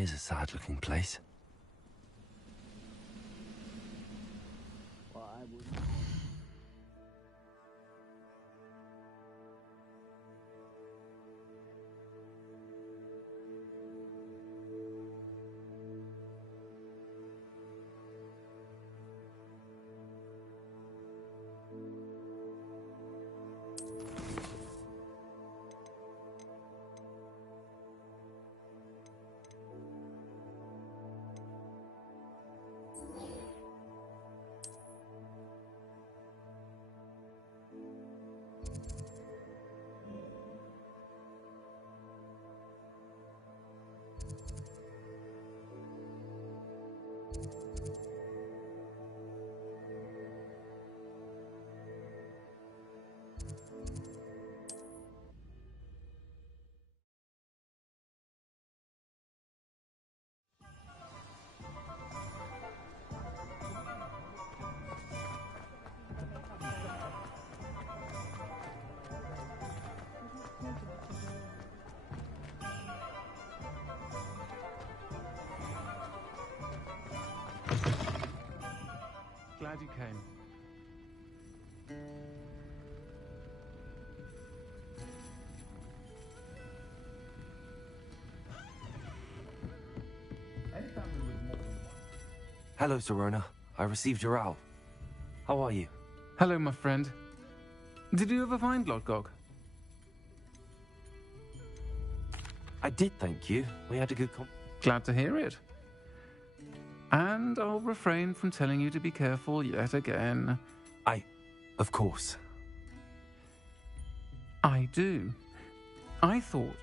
is a sad-looking place. Glad you came. Hello, Serona. I received your owl. How are you? Hello, my friend. Did you ever find Lodgok? I did, thank you. We had a good Glad to hear it. And I'll refrain from telling you to be careful yet again. Of course. I do. I thought...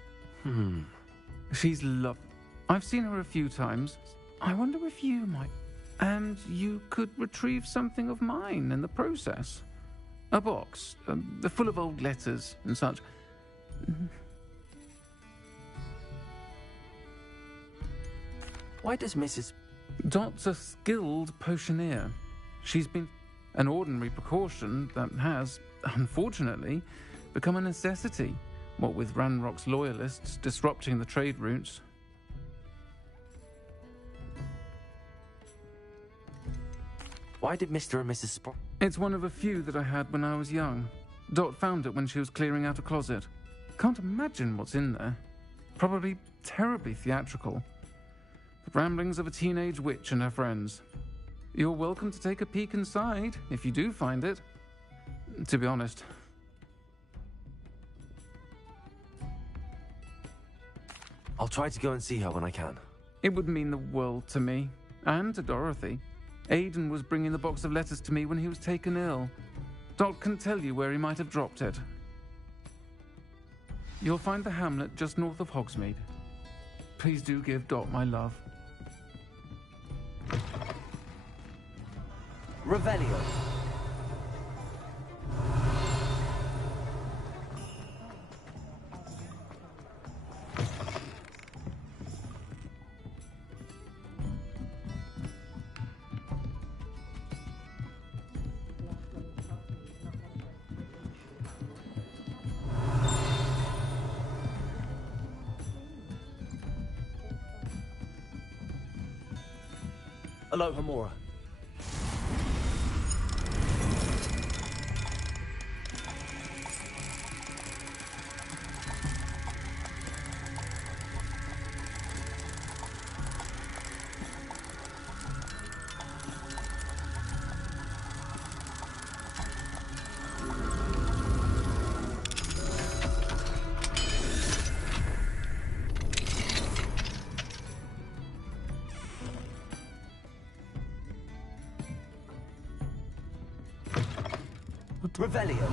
She's lovely. I've seen her a few times. I wonder if you might... And you could retrieve something of mine in the process. A box, full of old letters and such. Why does Mrs... Dot's a skilled potioneer. She's been an ordinary precaution that has, unfortunately, become a necessity, what with Ranrock's loyalists disrupting the trade routes. Why did Mr. and Mrs. Sprott... It's one of a few that I had when I was young. Dot found it when she was clearing out a closet. Can't imagine what's in there. Probably terribly theatrical. The ramblings of a teenage witch and her friends. You're welcome to take a peek inside, if you do find it. To be honest. I'll try to go and see her when I can. It would mean the world to me, and to Dorothy. Aidan was bringing the box of letters to me when he was taken ill. Dot can tell you where he might have dropped it. You'll find the hamlet just north of Hogsmeade. Please do give Dot my love. Revelio. Aloha Mora. Revelio.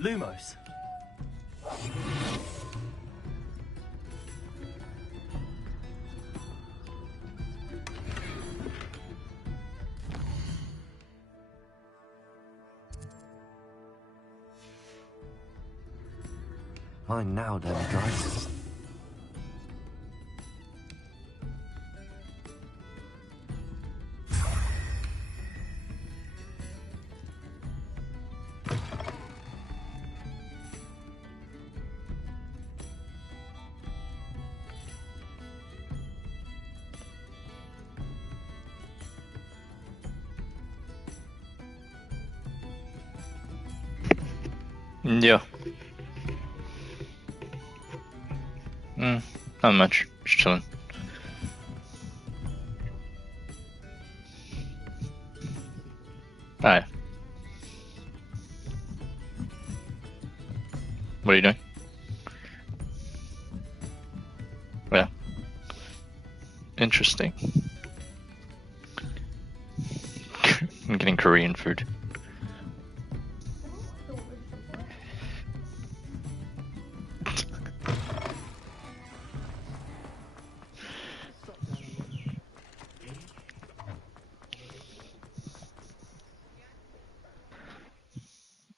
Lumos. Fine now, then, guys. Yeah. Not much. Just chilling. Hi. What are you doing? Yeah. Interesting. I'm getting Korean food.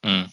Mm.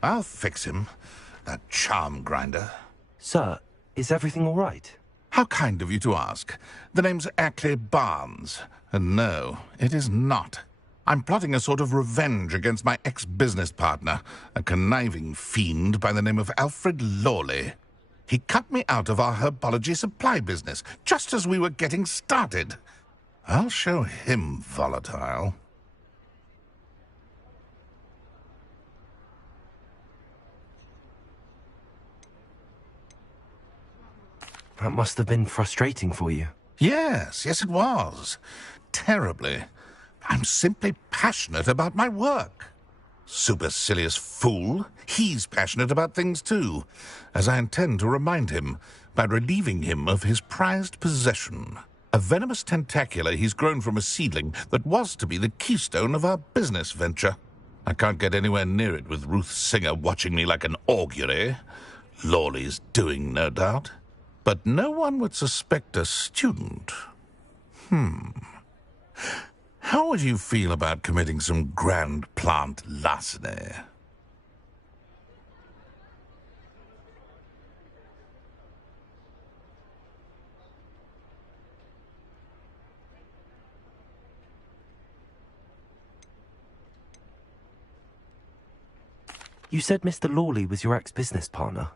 I'll fix him, that charm grinder. Sir, is everything all right? How kind of you to ask. The name's Ackley Barnes. And no, it is not. I'm plotting a sort of revenge against my ex-business partner, a conniving fiend by the name of Alfred Lawley. He cut me out of our herbology supply business, just as we were getting started. I'll show him volatile. That must have been frustrating for you. Yes, it was. Terribly. I'm simply passionate about my work. Supercilious fool. He's passionate about things too, as I intend to remind him by relieving him of his prized possession. A venomous tentacula he's grown from a seedling that was to be the keystone of our business venture. I can't get anywhere near it with Ruth Singer watching me like an augury. Lawley's doing, no doubt. But no one would suspect a student. How would you feel about committing some grand plant larceny? You said Mr. Lawley was your ex-business partner.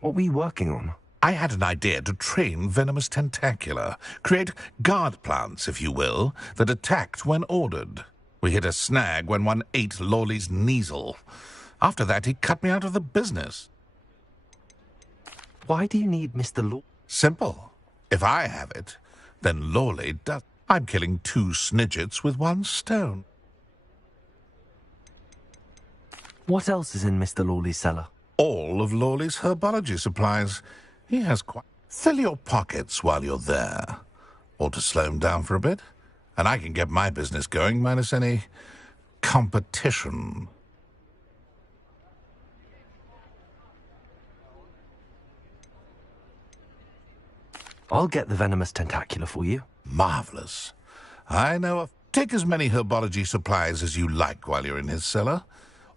What were you working on? I had an idea to train venomous tentacula, create guard plants, if you will, that attacked when ordered. We hit a snag when one ate Lawley's Kneasel. After that, he cut me out of the business. Why do you need Mr. Lawley? Simple. If I have it, then Lawley does. I'm killing 2 snidgets with 1 stone. What else is in Mr. Lawley's cellar? All of Lawley's herbology supplies. He has quite... Fill your pockets while you're there. Or to slow him down for a bit. And I can get my business going minus any competition. I'll get the venomous tentacula for you. Marvelous. I know of... Take as many herbology supplies as you like while you're in his cellar.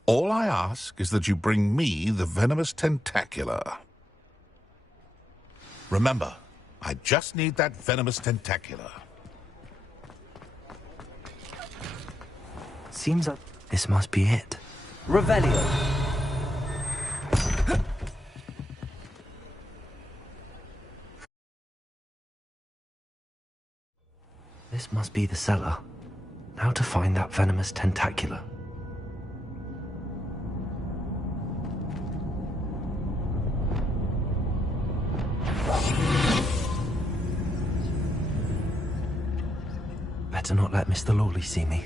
All I ask is that you bring me the venomous tentacula. Remember, I just need that venomous tentacula. Seems like this must be it. Revelio! This must be the cellar. Now to find that venomous tentacula. Better not let Mr. Lawley see me.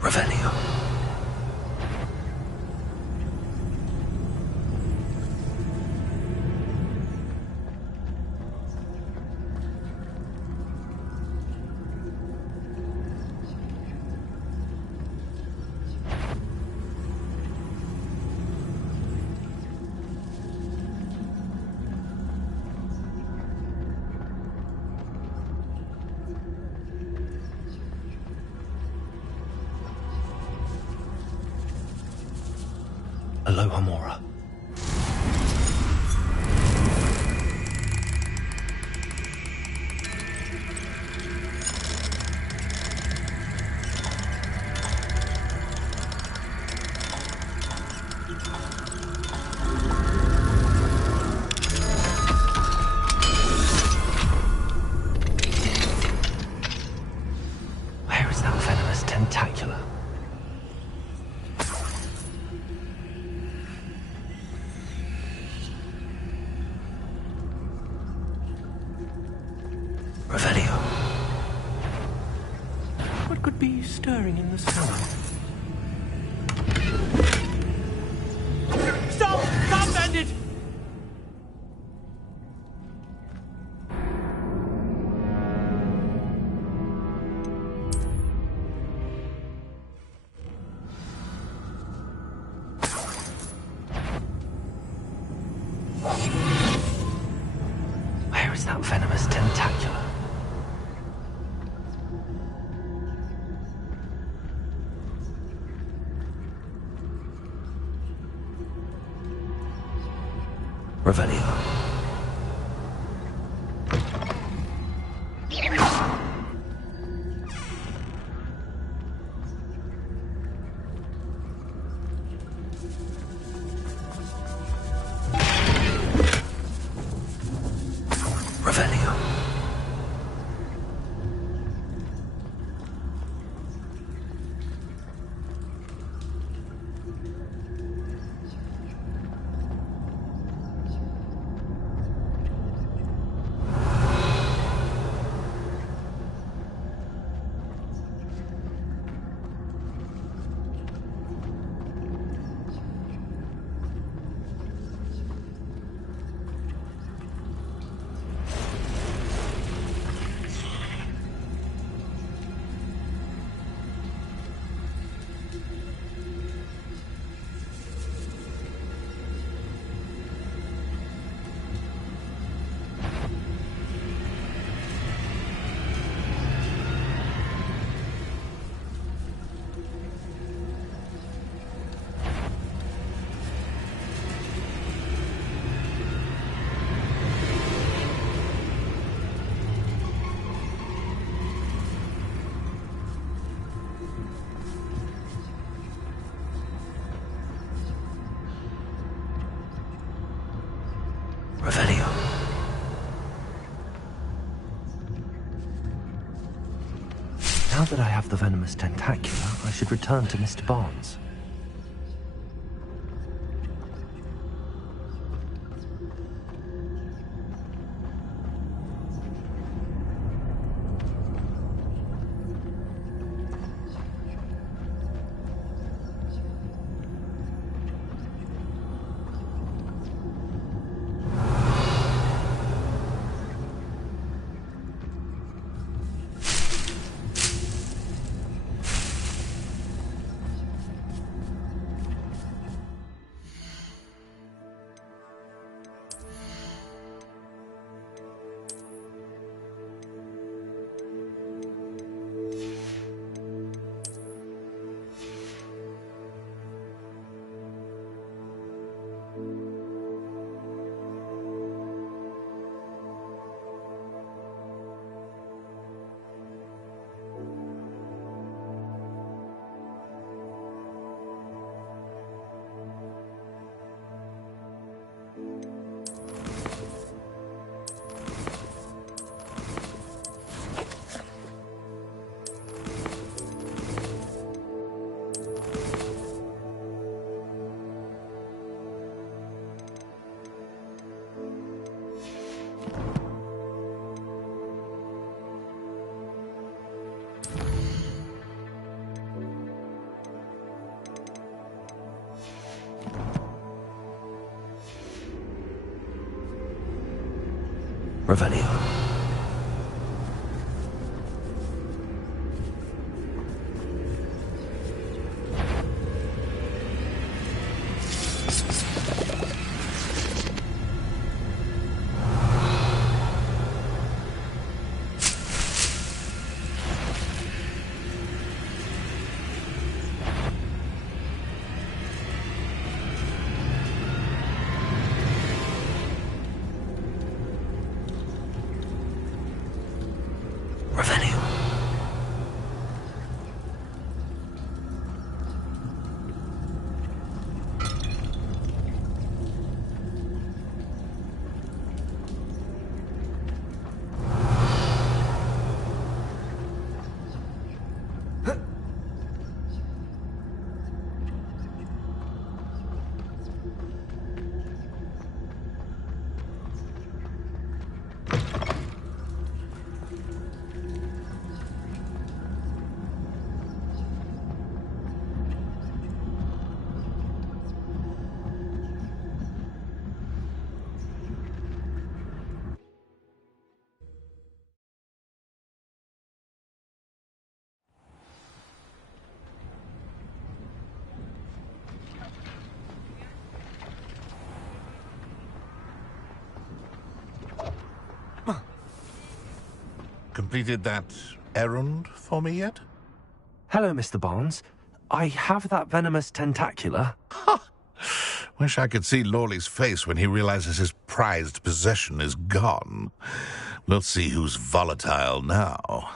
Revelio. Aloha Mora. Where is that venomous tentacula? Revelio. What could be stirring in the cellar? Stop! Stop, bandit! Where is that venomous tentacula? Revelio. Revelio. Now that I have the venomous tentacula, I should return to Mr. Barnes. Revelio. Completed that errand for me yet? Hello, Mr. Barnes. I have that venomous tentacula. Wish I could see Lawley's face when he realizes his prized possession is gone. We'll see who's volatile now.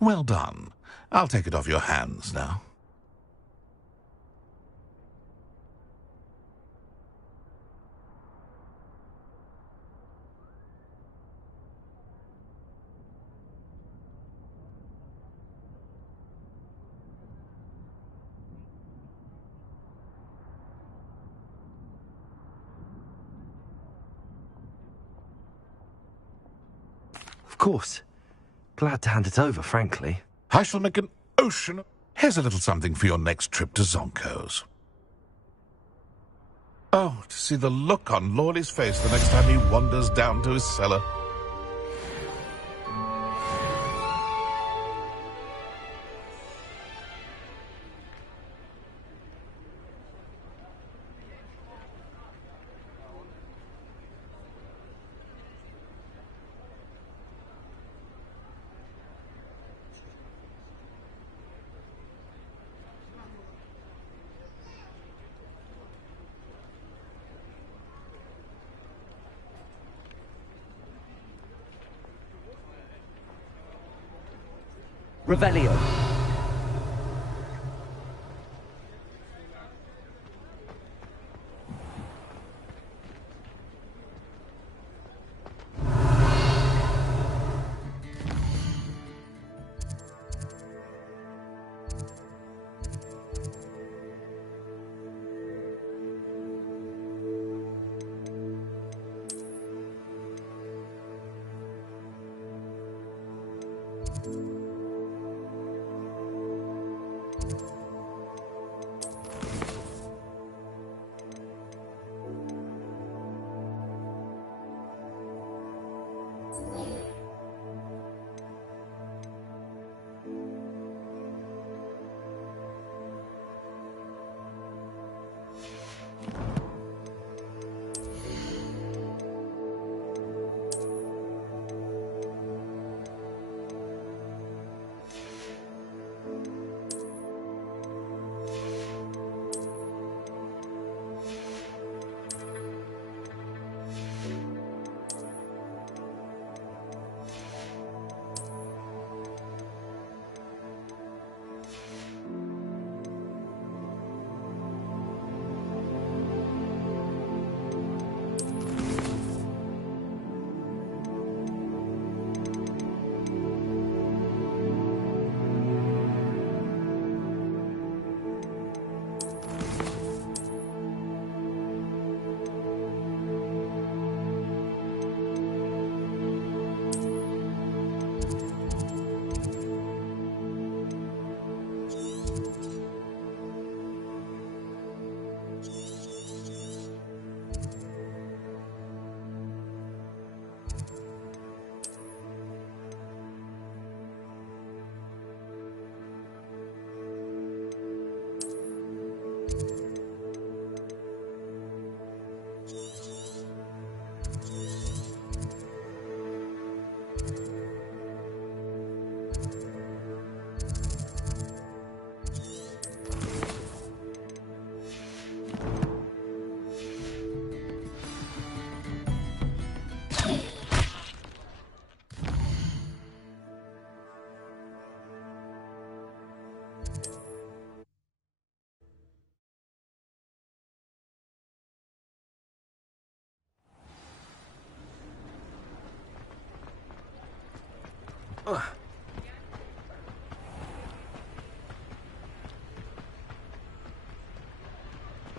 Well done. I'll take it off your hands now. Of course. Glad to hand it over, frankly. I shall make an ocean of... Here's a little something for your next trip to Zonko's. Oh, to see the look on Lawley's face the next time he wanders down to his cellar. Revelio.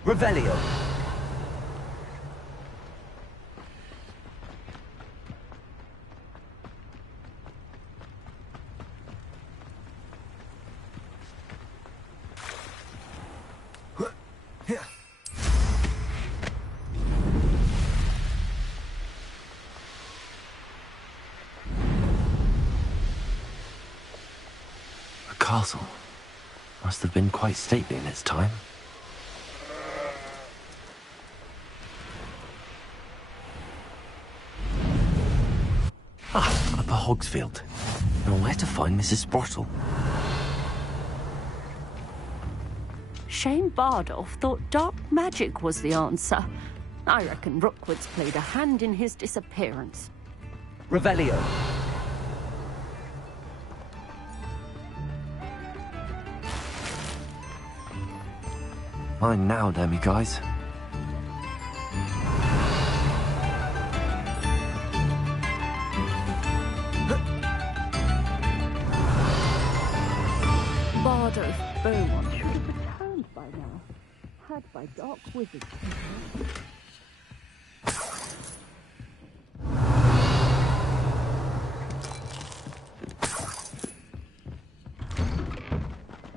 Revelio. A castle. Must have been quite stately in its time. Upper Hogsfield. Now where to find Mrs. Sprottle? Shane Bardolph thought dark magic was the answer. I reckon Rookwood's played a hand in his disappearance. Revelio. Mine now, damn you guys. Bardolph's Beaumont should have returned by now, had by dark wizards.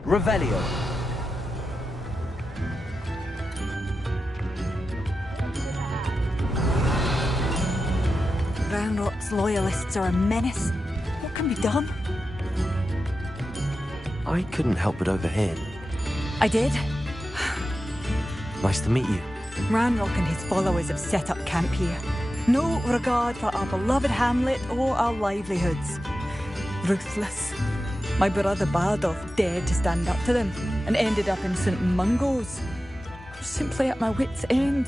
Revelio. Roundrock's loyalists are a menace. What can be done? I couldn't help but overhear. I did. Nice to meet you. Ranrock and his followers have set up camp here. No regard for our beloved hamlet or our livelihoods. Ruthless. My brother Bardolph dared to stand up to them and ended up in St. Mungo's. I'm simply at my wit's end.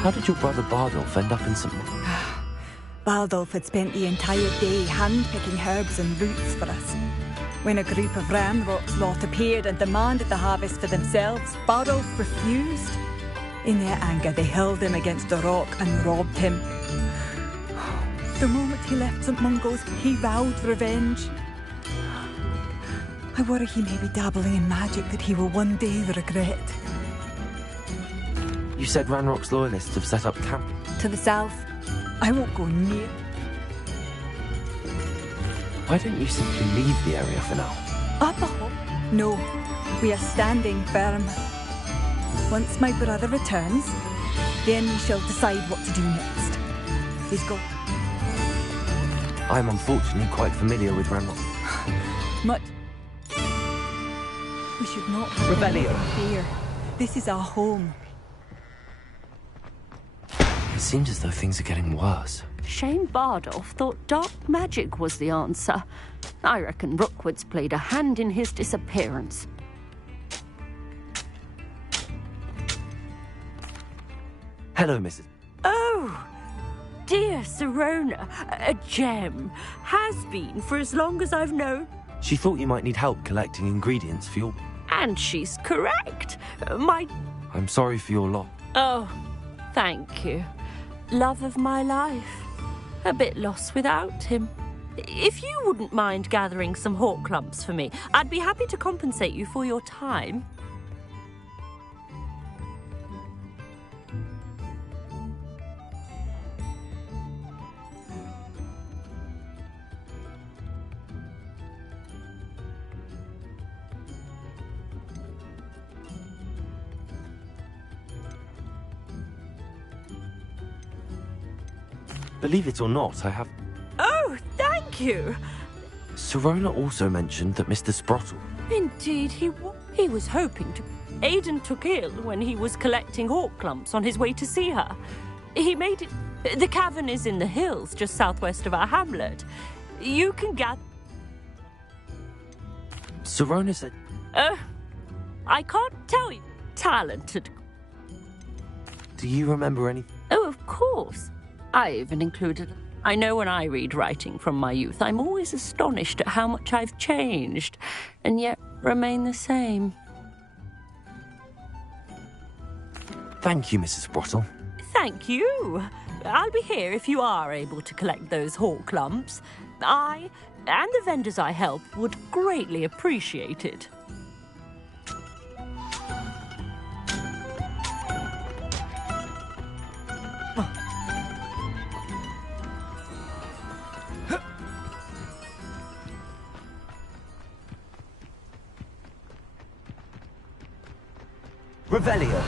How did your brother Bardolph end up in some... Bardolph had spent the entire day hand-picking herbs and roots for us. When a group of Ramroc's lot appeared and demanded the harvest for themselves, Bardolph refused. In their anger, they hurled him against the rock and robbed him. The moment he left St. Mungo's, he vowed revenge. I worry he may be dabbling in magic that he will one day regret. You said Ranrock's loyalists have set up camp. To the south, I won't go near. Why don't you simply leave the area for now? Up a hole? No, we are standing firm. Once my brother returns, then we shall decide what to do next. He's gone. I am unfortunately quite familiar with Ranrock. Much. We should not have Rebellion. fear. This is our home. It seems as though things are getting worse. Shane Bardolph thought dark magic was the answer. I reckon Rookwood's played a hand in his disappearance. Hello, Mrs. Oh, dear Serona, a gem. Has been for as long as I've known. She thought you might need help collecting ingredients for your... And she's correct. I'm sorry for your loss. Oh, thank you. Love of my life. A bit lost without him. If you wouldn't mind gathering some hawk clumps for me, I'd be happy to compensate you for your time. Believe it or not, I have... Oh, thank you. Serona also mentioned that Mr. Sprottle... Indeed, he was hoping to. Aidan took ill when he was collecting hawk clumps on his way to see her. He made it... The cavern is in the hills just southwest of our hamlet. You can gather... Serona said... I can't tell you. Talented. Do you remember any... Oh, of course. I even included... I know when I read writing from my youth, I'm always astonished at how much I've changed, and yet remain the same. Thank you, Mrs. Sprottle. Thank you. I'll be here if you are able to collect those hawk clumps. I, and the vendors I help, would greatly appreciate it. Revelio.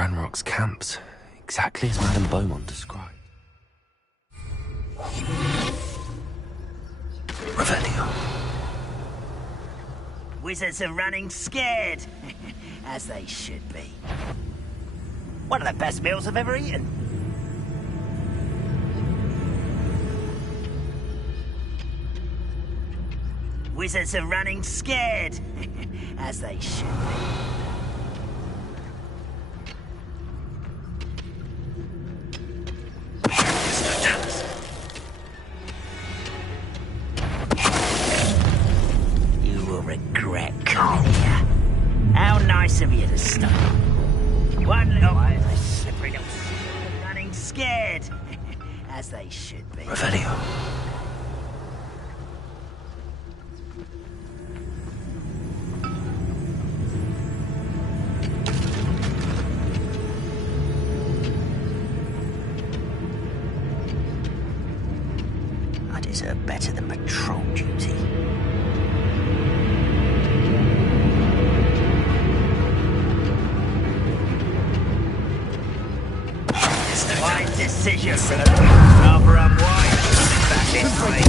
Ranrock's camps, exactly as Madame Beaumont described. Revelio. Wizards are running scared, as they should be. One of the best meals I've ever eaten. Wizards are running scared, as they should be. You will regret coming here. How nice of you to stop. One little eye as a slippery little secret, running scared, as they should be. Revelio. I deserve better than patrol duty. Wise decision. Rather unwise. Back this way.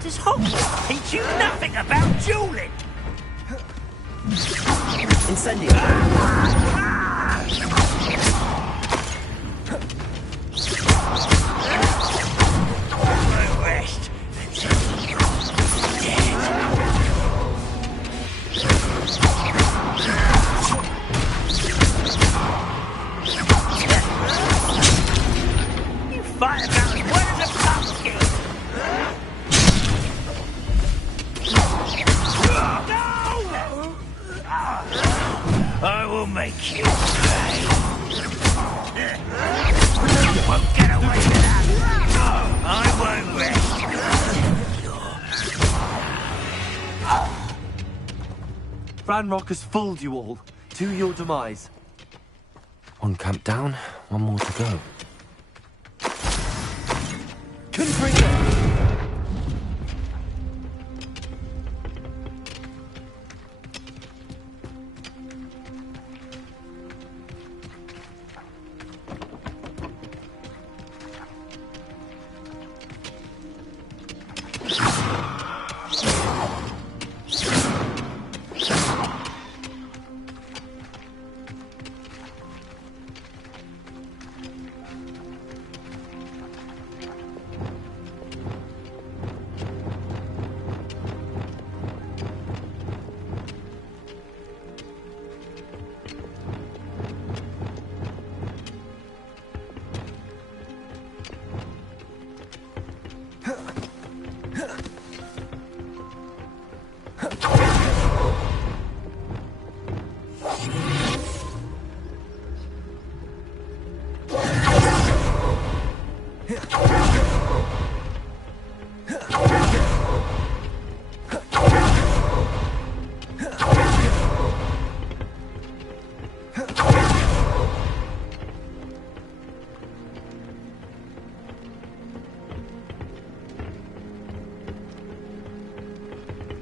Does Hogwarts teach you nothing about dueling? Incendio. Rest. You fight about as well as a pumpkin. No! I will make you pay. You won't get away with that. I won't rest. Ranrock has fooled you all. To your demise. One camp down, one more to go. Confringo!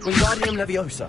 Wingardium Leviosa.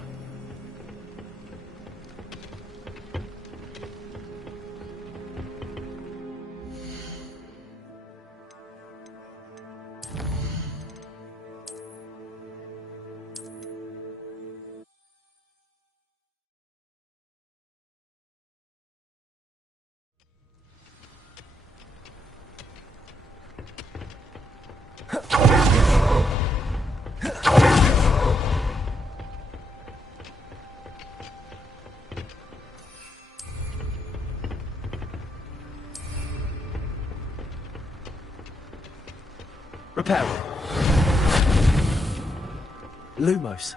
Repair. Lumos.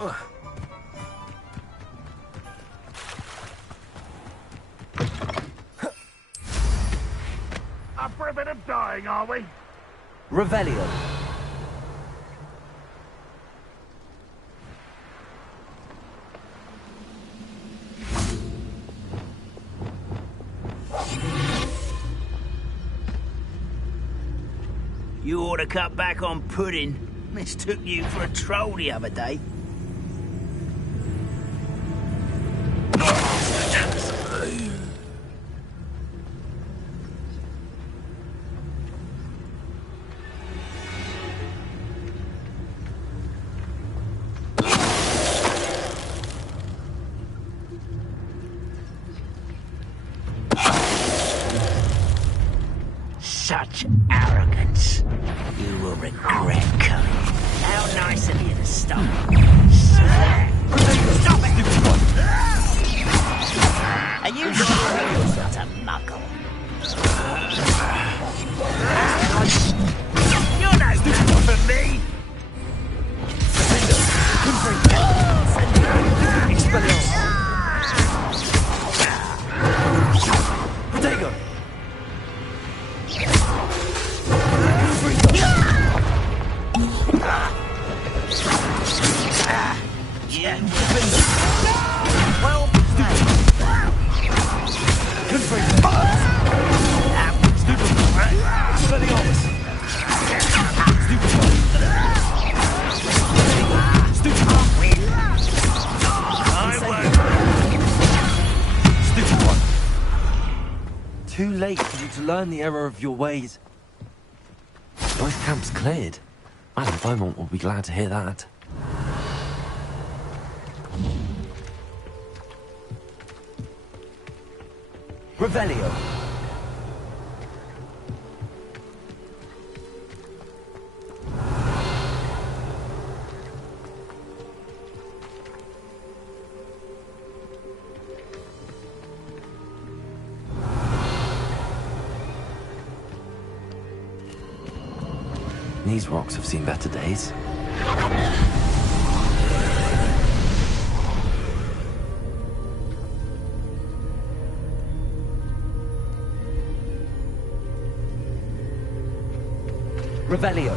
Up for a bit of dying, are we? Revelio. You ought to cut back on pudding. Mistook you for a troll the other day. Such arrogance. You will regret coming. How nice of you to stop. Stop it! Are you sure you're not a muggle? You're no good for me! Protego! Yeah. Well, Too late for you to learn the error of your ways. Both camps cleared. Madame Beaumont will be glad to hear that. Revelio. These rocks have seen better days. Revelio.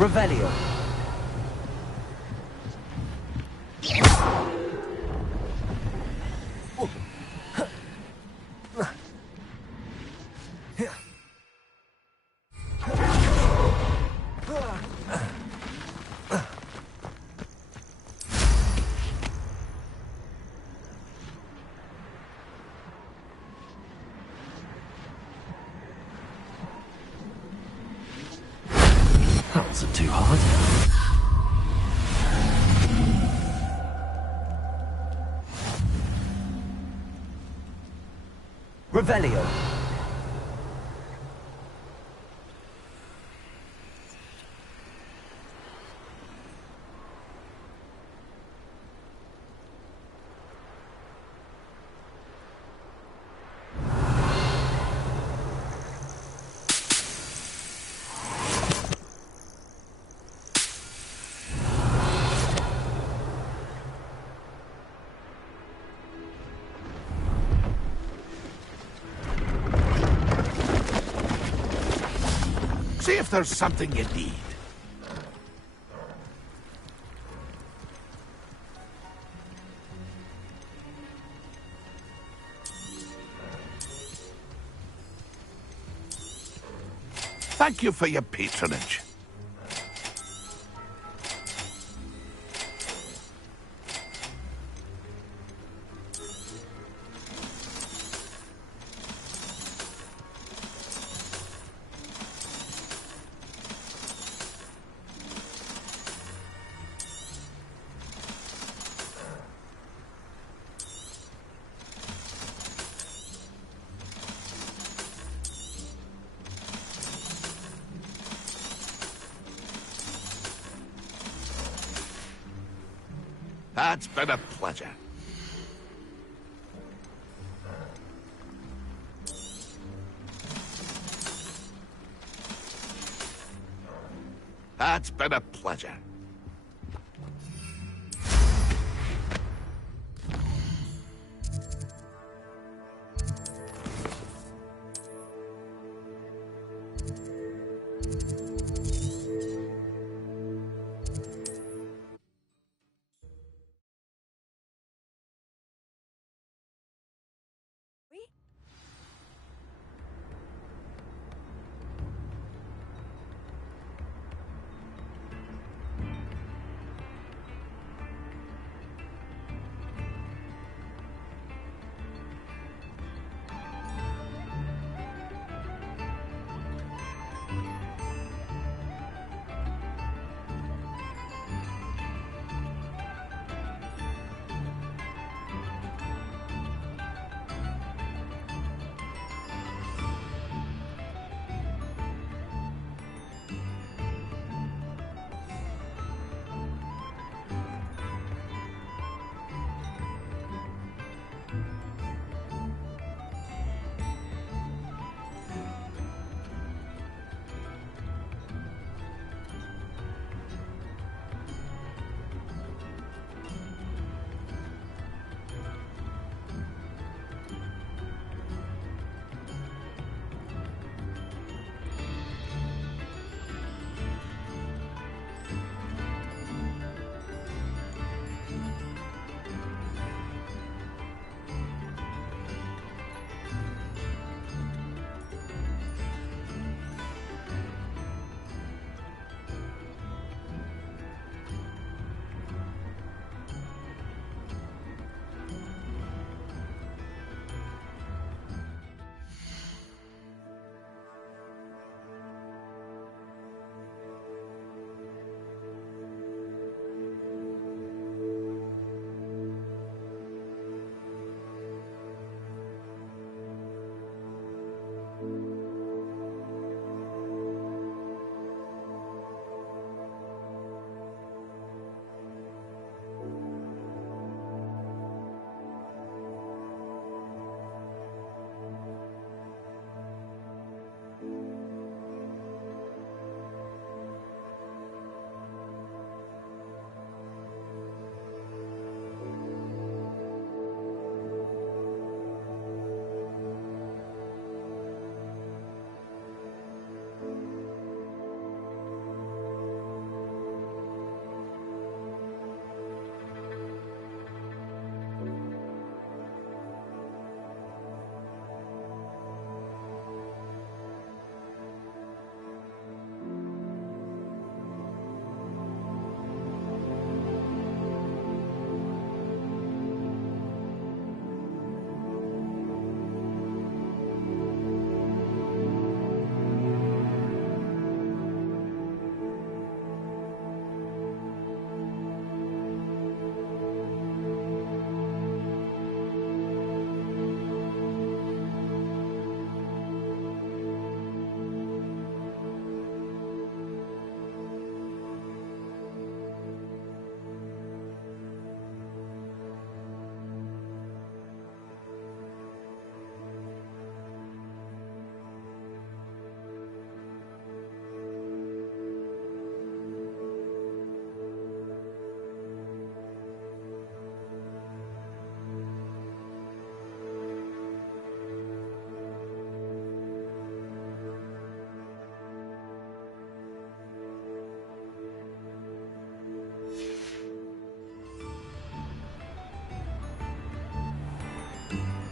Revelio. That wasn't too hard. Revelio. See if there's something you need. Thank you for your patronage. That's been a pleasure. That's been a pleasure.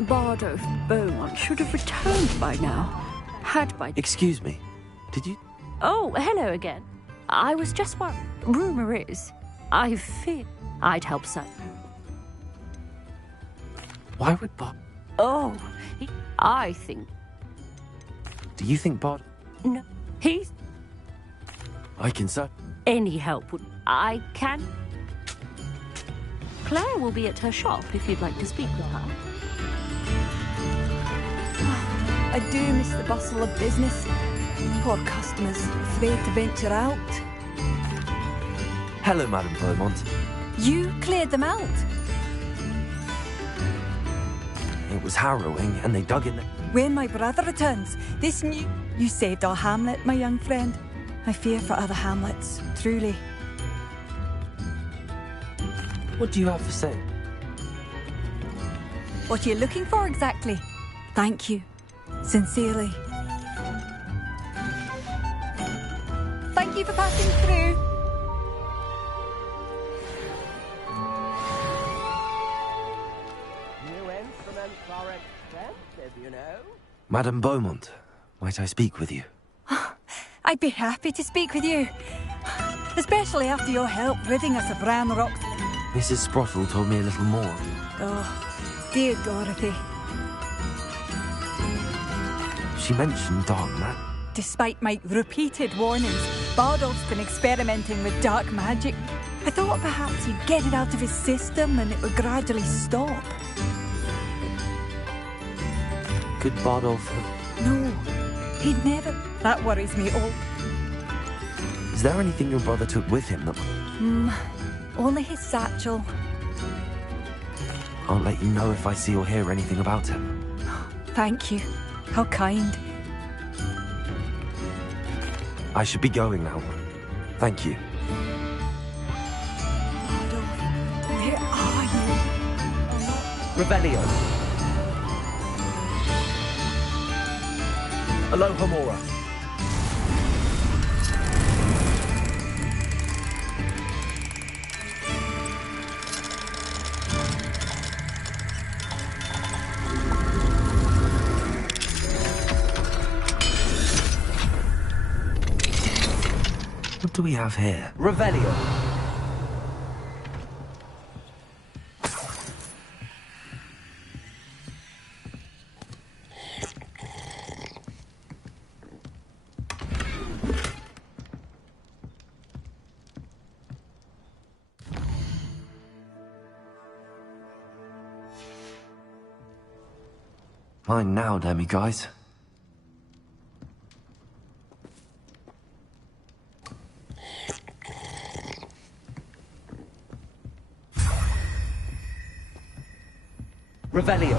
Bardo Beaumont should have returned by now. Had by... Excuse me. Did you... Oh, hello again. I was just worried. Rumour is, I fear I'd help son. Why would Bard... Oh, I think... Do you think Bard... No, he's... I can say... Any help would... I can... Claire will be at her shop if you'd like to speak with her. I do miss the bustle of business. Poor customers, afraid to venture out. Hello, Madame Beaumont. You cleared them out? It was harrowing, and they dug in the... When my brother returns, this new... You saved our hamlet, my young friend. I fear for other hamlets, truly. What do you have for sale? What are you looking for exactly? Thank you. Sincerely. Thank you for passing through. New instruments are expensive, you know. Madame Beaumont, might I speak with you? I'd be happy to speak with you. Especially after your help ridding us of Ranrock's... Mrs. Sprottle told me a little more. Oh, dear Dorothy. She mentioned dark magic. Despite my repeated warnings, Bardolph's been experimenting with dark magic. I thought perhaps he'd get it out of his system and it would gradually stop. Could Bardolph... No, he'd never... That worries me all. Is there anything your brother took with him that... Only his satchel. I'll let you know if I see or hear anything about him. Thank you. How kind. I should be going now. Thank you. Bardolph, where are you? Revelio. Alohomora. What do we have here? Revelio. Mine now, demiguise. Revelio.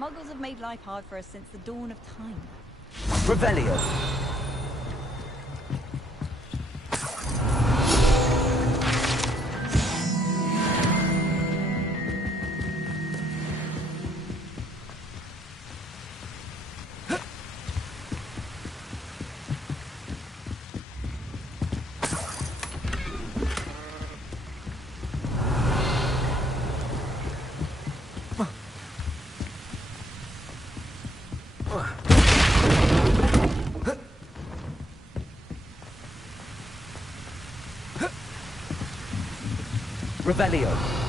Muggles have made life hard for us since the dawn of time. Revelio. Revelio.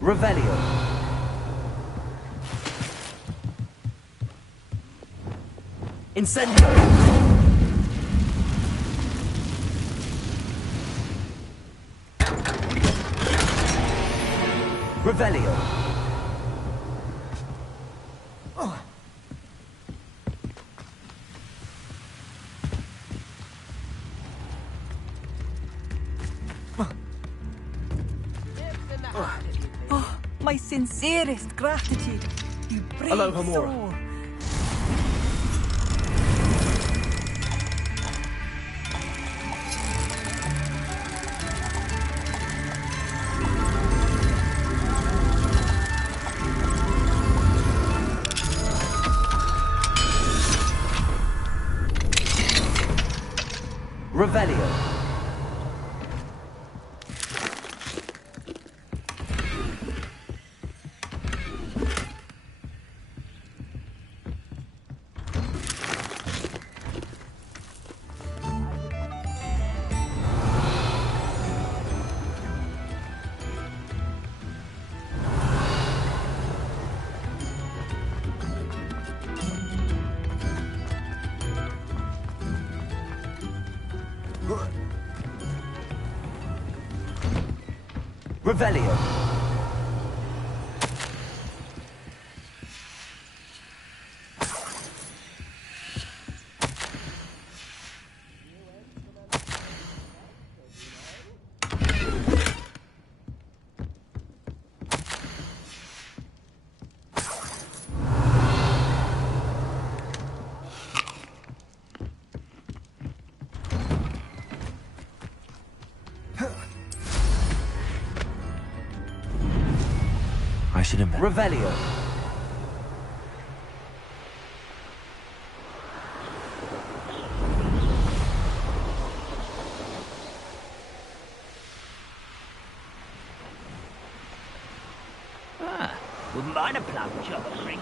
Revelio. Incendio! Revelio! Oh, my sincerest gratitude. You brave Hello, Homura. soul. Revelio! Revelio! I should admit. Revelio! Wouldn't mind a plum job of drink.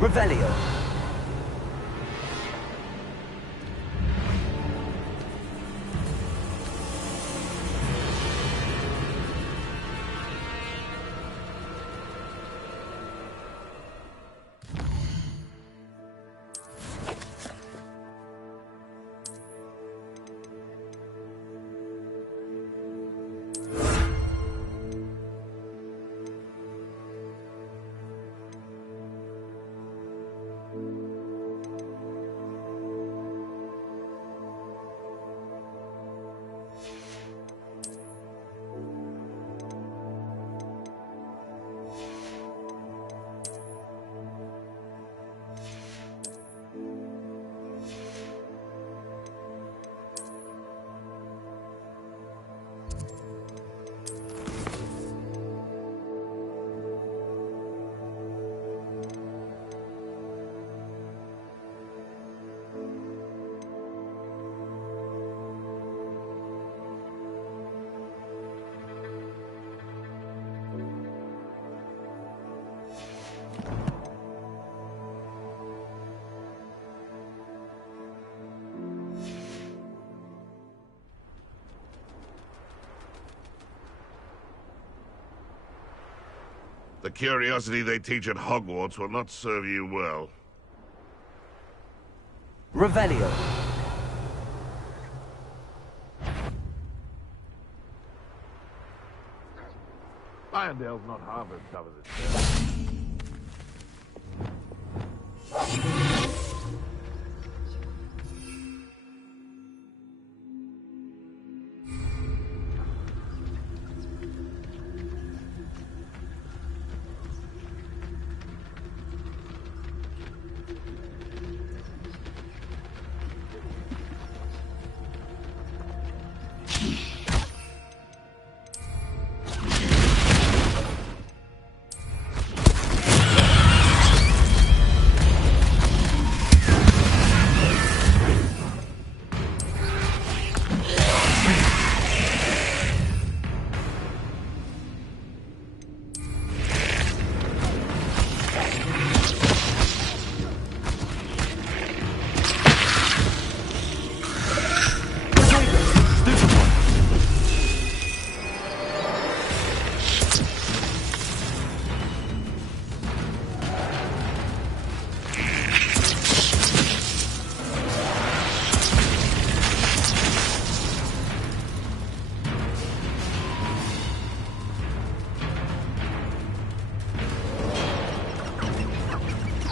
Revelio. The curiosity they teach at Hogwarts will not serve you well. Revelio. Irondale's not Harvard, covers it.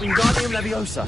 Wingardium Leviosa.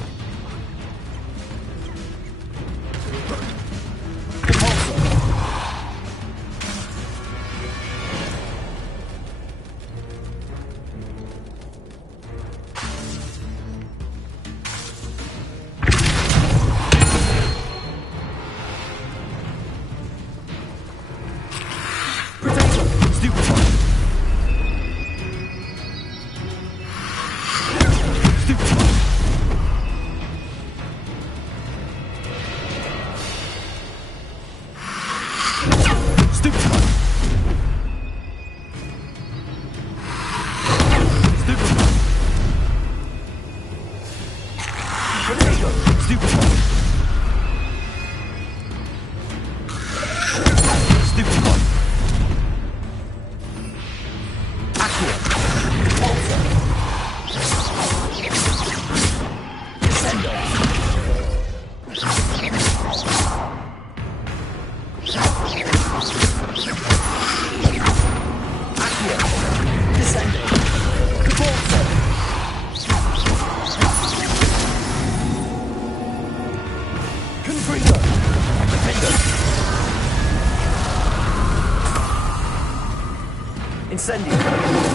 Incendio.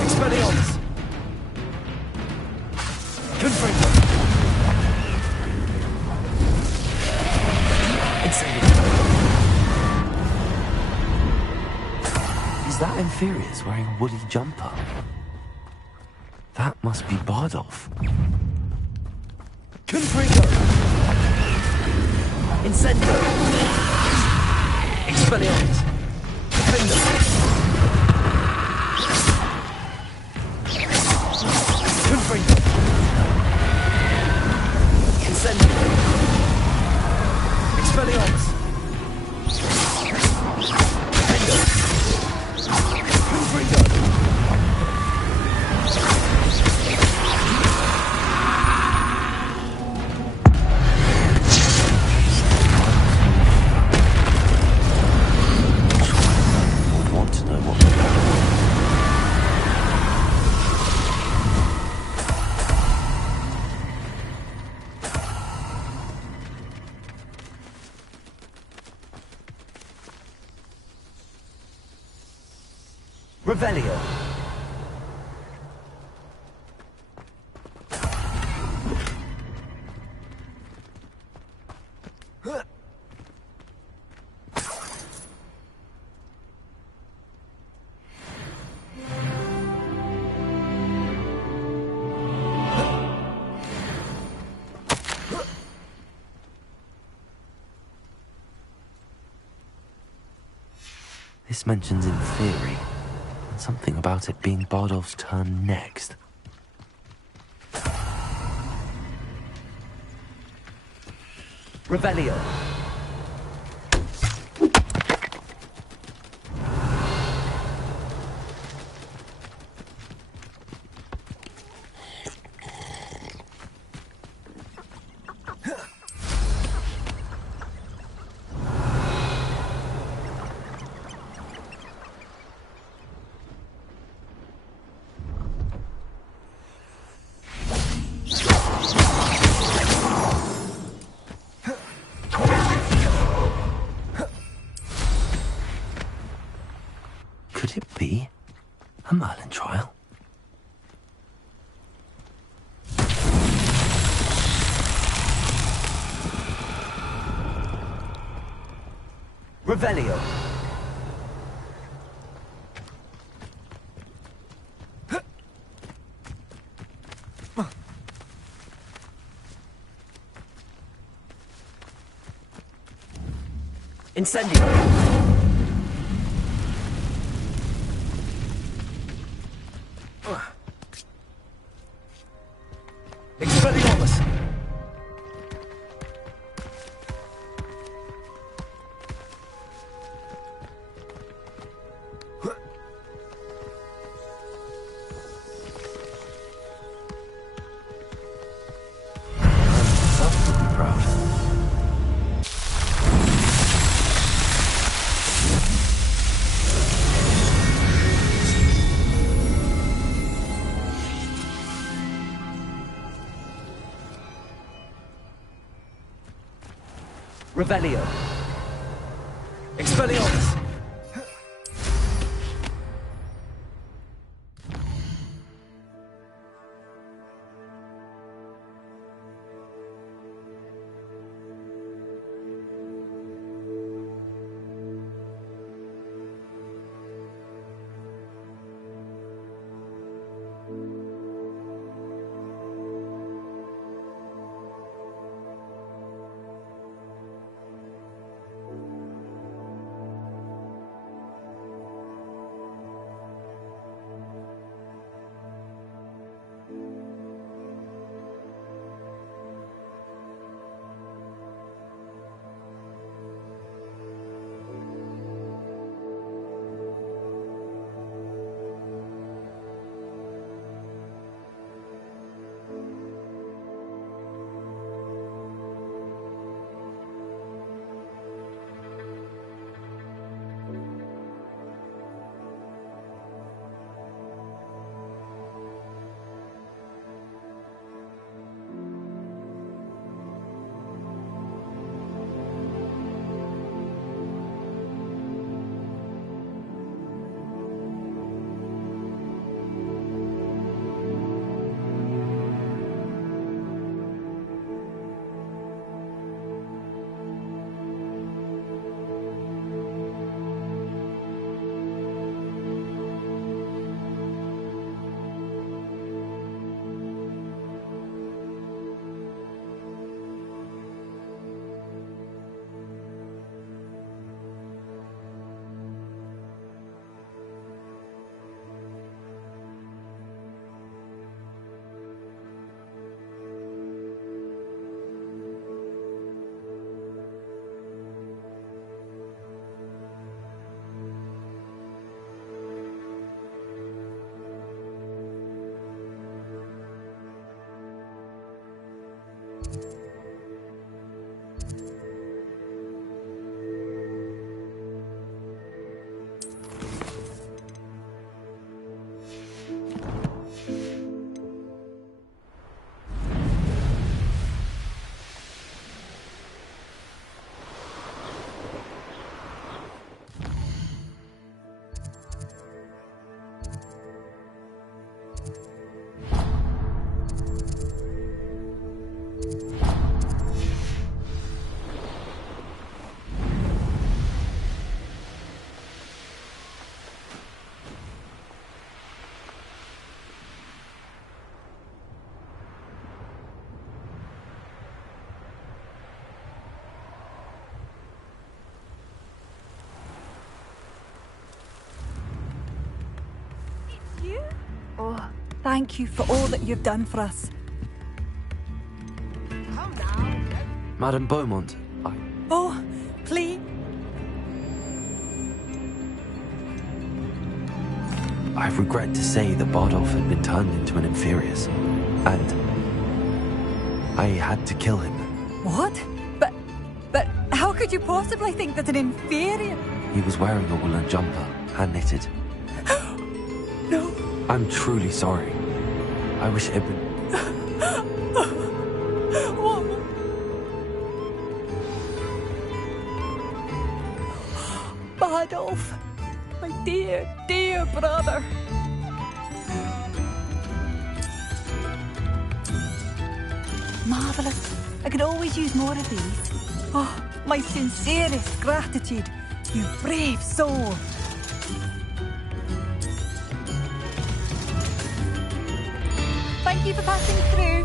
Expelliarmus. Confringo. Incendio. Is that Inferior's wearing a woolly jumper? That must be Bardolph. Confringo. Incendio. Expelliarmus. Defender. Confringo. Incendio. Expelliarmus. Defender. Confringo. Would want to know what we're doing. Revelio. This mentions in theory, and something about it being Bardolph's turn next. Revelio. Could it be a Merlin trial? Revelio. Incendio. Expelliarmus. Self would be proud. Revelio. Expelliarmus. thank you for all that you've done for us. Madame Beaumont, Oh, please. I regret to say that Bardolph had been turned into an Inferius, and I had to kill him. What? But how could you possibly think that an inferior... He was wearing a woolen jumper, hand-knitted. No. I'm truly sorry. I wish it had been... What? Bardolph, my dear, dear brother. Marvellous. I could always use more of these. Oh, my sincerest gratitude, you brave soul. Thank you for passing through.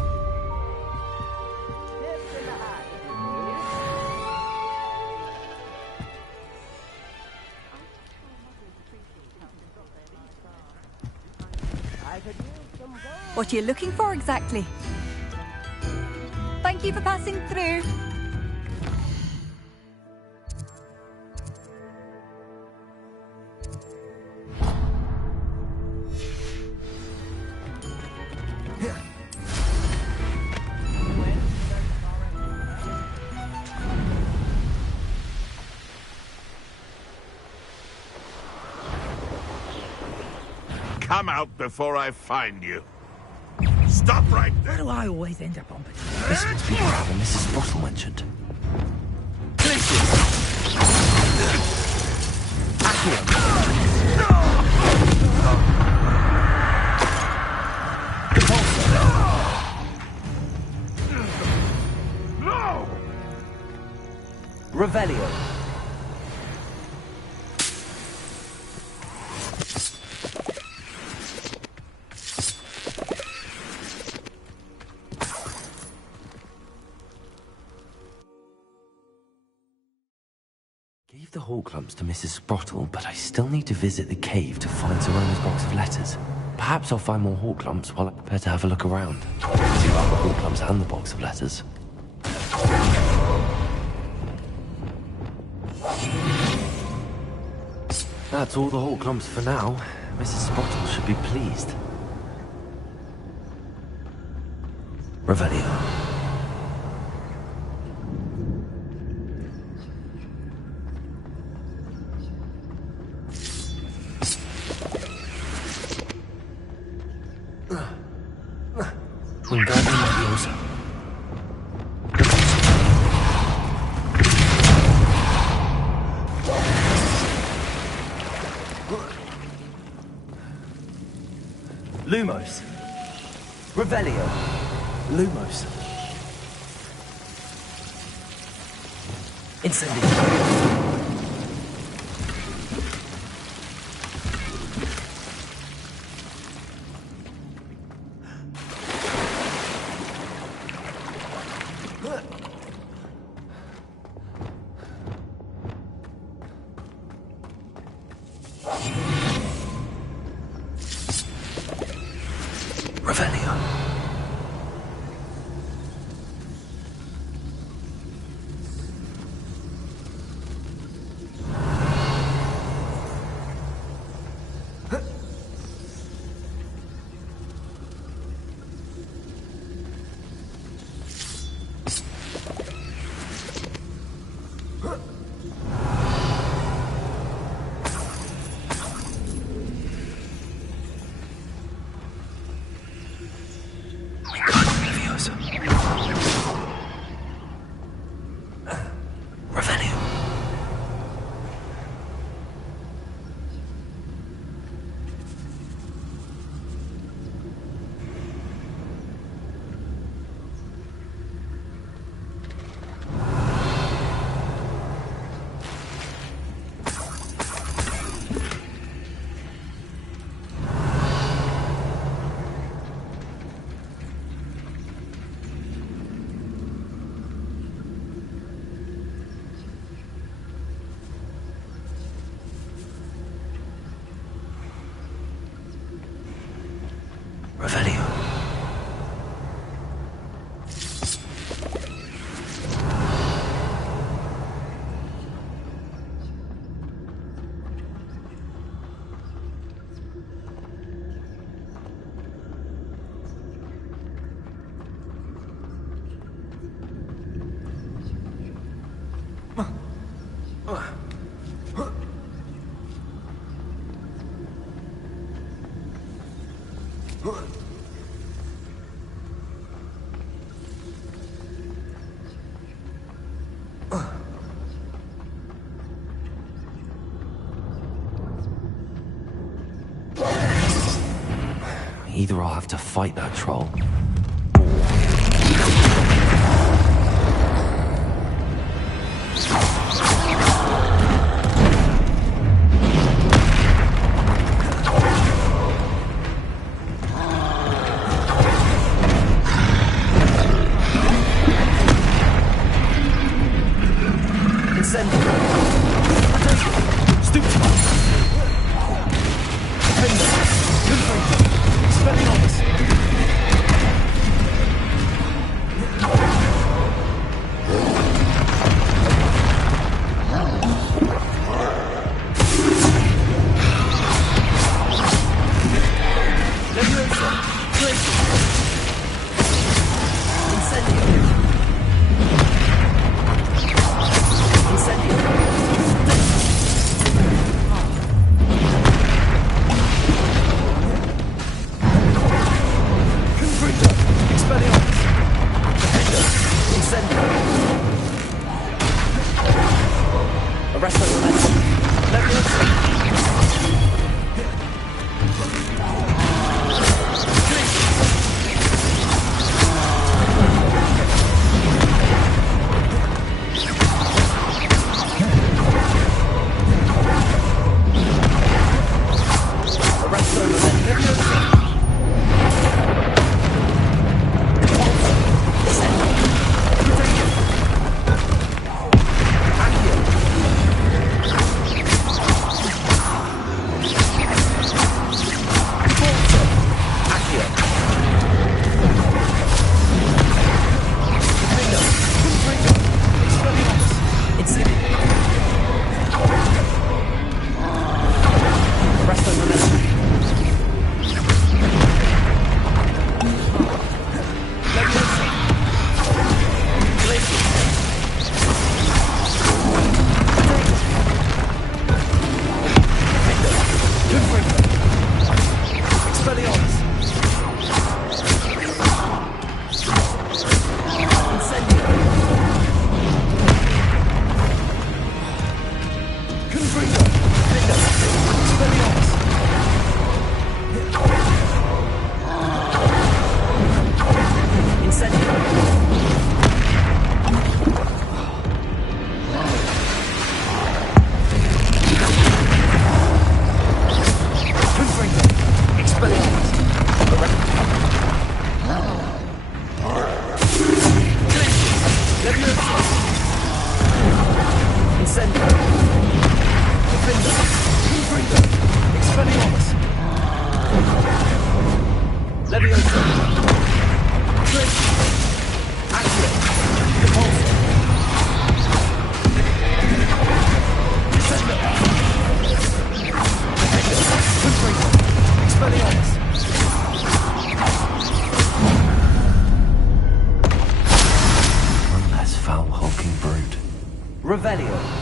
What are you looking for exactly? Thank you for passing through. Come out before I find you. Stop right there! Why do I always end up on potato? This must be the cavern Mrs. Sprottle mentioned. No! Revelio. Gave the Hawklumps to Mrs. Sprottle, but I still need to visit the cave to find Zerona's box of letters. Perhaps I'll find more Hawklumps while I prepare to have a look around. See about the Hawklumps and the box of letters. That's all the Hawklumps for now. Mrs. Sprottle should be pleased. Revelio. Wingardium Leviosa. Lumos. Revelio. Lumos. Incendio. Revelio. Revelio. Either I'll have to fight that troll, Revelio.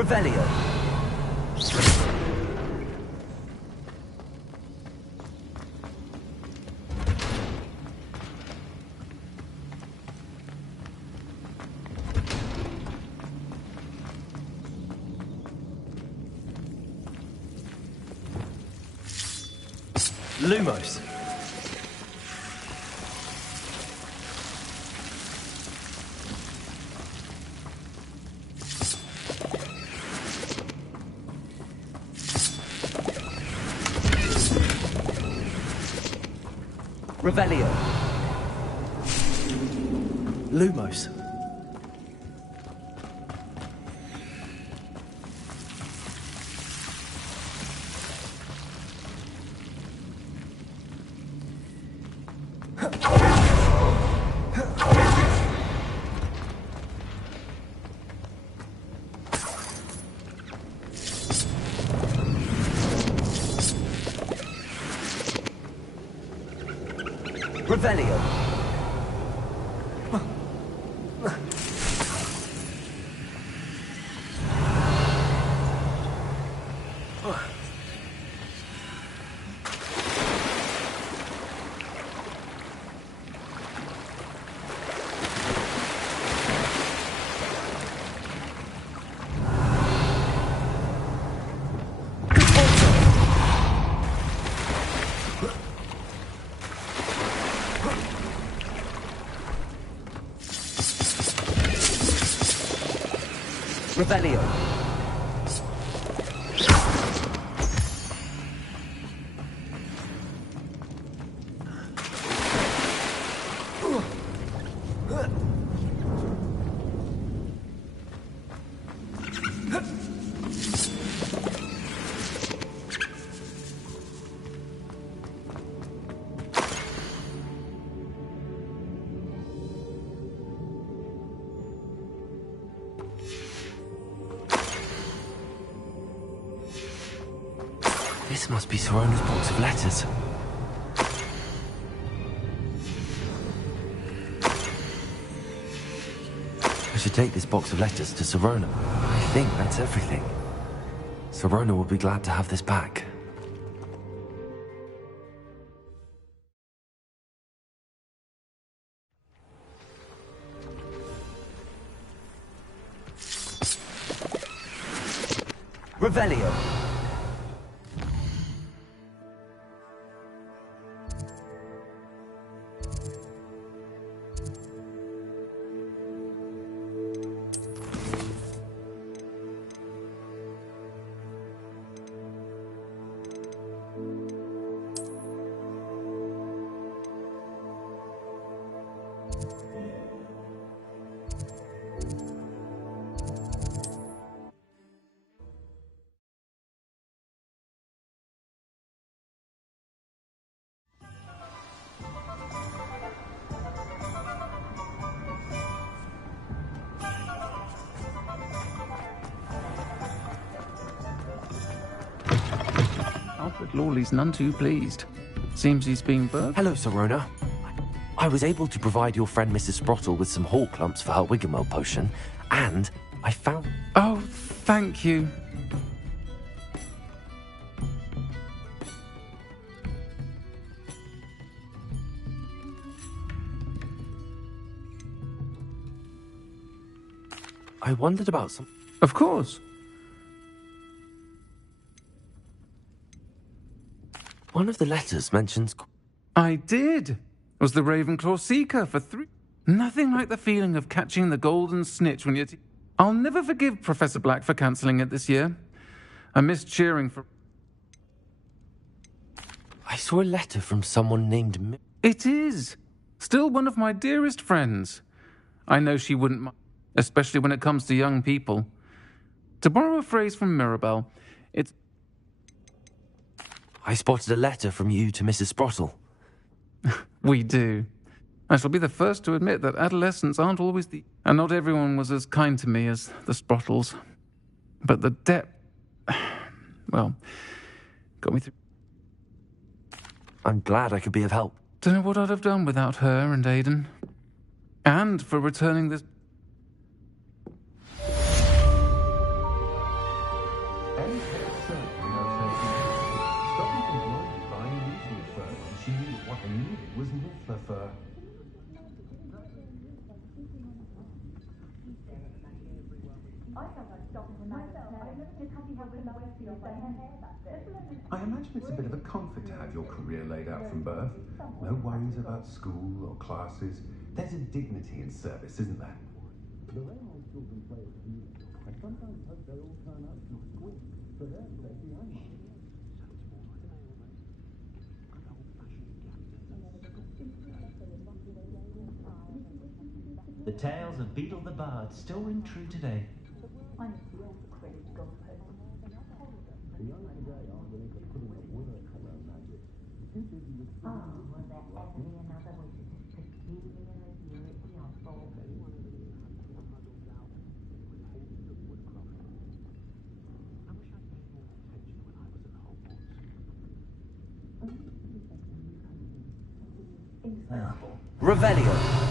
Revelio. Lumos. Revelio. Lumos. Revelio. Revelio. This must be Sorona's box of letters. I should take this box of letters to Sorona. I think that's everything. Sorona will be glad to have this back. Revelio. Alfred Lawley's none too pleased. Seems he's being burgled. Hello, Sorona. I was able to provide your friend Mrs. Sprottle with some hawk lumps for her Wiggenweld potion, and I found... Oh, thank you. I wondered about some... Of course. One of the letters mentions... I did. Was the Ravenclaw Seeker for 3... Nothing like the feeling of catching the golden snitch when you're... I'll never forgive Professor Black for cancelling it this year. I missed cheering for... I saw a letter from someone named... It is. Still one of my dearest friends. I know she wouldn't mind, especially when it comes to young people. To borrow a phrase from Mirabelle, it's... I spotted a letter from you to Mrs. Sprottle. We do. I shall be the first to admit that adolescents aren't always the... And not everyone was as kind to me as the Sprottles. But the depth... Well, got me through... I'm glad I could be of help. Don't know what I'd have done without her and Aidan. And for returning this... I imagine it's a bit of a comfort to have your career laid out from birth. No worries about school or classes. There's a dignity in service, isn't there? The Raymond children play it beautiful. I sometimes hope they all turn out to squid for their safety and mine. tales of Beetle the Bard still ring true today. Revelio.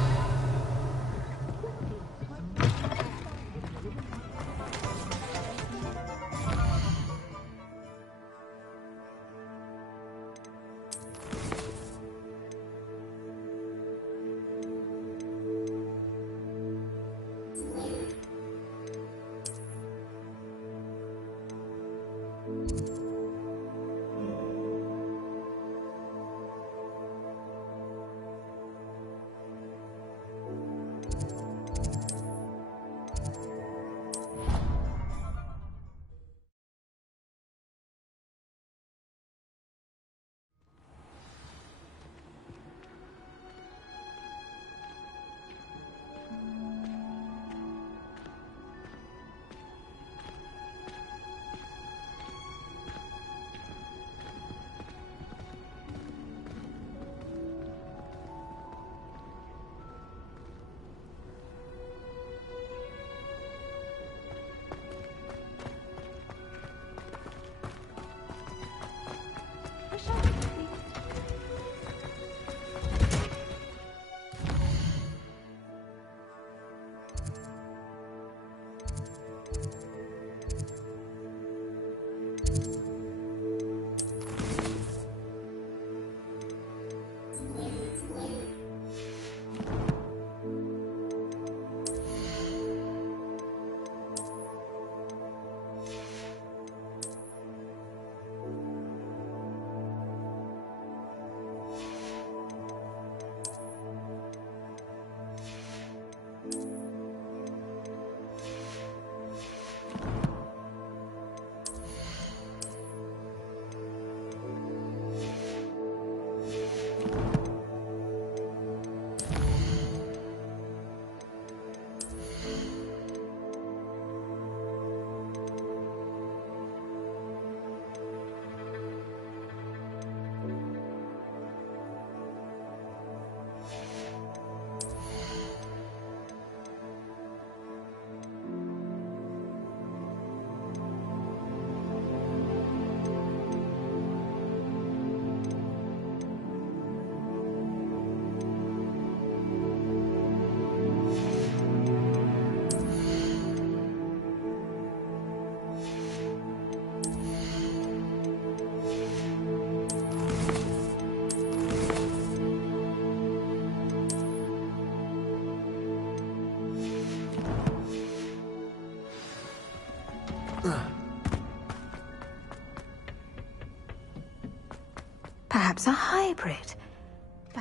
Perhaps a hybrid.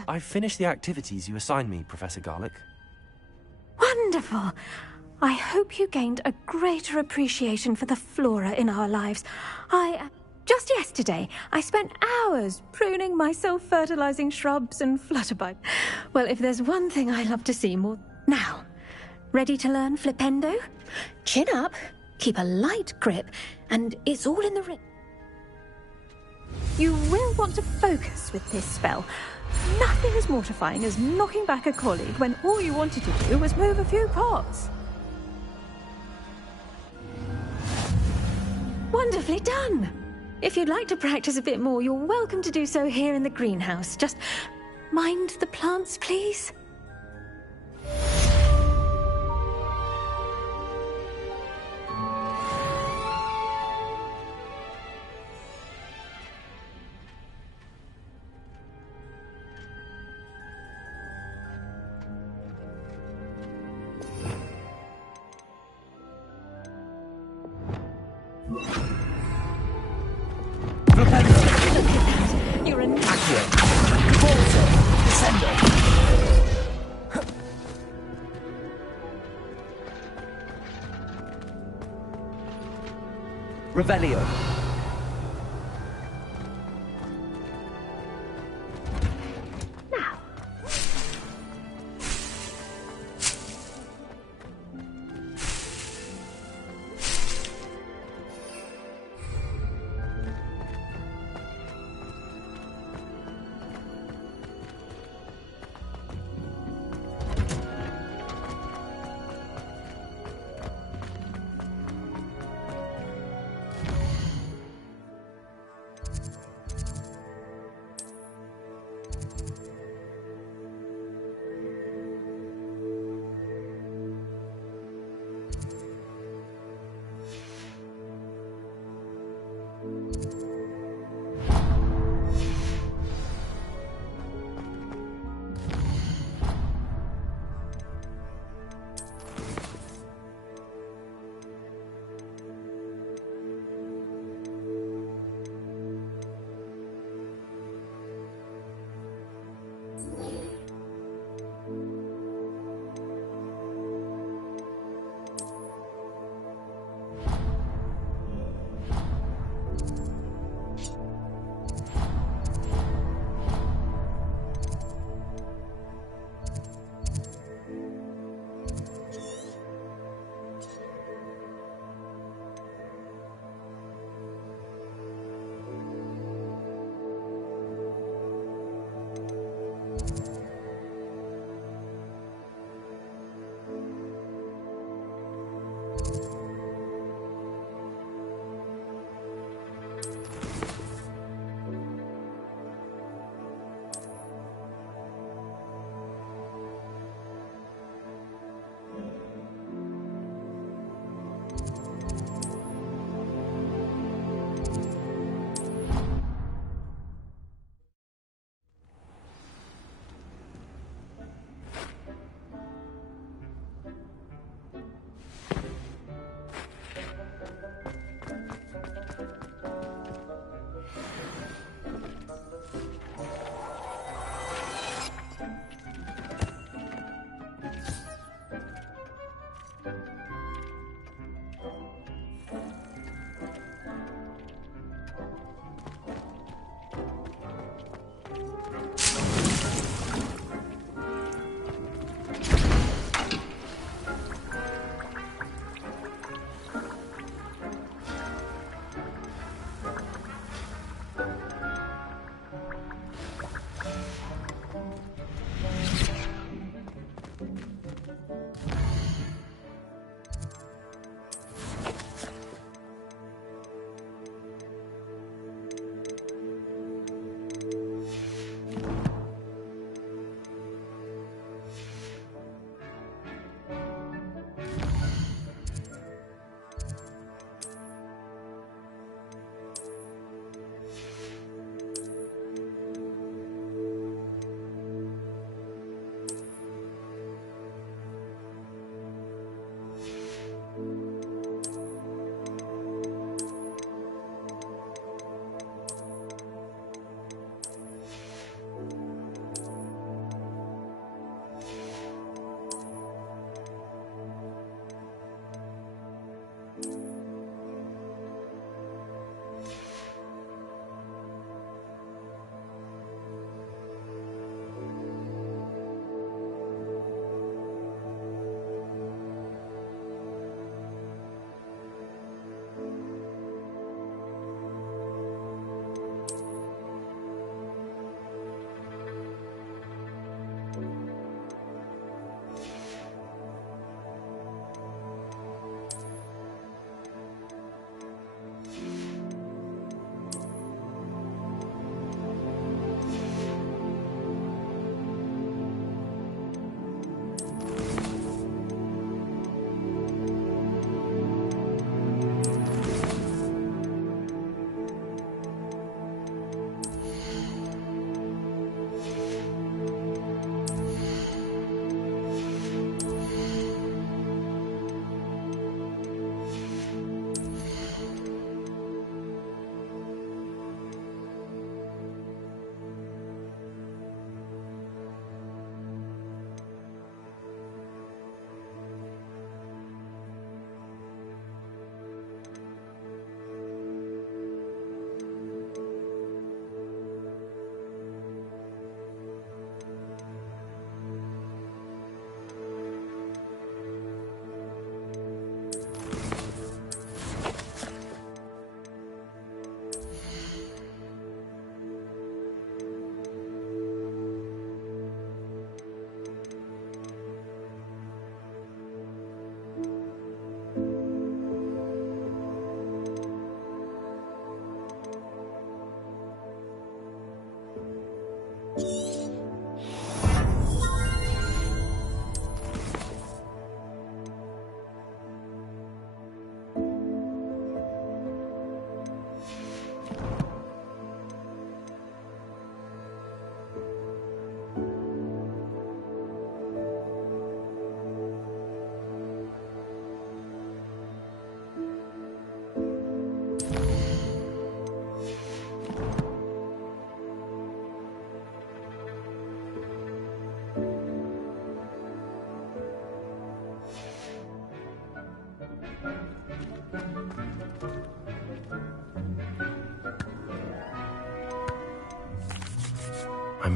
I've finished the activities you assigned me, Professor Garlick. Wonderful! I hope you gained a greater appreciation for the flora in our lives. Just yesterday, I spent hours pruning my self-fertilizing shrubs and flutterby. Well, if there's one thing I love to see more... Now, ready to learn Flipendo? Chin up, keep a light grip, and it's all in the ring. You will want to focus with this spell. Nothing as mortifying as knocking back a colleague when all you wanted to do was move a few pots. Wonderfully done! If you'd like to practice a bit more, you're welcome to do so here in the greenhouse. Just mind the plants, please. You're an accurate. Revelio. Now.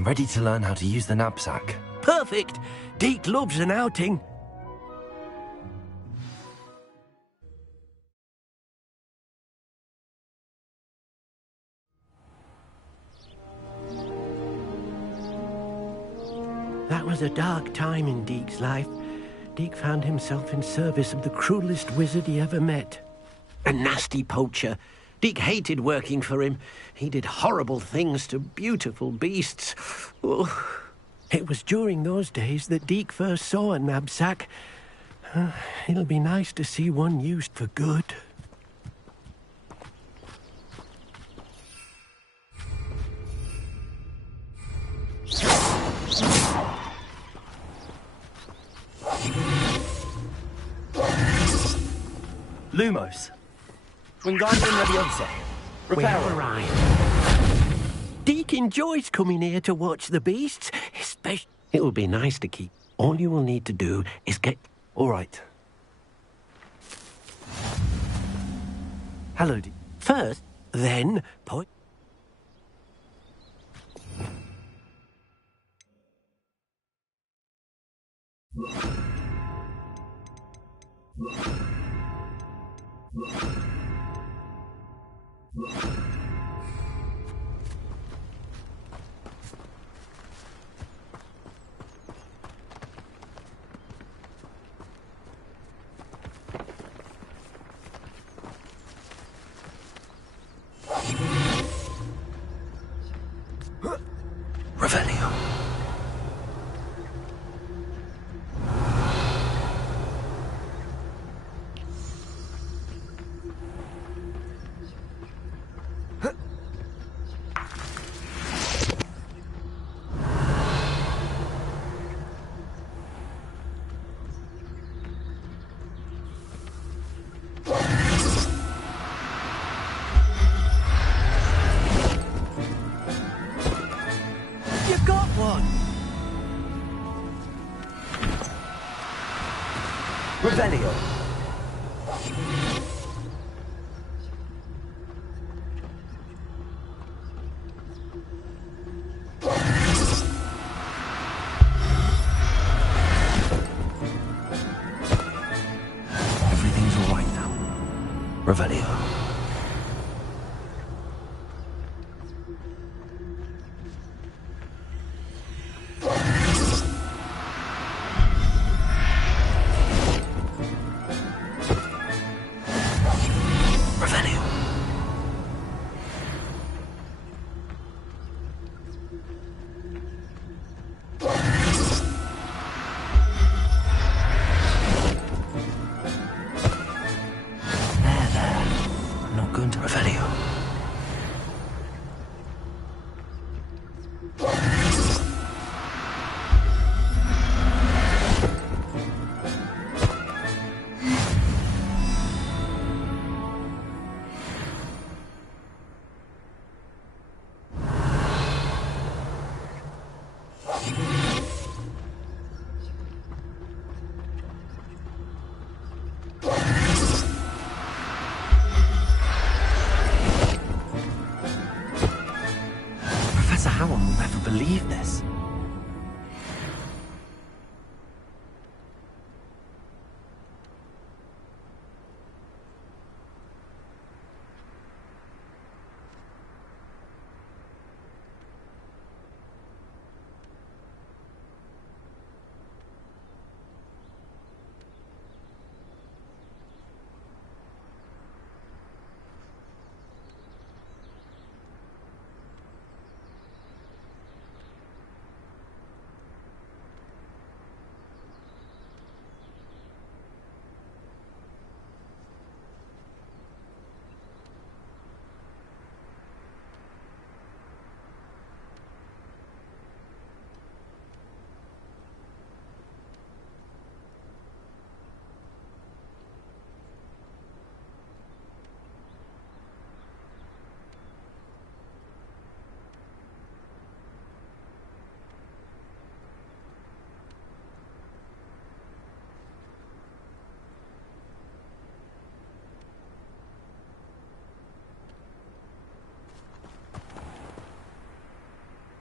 I'm ready to learn how to use the knapsack. Perfect! Deke loves an outing. That was a dark time in Deke's life. Deke found himself in service of the cruelest wizard he ever met. A nasty poacher, Deke hated working for him. He did horrible things to beautiful beasts. Oh, it was during those days that Deke first saw a knapsack. It'll be nice to see one used for good. Lumos. Wingardium Leviosa. We have arrived. Deke enjoys coming here to watch the beasts, especially... It will be nice to keep. All you will need to do is get... All right. Hello, Deke. First, then... point. Revelio. You got one! Revelio. Everything's all right now. Revelio. Revelio. There. I'm not going to Revelio. Professor Howell will never believe this.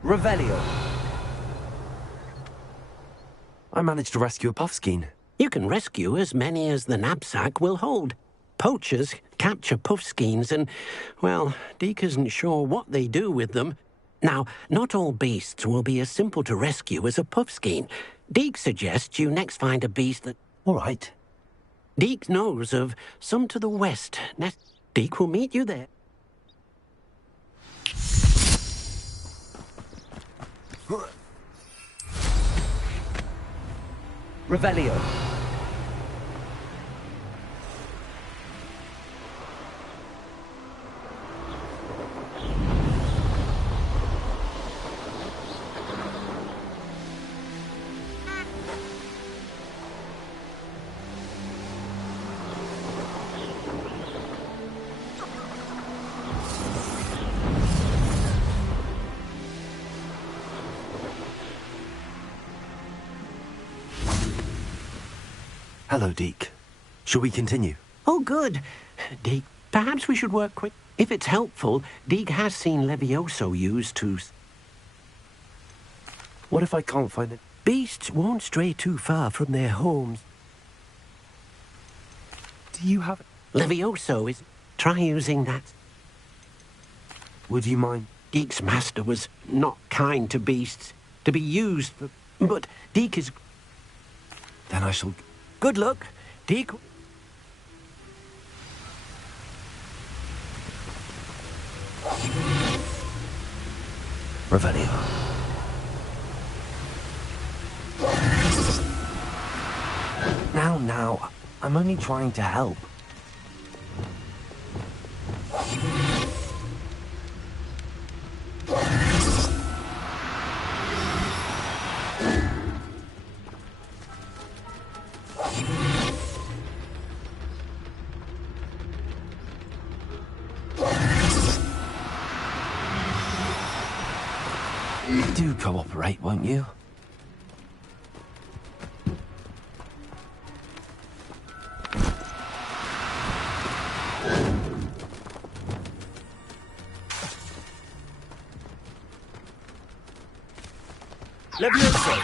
Revelio. I managed to rescue a puffskein. You can rescue as many as the knapsack will hold. Poachers capture puffskeins and, well, Deke isn't sure what they do with them. Now, not all beasts will be as simple to rescue as a puffskein. Deke suggests you next find a beast that... All right. Deke knows of some to the west. Deke will meet you there. Revelio. Hello, Deke. Shall we continue? Oh, good. Deke, perhaps we should work quick. If it's helpful, Deke has seen Levioso used to... What if I can't find it? Beasts won't stray too far from their homes. Do you have it? Levioso is... Try using that. Would you mind? Deke's master was not kind to beasts. To be used for... But Deke is... Then I shall... Good luck, Deke. Revelio. Now, I'm only trying to help. Do cooperate, won't you? Levioso.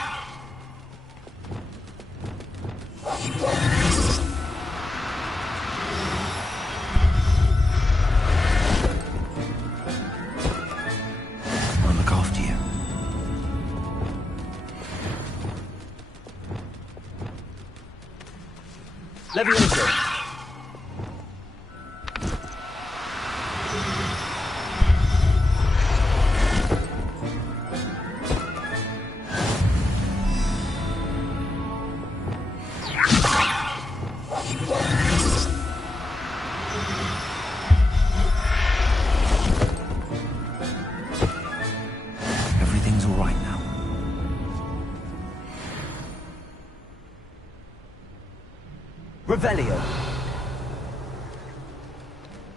I'll look after you. Levioso. Everything's all right now. Revelio.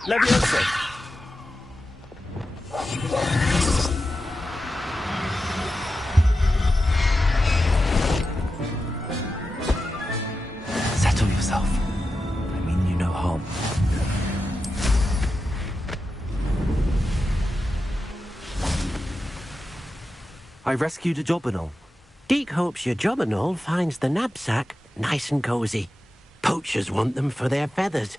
Levioso. Settle yourself. I mean you no harm. I rescued a jobberknoll. Deke hopes your jobberknoll finds the knapsack nice and cozy. Poachers want them for their feathers,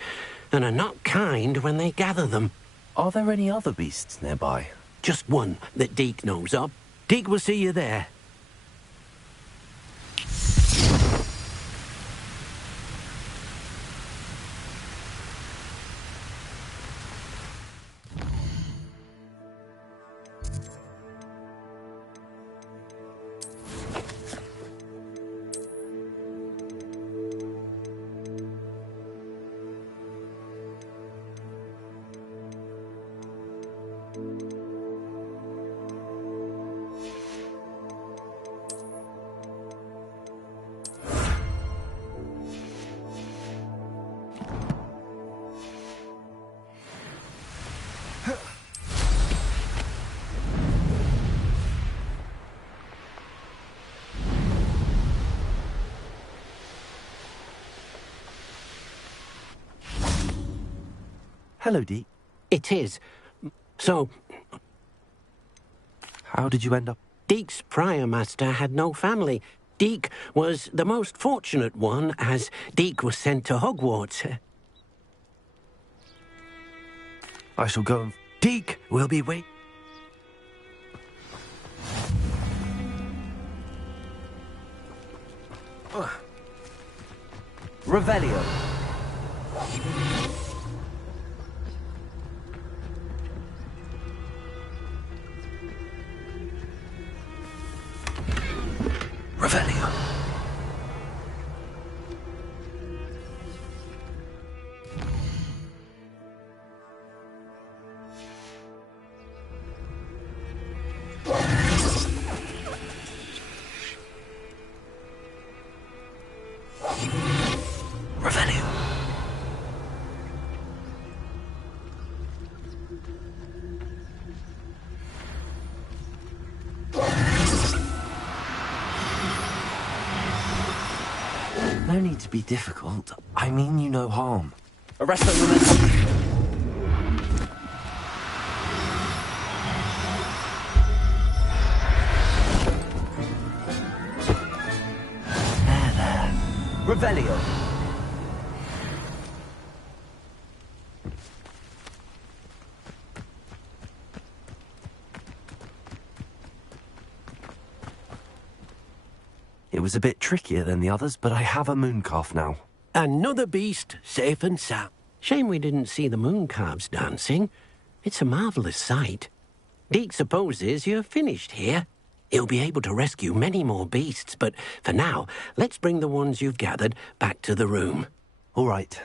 and are not kind when they gather them. Are there any other beasts nearby? Just one that Deke knows of. Deke will see you there. Hello, Deke. It is. So, how did you end up? Deke's prior master had no family. Deke was the most fortunate one, as Deke was sent to Hogwarts. I shall go and... Deke will be waiting. Revelio. No need to be difficult. I mean you no harm. Arrest them, women. Revelio. It was a bit trickier than the others, but I have a mooncalf now. Another beast, safe and sound. Shame we didn't see the mooncalves dancing. It's a marvellous sight. Deke supposes you're finished here. He'll be able to rescue many more beasts, but for now, let's bring the ones you've gathered back to the room. All right.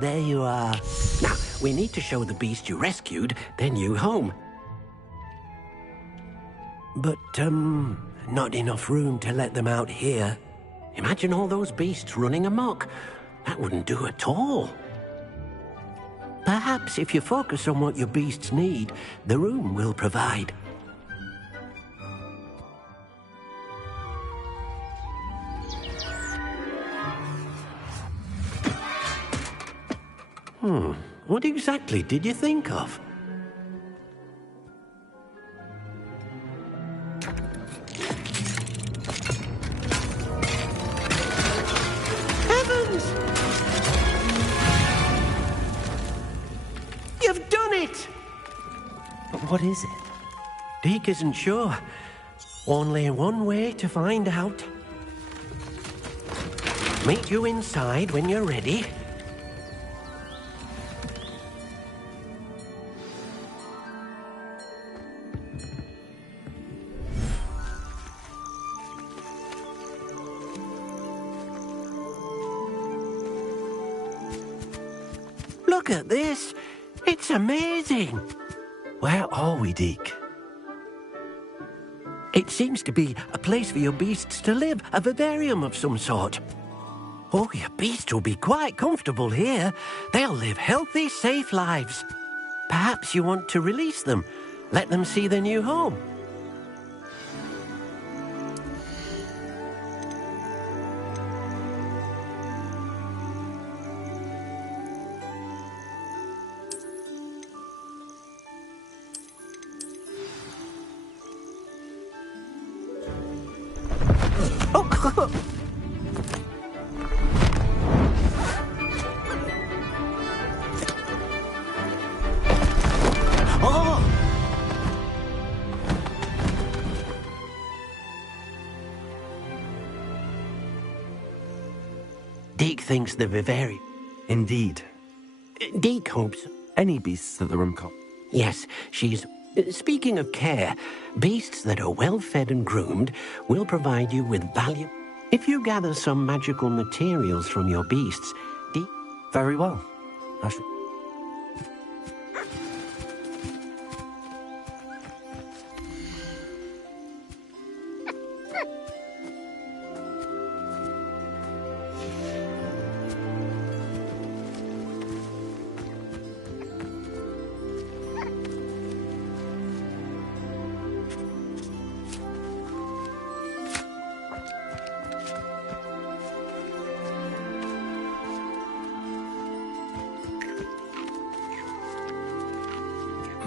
There you are. Now, we need to show the beast you rescued their new home. But, not enough room to let them out here. Imagine all those beasts running amok. That wouldn't do at all. Perhaps if you focus on what your beasts need, the room will provide. What exactly did you think of? Heavens! You've done it! But what is it? Deke isn't sure. Only one way to find out. Meet you inside when you're ready. Look at this. It's amazing. Where are we, Deke? It seems to be a place for your beasts to live, a vivarium of some sort. Oh, your beasts will be quite comfortable here. They'll live healthy, safe lives. Perhaps you want to release them, let them see their new home. Deke thinks the vivarium. Indeed. Deke hopes. Any beasts that the room can't. Yes, she's... Speaking of care, beasts that are well fed and groomed will provide you with value. If you gather some magical materials from your beasts, Deke... Very well. I should...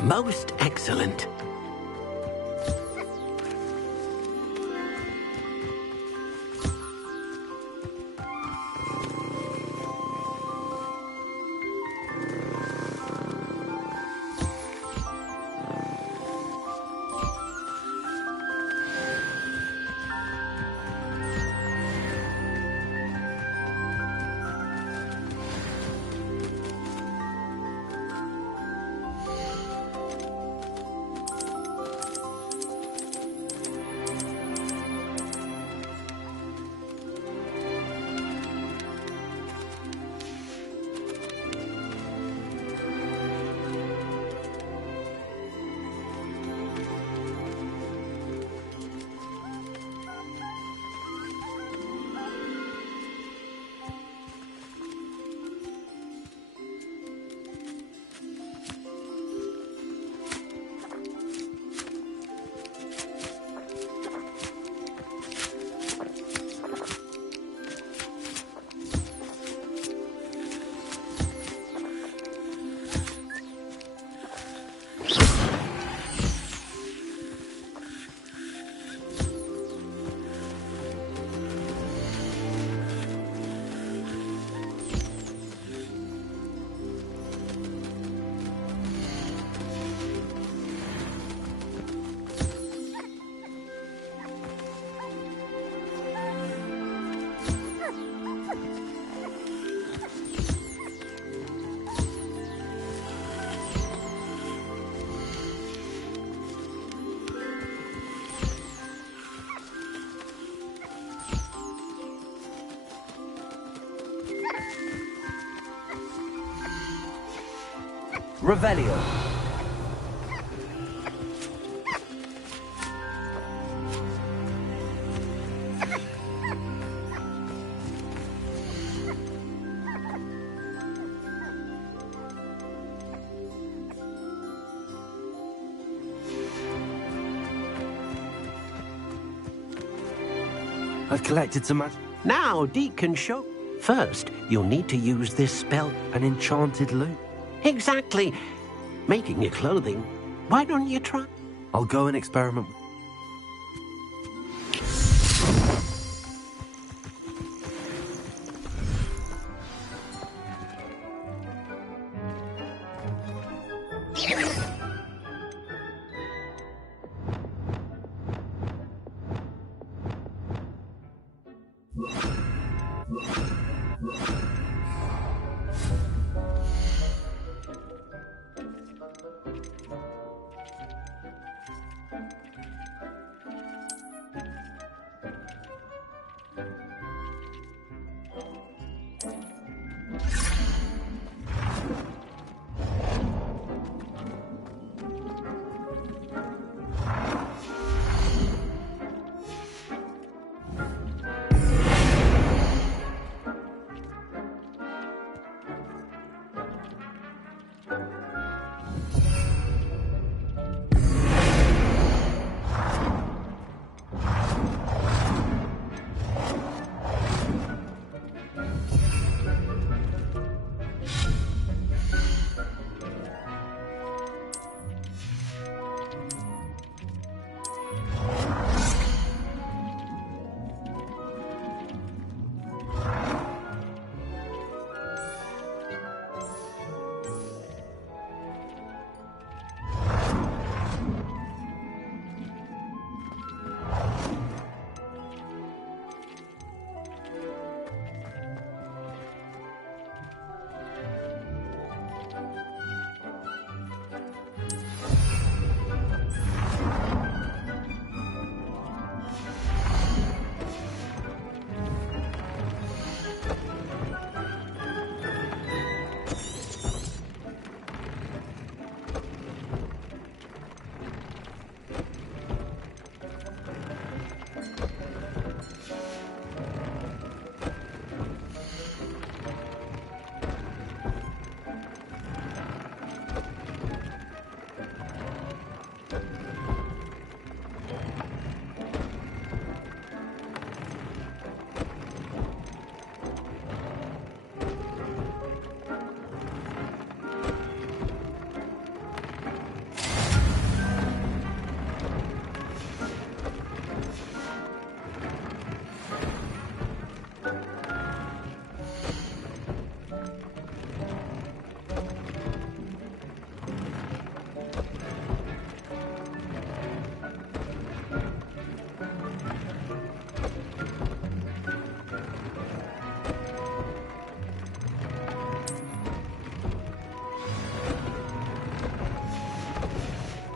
Most excellent. Revelio. I've collected some Now, Deke can show... First, you'll need to use this spell. An enchanted loom? Exactly. Making your clothing. Why don't you try? I'll go and experiment.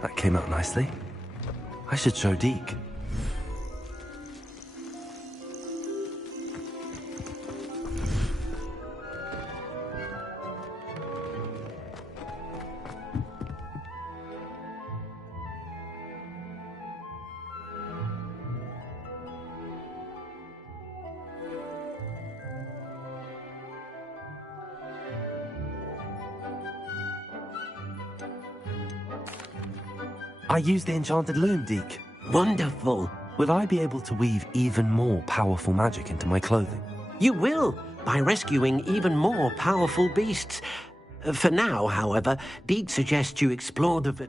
That came out nicely. I should show Deke. I used the enchanted loom, Deke. Wonderful. Will I be able to weave even more powerful magic into my clothing? You will, by rescuing even more powerful beasts. For now, however, Deke suggests you explore the...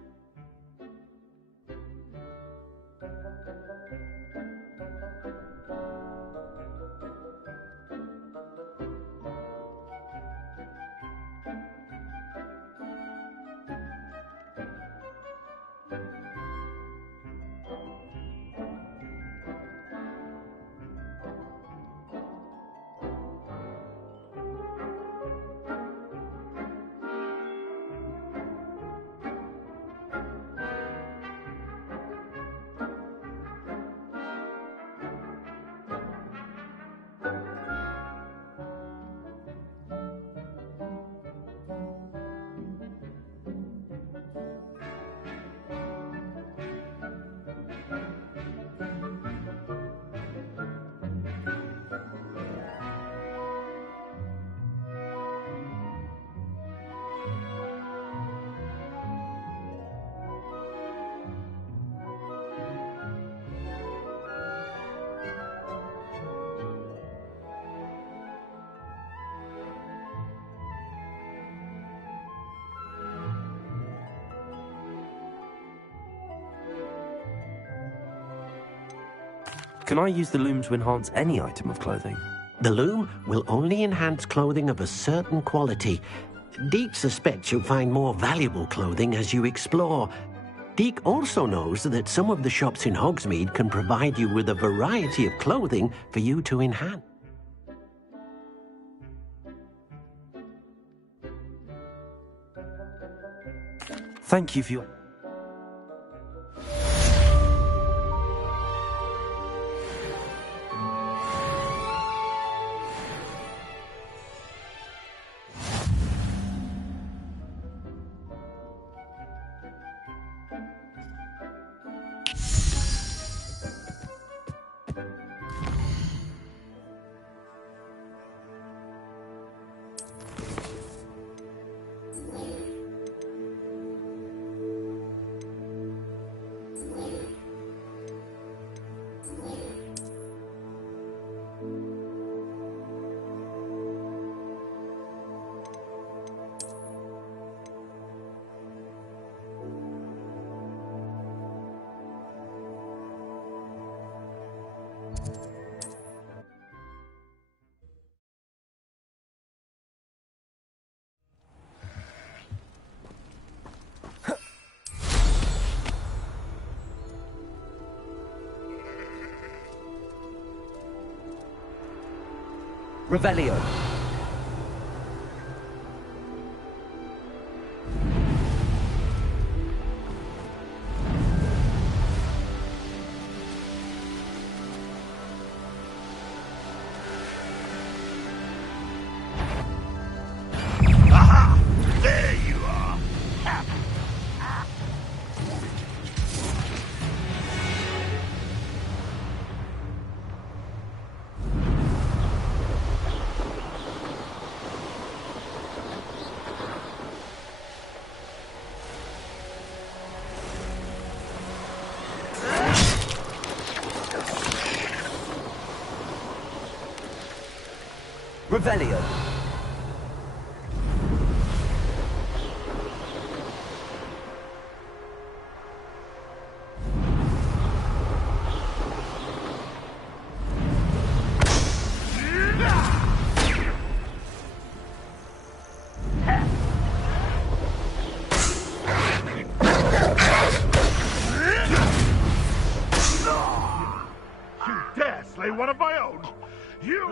Can I use the loom to enhance any item of clothing? The loom will only enhance clothing of a certain quality. Deke suspects you'll find more valuable clothing as you explore. Deke also knows that some of the shops in Hogsmeade can provide you with a variety of clothing for you to enhance. Thank you for your... Revelio. Aha! There you are! Revelio. You dare slay one of my own! You...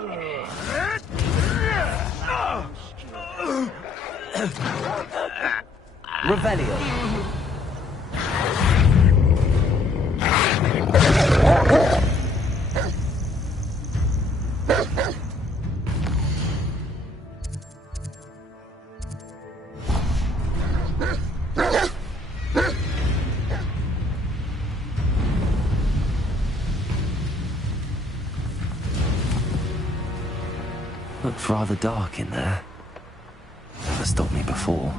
Revelio. Looked rather dark in there. Never stopped me before.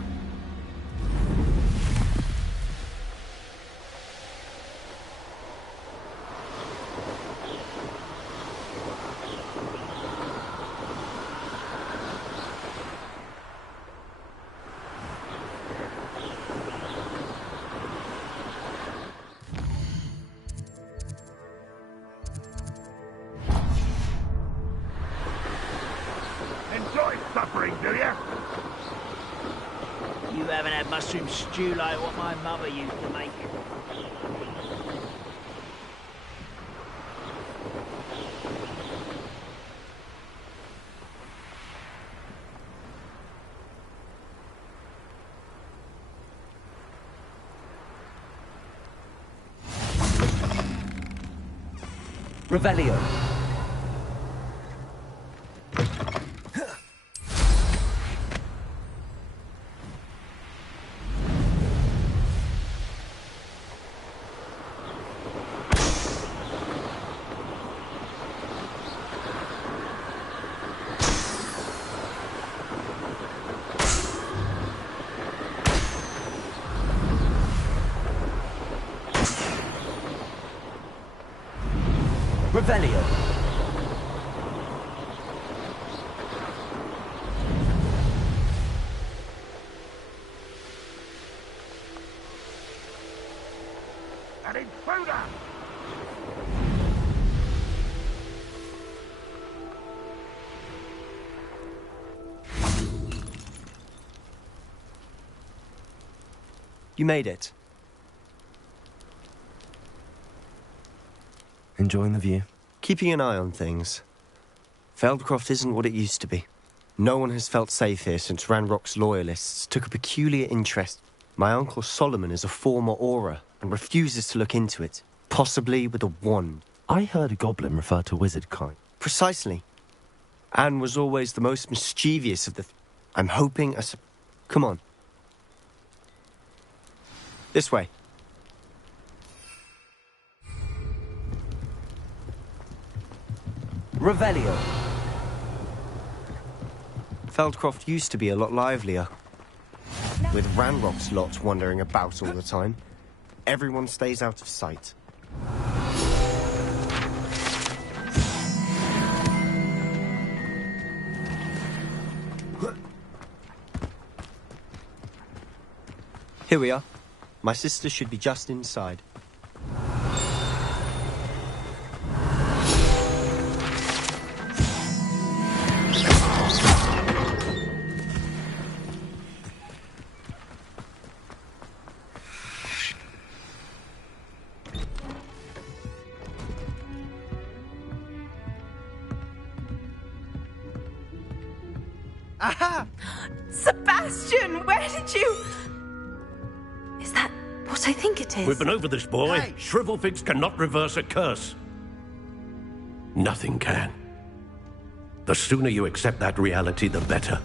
Enjoy suffering, do you? You haven't had mushroom stew like what my mother used to make. Revelio. Revelio. An intruder! You made it. Enjoying the view? Keeping an eye on things. Feldcroft isn't what it used to be. No one has felt safe here since Ranrock's loyalists took a peculiar interest. My uncle Solomon is a former Auror and refuses to look into it, possibly with a wand. I heard a goblin refer to wizard kind. Precisely. Anne was always the most mischievous of the... I'm hoping a... Come on. This way. Revelio. Feldcroft used to be a lot livelier. With Ranrock's lot wandering about all the time, everyone stays out of sight. Here we are. My sister should be just inside. Aha! Sebastian, where did you... Is that what I think it is? We've been over this, boy. Hey. Shrivelfigs cannot reverse a curse. Nothing can. The sooner you accept that reality, the better.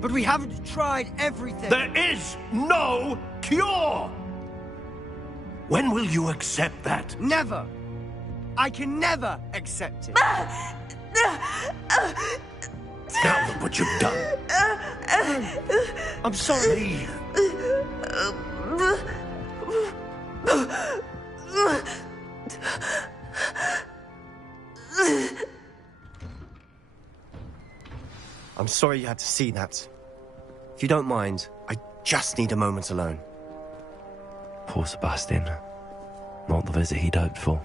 But we haven't tried everything. There is no cure! When will you accept that? Never. I can never accept it. Now look what you've done. I'm sorry. I'm sorry you had to see that. If you don't mind, I just need a moment alone. Poor Sebastian. Not the visit he'd hoped for.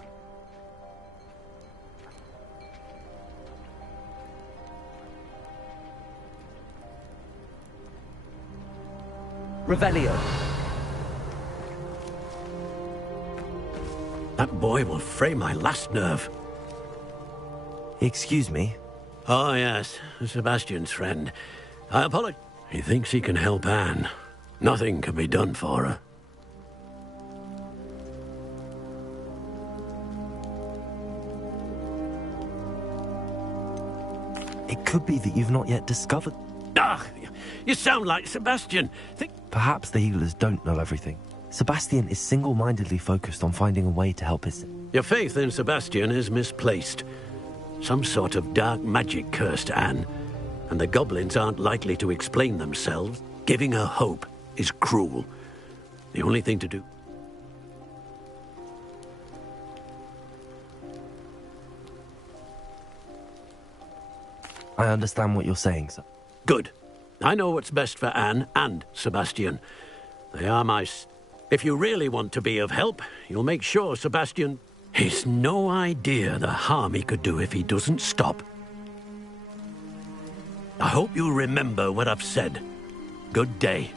Revelio. That boy will fray my last nerve. Excuse me? Oh, yes. Sebastian's friend. I apologize. He thinks he can help Anne. Nothing can be done for her. It could be that you've not yet discovered... Ah, you sound like Sebastian. Perhaps the healers don't know everything. Sebastian is single-mindedly focused on finding a way to help his... Your faith in Sebastian is misplaced. Some sort of dark magic cursed Anne, and the goblins aren't likely to explain themselves. Giving her hope is cruel. The only thing to do... I understand what you're saying, sir. Good. I know what's best for Anne and Sebastian. They are my... If you really want to be of help, you'll make sure Sebastian... He's no idea the harm he could do if he doesn't stop. I hope you'll remember what I've said. Good day.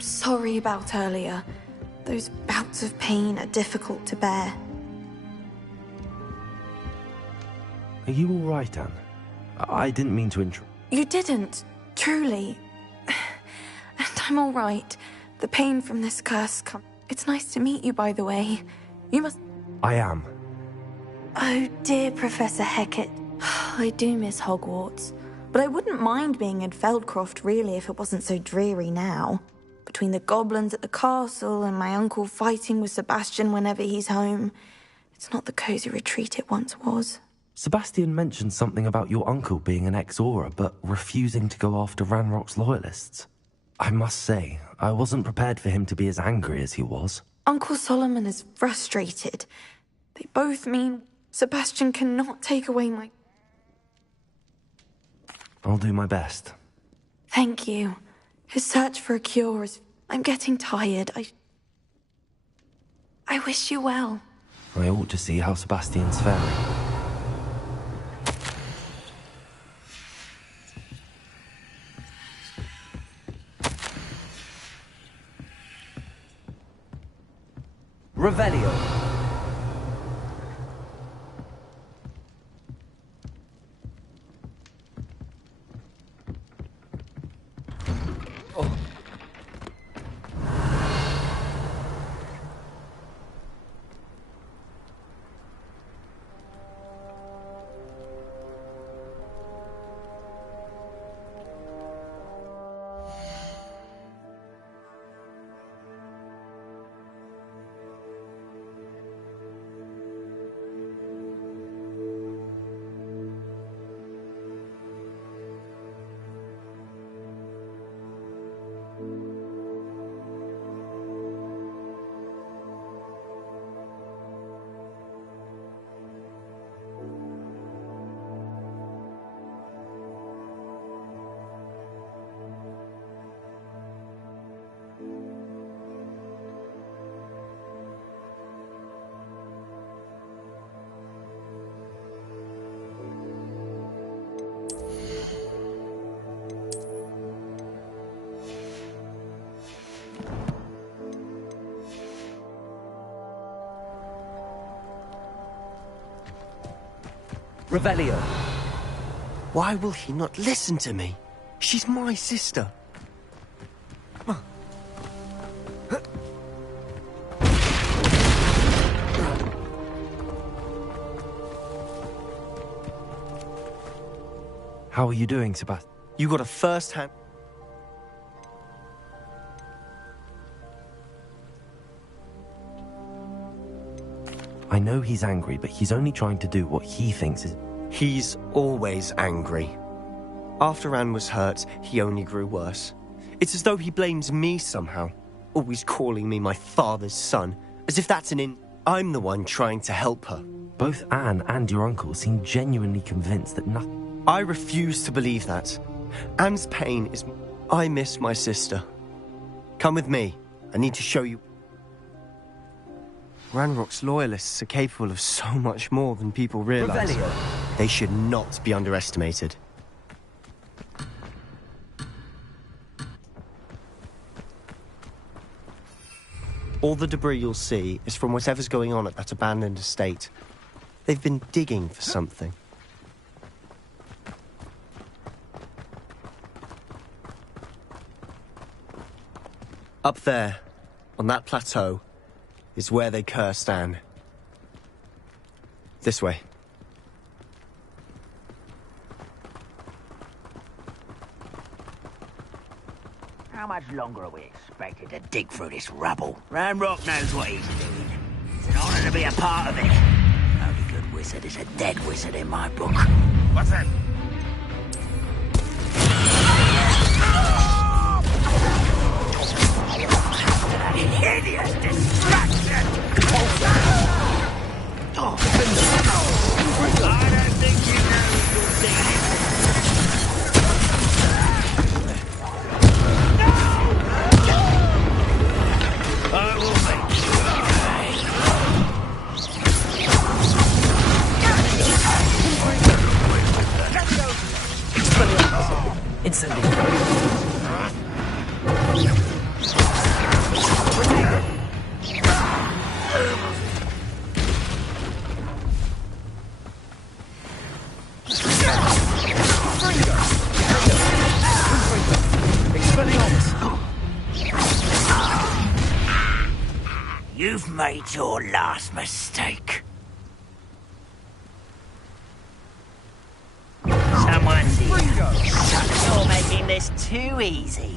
Sorry about earlier. Those bouts of pain are difficult to bear. Are you all right, Anne? I didn't mean to interrupt. You didn't, truly. And I'm all right. The pain from this curse comes... It's nice to meet you, by the way. You must... I am. Oh, dear Professor Hecat. I do miss Hogwarts. But I wouldn't mind being in Feldcroft, really, if it wasn't so dreary now. Between the goblins at the castle and my uncle fighting with Sebastian whenever he's home. It's not the cosy retreat it once was. Sebastian mentioned something about your uncle being an ex-Auror, but refusing to go after Ranrock's loyalists. I must say, I wasn't prepared for him to be as angry as he was. Uncle Solomon is frustrated. They both mean Sebastian cannot take away my... I'll do my best. Thank you. His search for a cure is... I'm getting tired. I wish you well. I ought to see how Sebastian's faring. Revelio. Revelio. Why will he not listen to me? She's my sister. How are you doing, Sebastian? You got a first-hand... I know he's angry, but he's only trying to do what he thinks is... He's always angry. After Anne was hurt, he only grew worse. It's as though he blames me somehow, always calling me my father's son, as if that's I'm the one trying to help her. Both Anne and your uncle seem genuinely convinced that nothing... I refuse to believe that. Anne's pain is... I miss my sister. Come with me. I need to show you... Ranrock's loyalists are capable of so much more than people realize. Revelio. They should not be underestimated. All the debris you'll see is from whatever's going on at that abandoned estate. They've been digging for something. Up there, on that plateau, is where they cursed Anne. This way. How much longer are we expected to dig through this rubble? Ranrock knows what he's doing. It's an honor to be a part of it. Only good wizard is a dead wizard in my book. What's that? Hideous distraction! I don't think you know you're digging. I will make you Incendiary. You've made your last mistake. Someone's here. You're making this too easy.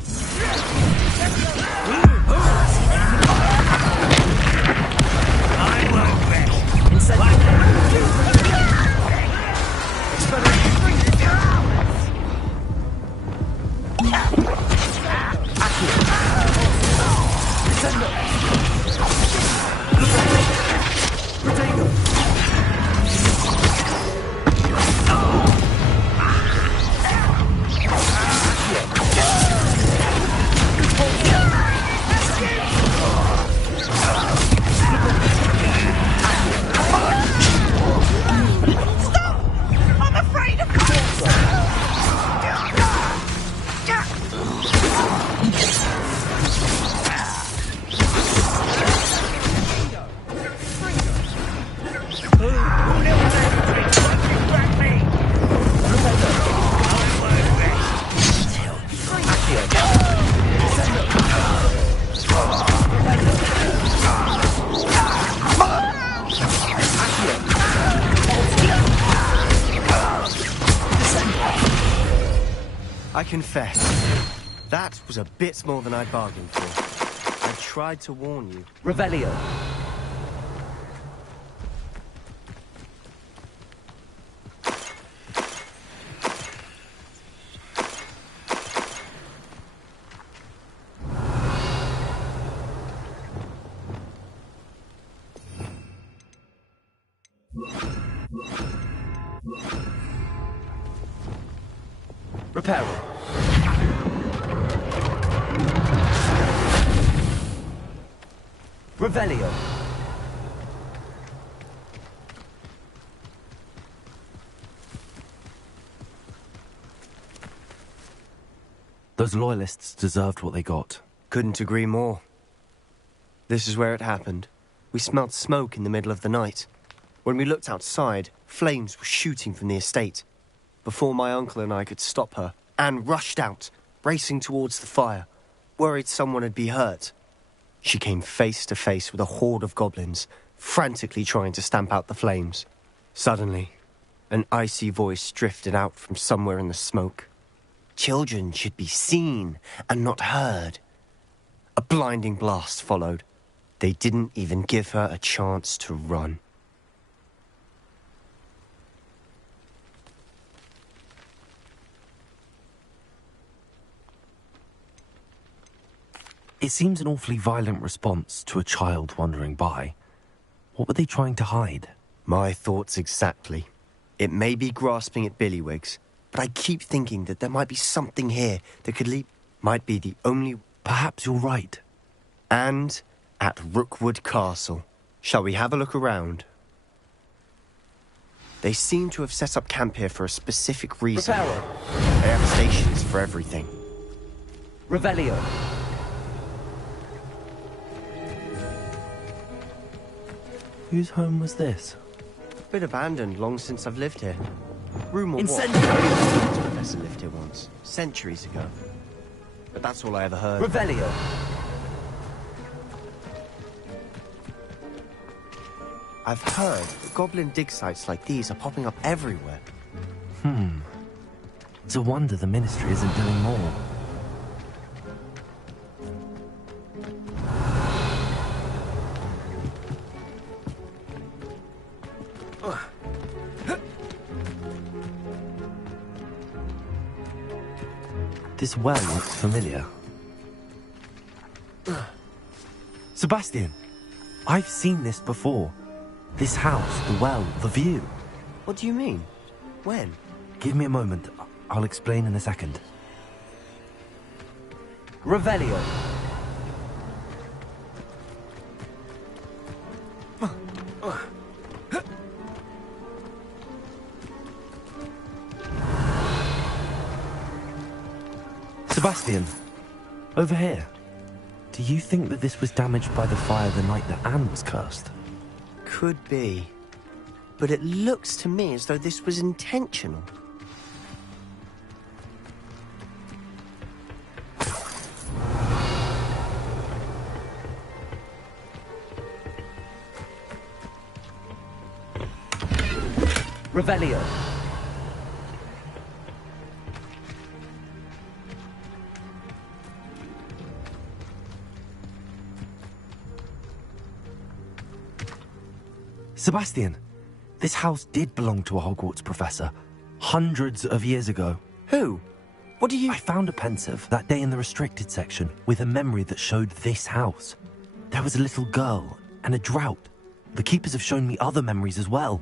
I won't I confess, that was a bit more than I bargained for. I tried to warn you. Revelio. Reparo. Revelio. Those loyalists deserved what they got. Couldn't agree more. This is where it happened. We smelled smoke in the middle of the night. When we looked outside, flames were shooting from the estate. Before my uncle and I could stop her, Anne rushed out, racing towards the fire, worried someone had been hurt. She came face to face with a horde of goblins, frantically trying to stamp out the flames. Suddenly, an icy voice drifted out from somewhere in the smoke. Children should be seen and not heard. A blinding blast followed. They didn't even give her a chance to run. It seems an awfully violent response to a child wandering by. What were they trying to hide? My thoughts exactly. It may be grasping at Billywigs, but I keep thinking that there might be something here that could lead... Might be the only... Perhaps you're right. And at Rookwood Castle. Shall we have a look around? They seem to have set up camp here for a specific reason. Reparo. They have stations for everything. Revelio. Whose home was this? Been abandoned long since I've lived here. Rumour was Incendiary. the professor lived here once, centuries ago. But that's all I ever heard. Revelio. I've heard that goblin dig sites like these are popping up everywhere. It's a wonder the Ministry isn't doing more. This well looks familiar. Sebastian, I've seen this before. This house, the well, the view. What do you mean? When? Give me a moment. I'll explain in a second. Revelio. Sebastian, over here. Do you think that this was damaged by the fire the night that Anne was cursed? Could be. But it looks to me as though this was intentional. Revelio. Sebastian, this house did belong to a Hogwarts professor, hundreds of years ago. Who? What do you... I found a pensive that day in the restricted section with a memory that showed this house. There was a little girl and a drought. The keepers have shown me other memories as well.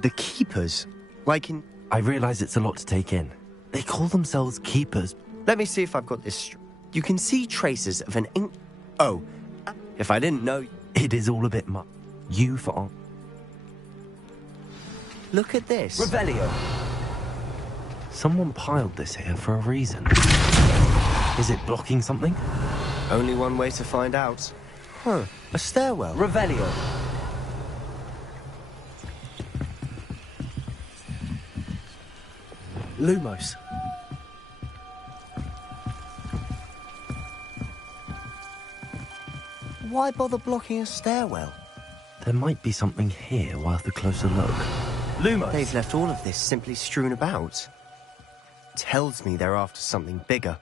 The keepers? Like in... I realise it's a lot to take in. They call themselves keepers. Let me see if I've got this straight. You can see traces of an ink... Oh, if I didn't know... It is all a bit much. You for... Look at this. Revelio. Someone piled this here for a reason. Is it blocking something? Only one way to find out. Huh, a stairwell. Revelio. Lumos. Why bother blocking a stairwell? There might be something here worth a closer look. Lumos. They've left all of this simply strewn about. tells me they're after something bigger.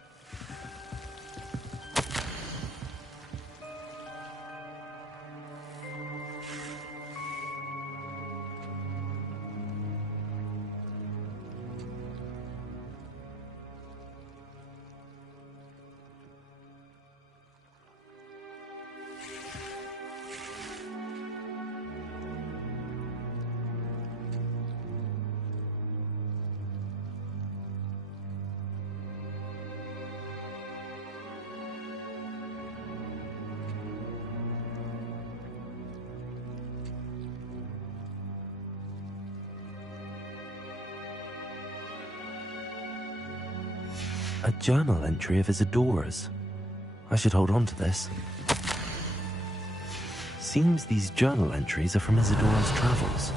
A journal entry of Isadora's. I should hold on to this. Seems these journal entries are from Isadora's travels.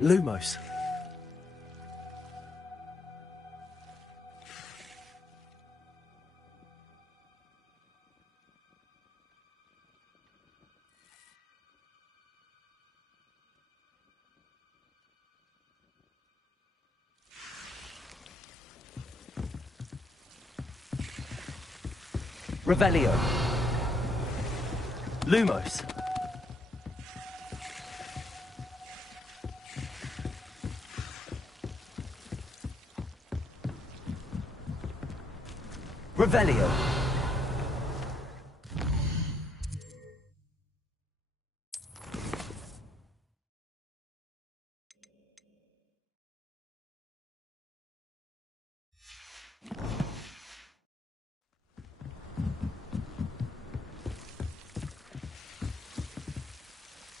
Lumos. Revelio. Lumos. Revelio.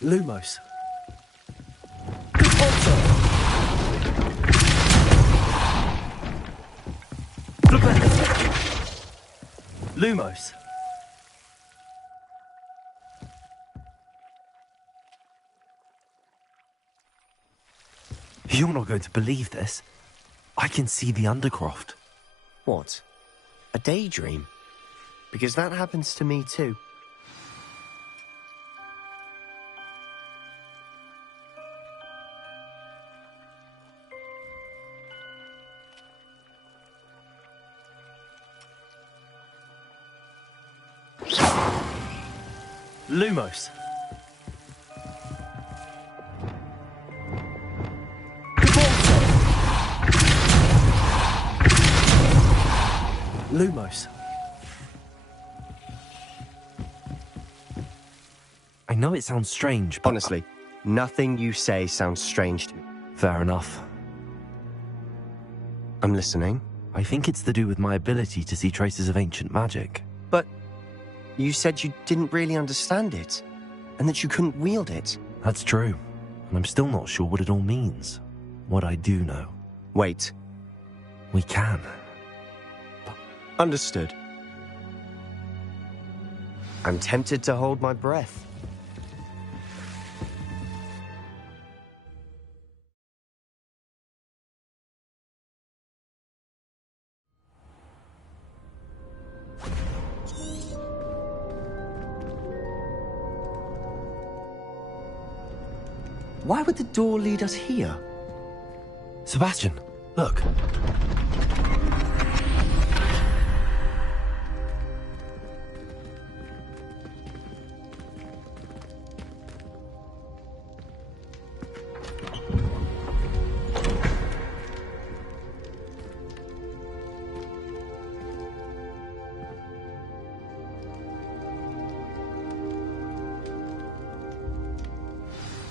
Lumos. Lumos. You're not going to believe this. I can see the Undercroft. What? A daydream? Because that happens to me too. Lumos. Lumos. I know it sounds strange, but... Honestly, nothing you say sounds strange to me. Fair enough. I'm listening. I think it's to do with my ability to see traces of ancient magic. But you said you didn't really understand it, and that you couldn't wield it. That's true, and I'm still not sure what it all means. What I do know. Wait. We can. Understood. I'm tempted to hold my breath. Why would the door lead us here? Sebastian, look.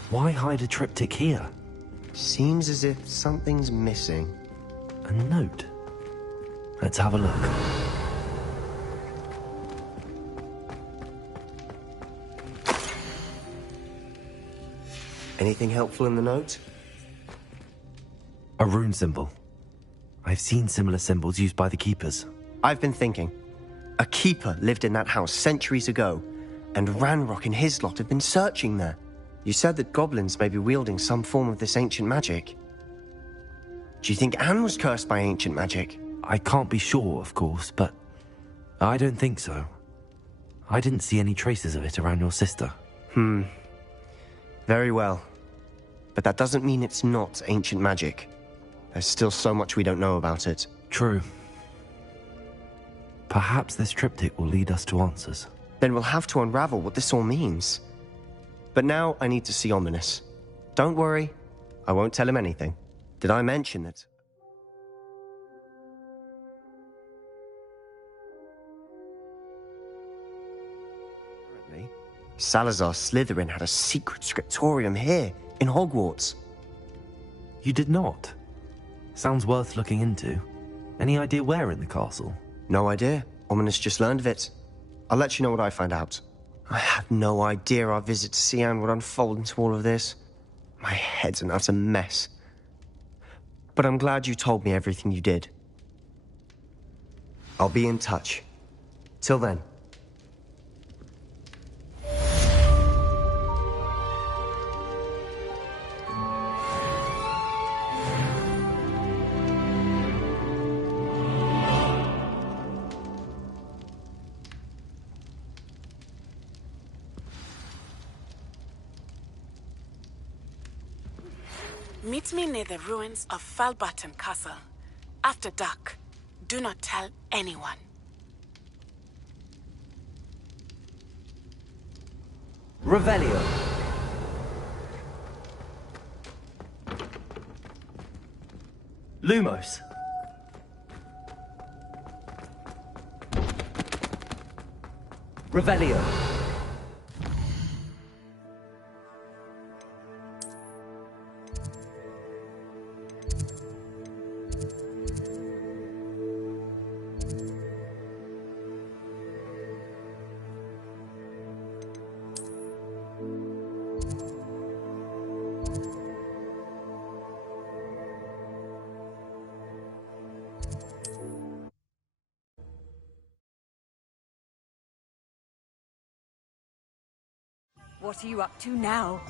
Why hide a triptych here? Seems as if something's missing. A note. Let's have a look. Anything helpful in the note? A rune symbol. I've seen similar symbols used by the keepers. I've been thinking. A keeper lived in that house centuries ago, and Ranrock and his lot have been searching there. You said that goblins may be wielding some form of this ancient magic. Do you think Anne was cursed by ancient magic? I can't be sure, of course, but I don't think so. I didn't see any traces of it around your sister. Very well. But that doesn't mean it's not ancient magic. There's still so much we don't know about it. True. Perhaps this triptych will lead us to answers. Then we'll have to unravel what this all means. But now I need to see Ominous. Don't worry, I won't tell him anything. Did I mention that? Apparently, Salazar Slytherin had a secret scriptorium here, in Hogwarts. You did not? Sounds worth looking into. Any idea where in the castle? No idea. Ominous just learned of it. I'll let you know what I find out. I had no idea our visit to Cian would unfold into all of this. My head's an utter mess. But I'm glad you told me everything you did. I'll be in touch. Till then. Meet me near the ruins of Falbaton Castle. After dark. Do not tell anyone. Revelio. Lumos. Revelio. What are you up to now?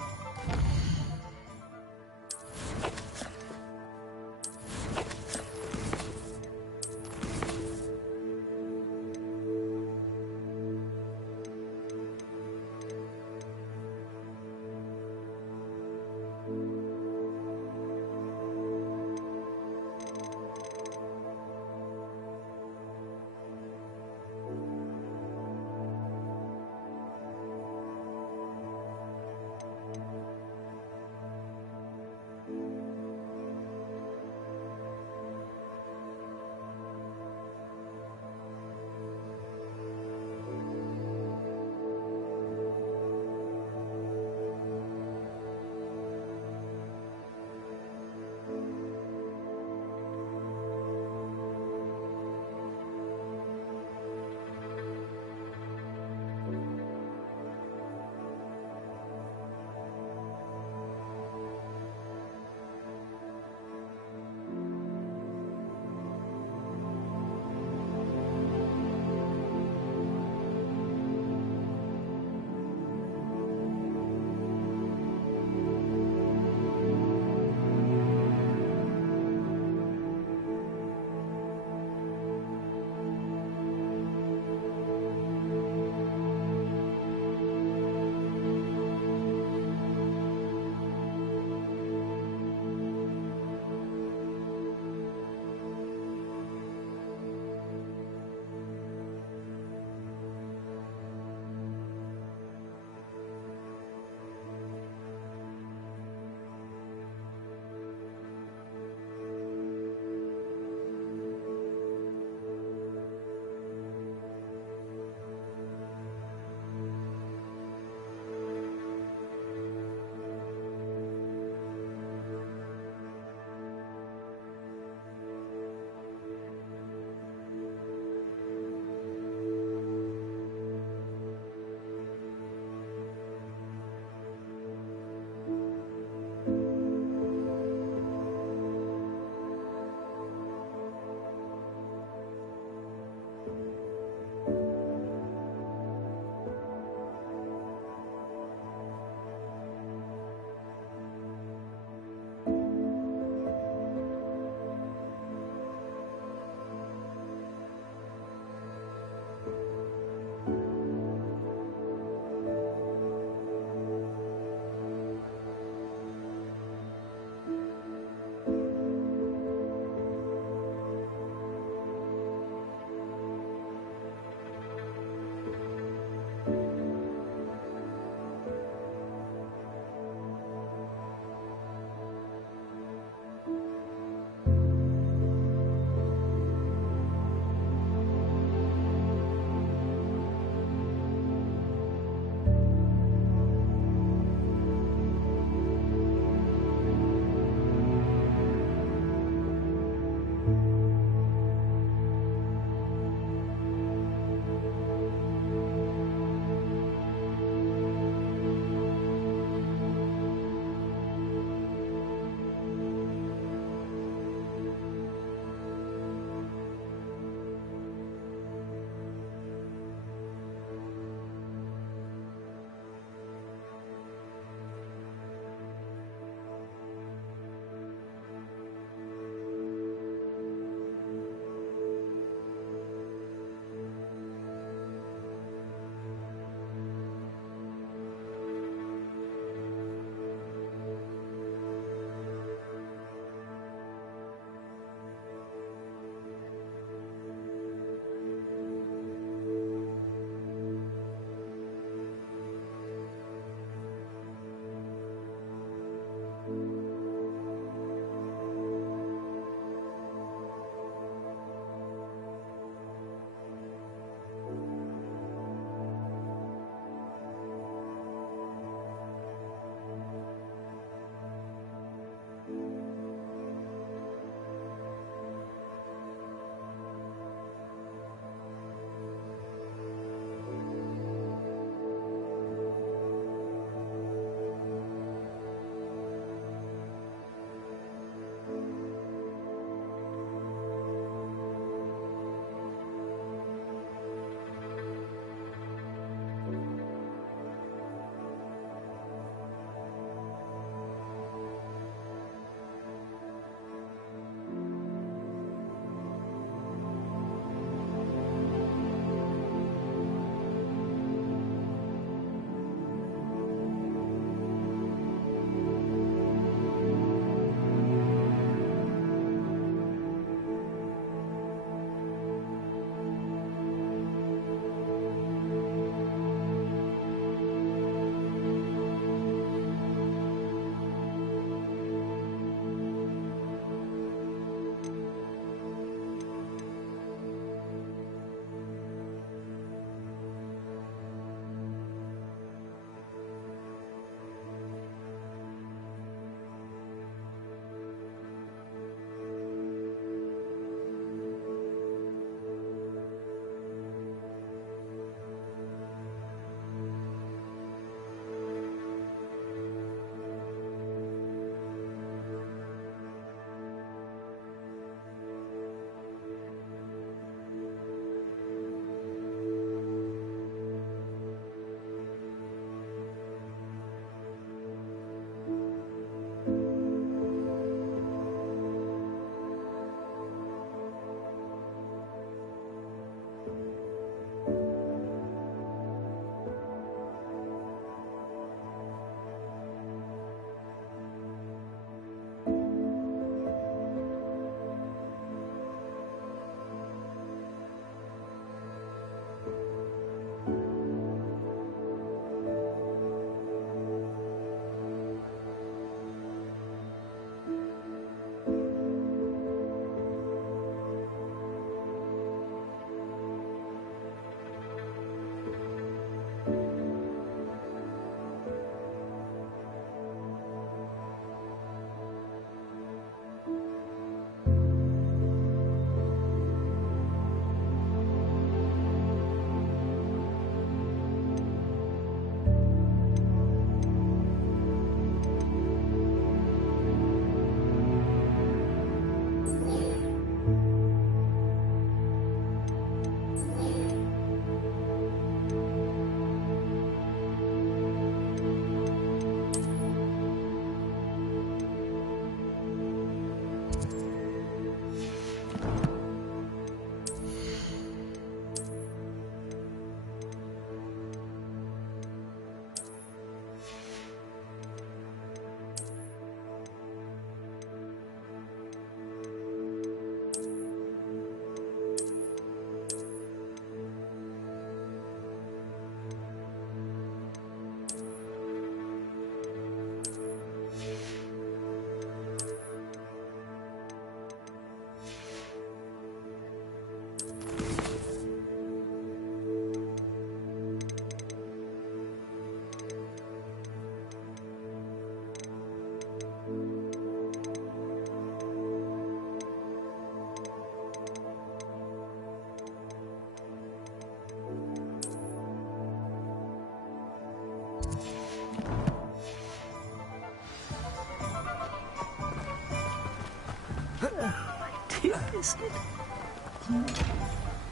Biscuit?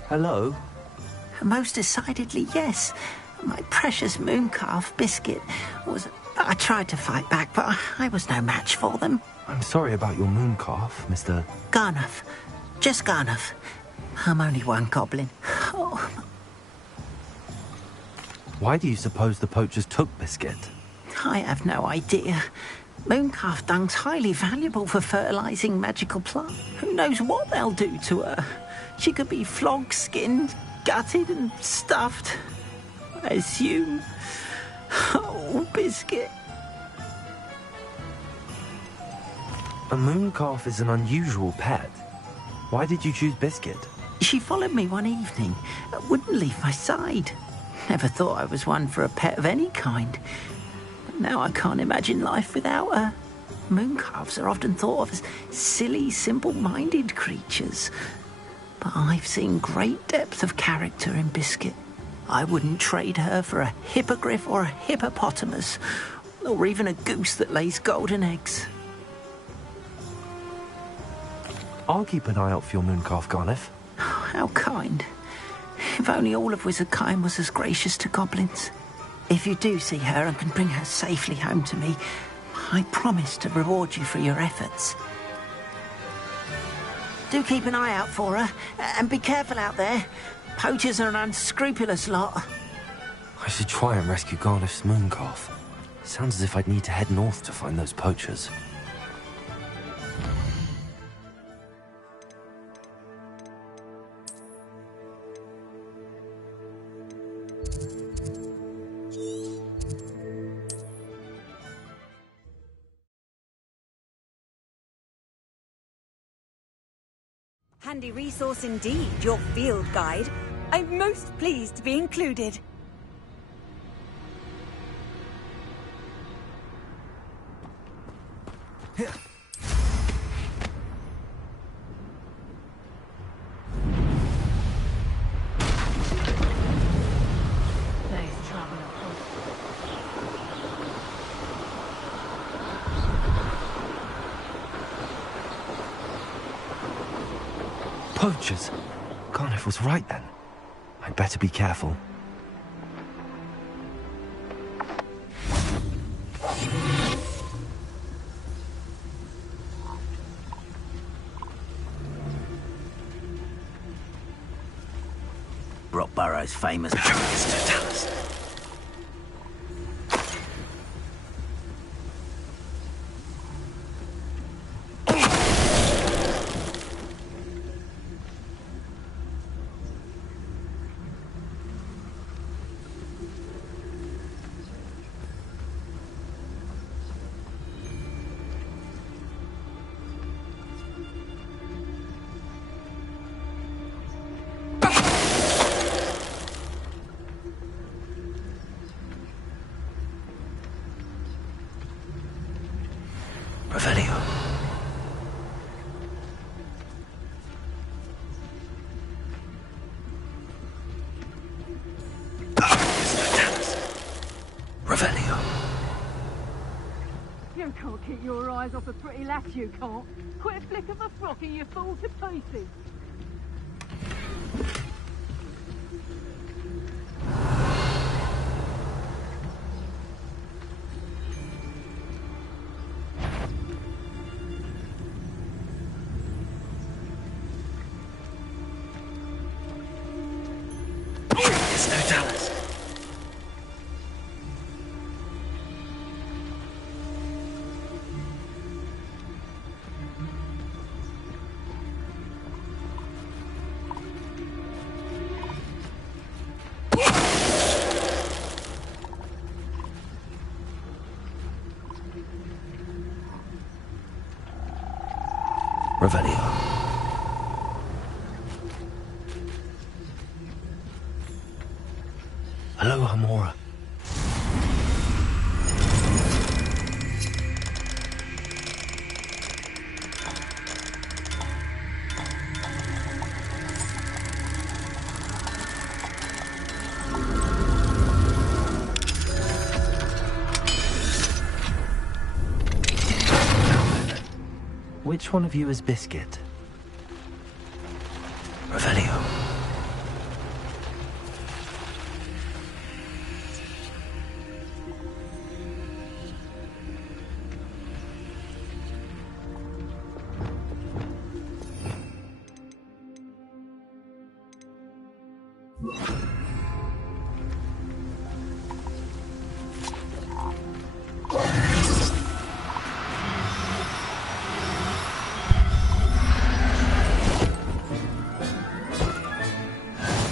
Hello? Most decidedly, yes. My precious mooncalf Biscuit was... I tried to fight back, but I was no match for them. I'm sorry about your mooncalf, Mr. Garnuff. Just Garnuff. I'm only one goblin. Oh. Why do you suppose the poachers took Biscuit? I have no idea. Mooncalf dung's highly valuable for fertilising magical plants. Who knows what they'll do to her? She could be flogged, skinned, gutted and stuffed. I assume. Oh, Biscuit. A mooncalf is an unusual pet. Why did you choose Biscuit? She followed me one evening, wouldn't leave my side. Never thought I was one for a pet of any kind. But now I can't imagine life without her. Mooncalves are often thought of as silly, simple-minded creatures. But I've seen great depth of character in Biscuit. I wouldn't trade her for a hippogriff or a hippopotamus, or even a goose that lays golden eggs. I'll keep an eye out for your mooncalf, Garniff. How kind. If only all of Wizardkind was as gracious to goblins. If you do see her and can bring her safely home to me, I promise to reward you for your efforts. Do keep an eye out for her, and be careful out there. Poachers are an unscrupulous lot. I should try and rescue Garniff's mooncalf. Sounds as if I'd need to head north to find those poachers. Handy resource indeed, your field guide. I'm most pleased to be included. Poachers! Garniff was right then. I'd better be careful. Rockborough's famous... Revelio. Revelio. You can't keep your eyes off a pretty lass, you can't. Quit a flick of a frock and you fall to pieces. Revelio. Hello, Hamora. Which one of you is Biscuit?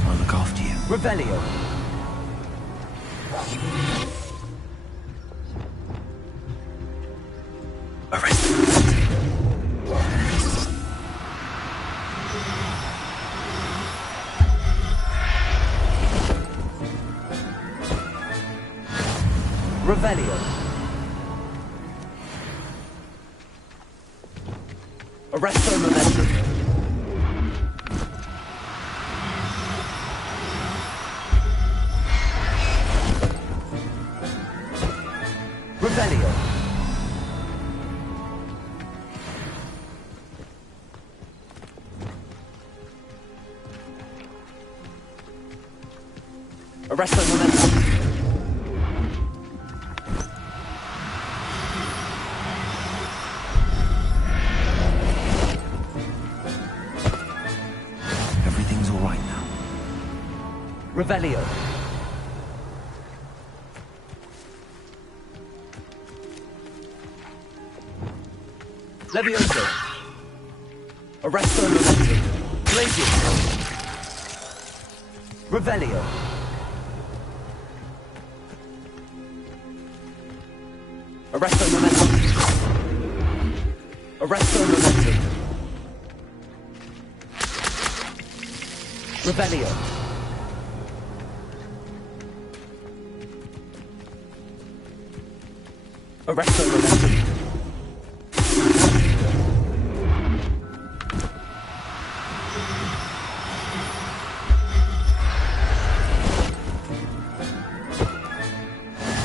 I'll look after you. Revelio. Revelio. Arresto momentum. Revelio. Arresto momentum. Everything's all right now. Revelio. Levioso. Arresto momentum. Glacius. Revelio. Arresto momentum. Arresto momentum. Revelio. Arresto momentum.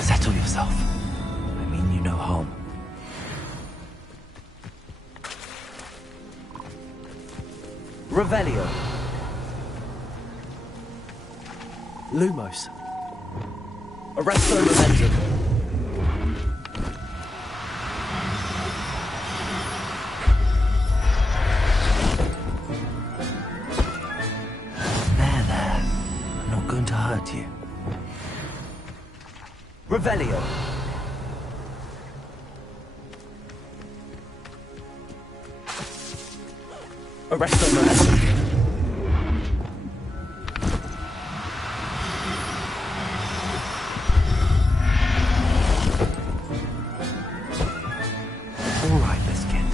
Settle yourself. I mean you no harm. Revelio. Lumos. Arresto momentum. There. I'm not going to hurt you. Revelio. Arresto momentum. All right, Biscuit.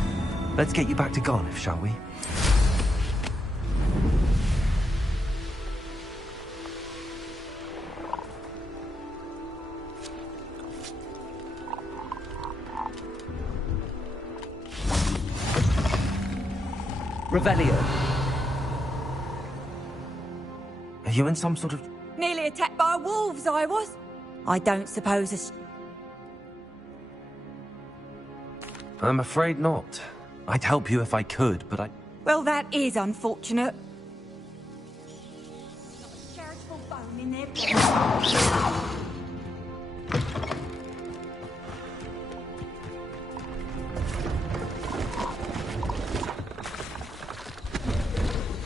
Let's get you back to Garniff, shall we? Revelio. Are you in some sort of... Nearly attacked by wolves, I was. I don't suppose it's... I'm afraid not. I'd help you if I could, but I... Well, that is unfortunate. Not a charitable bone in their blood.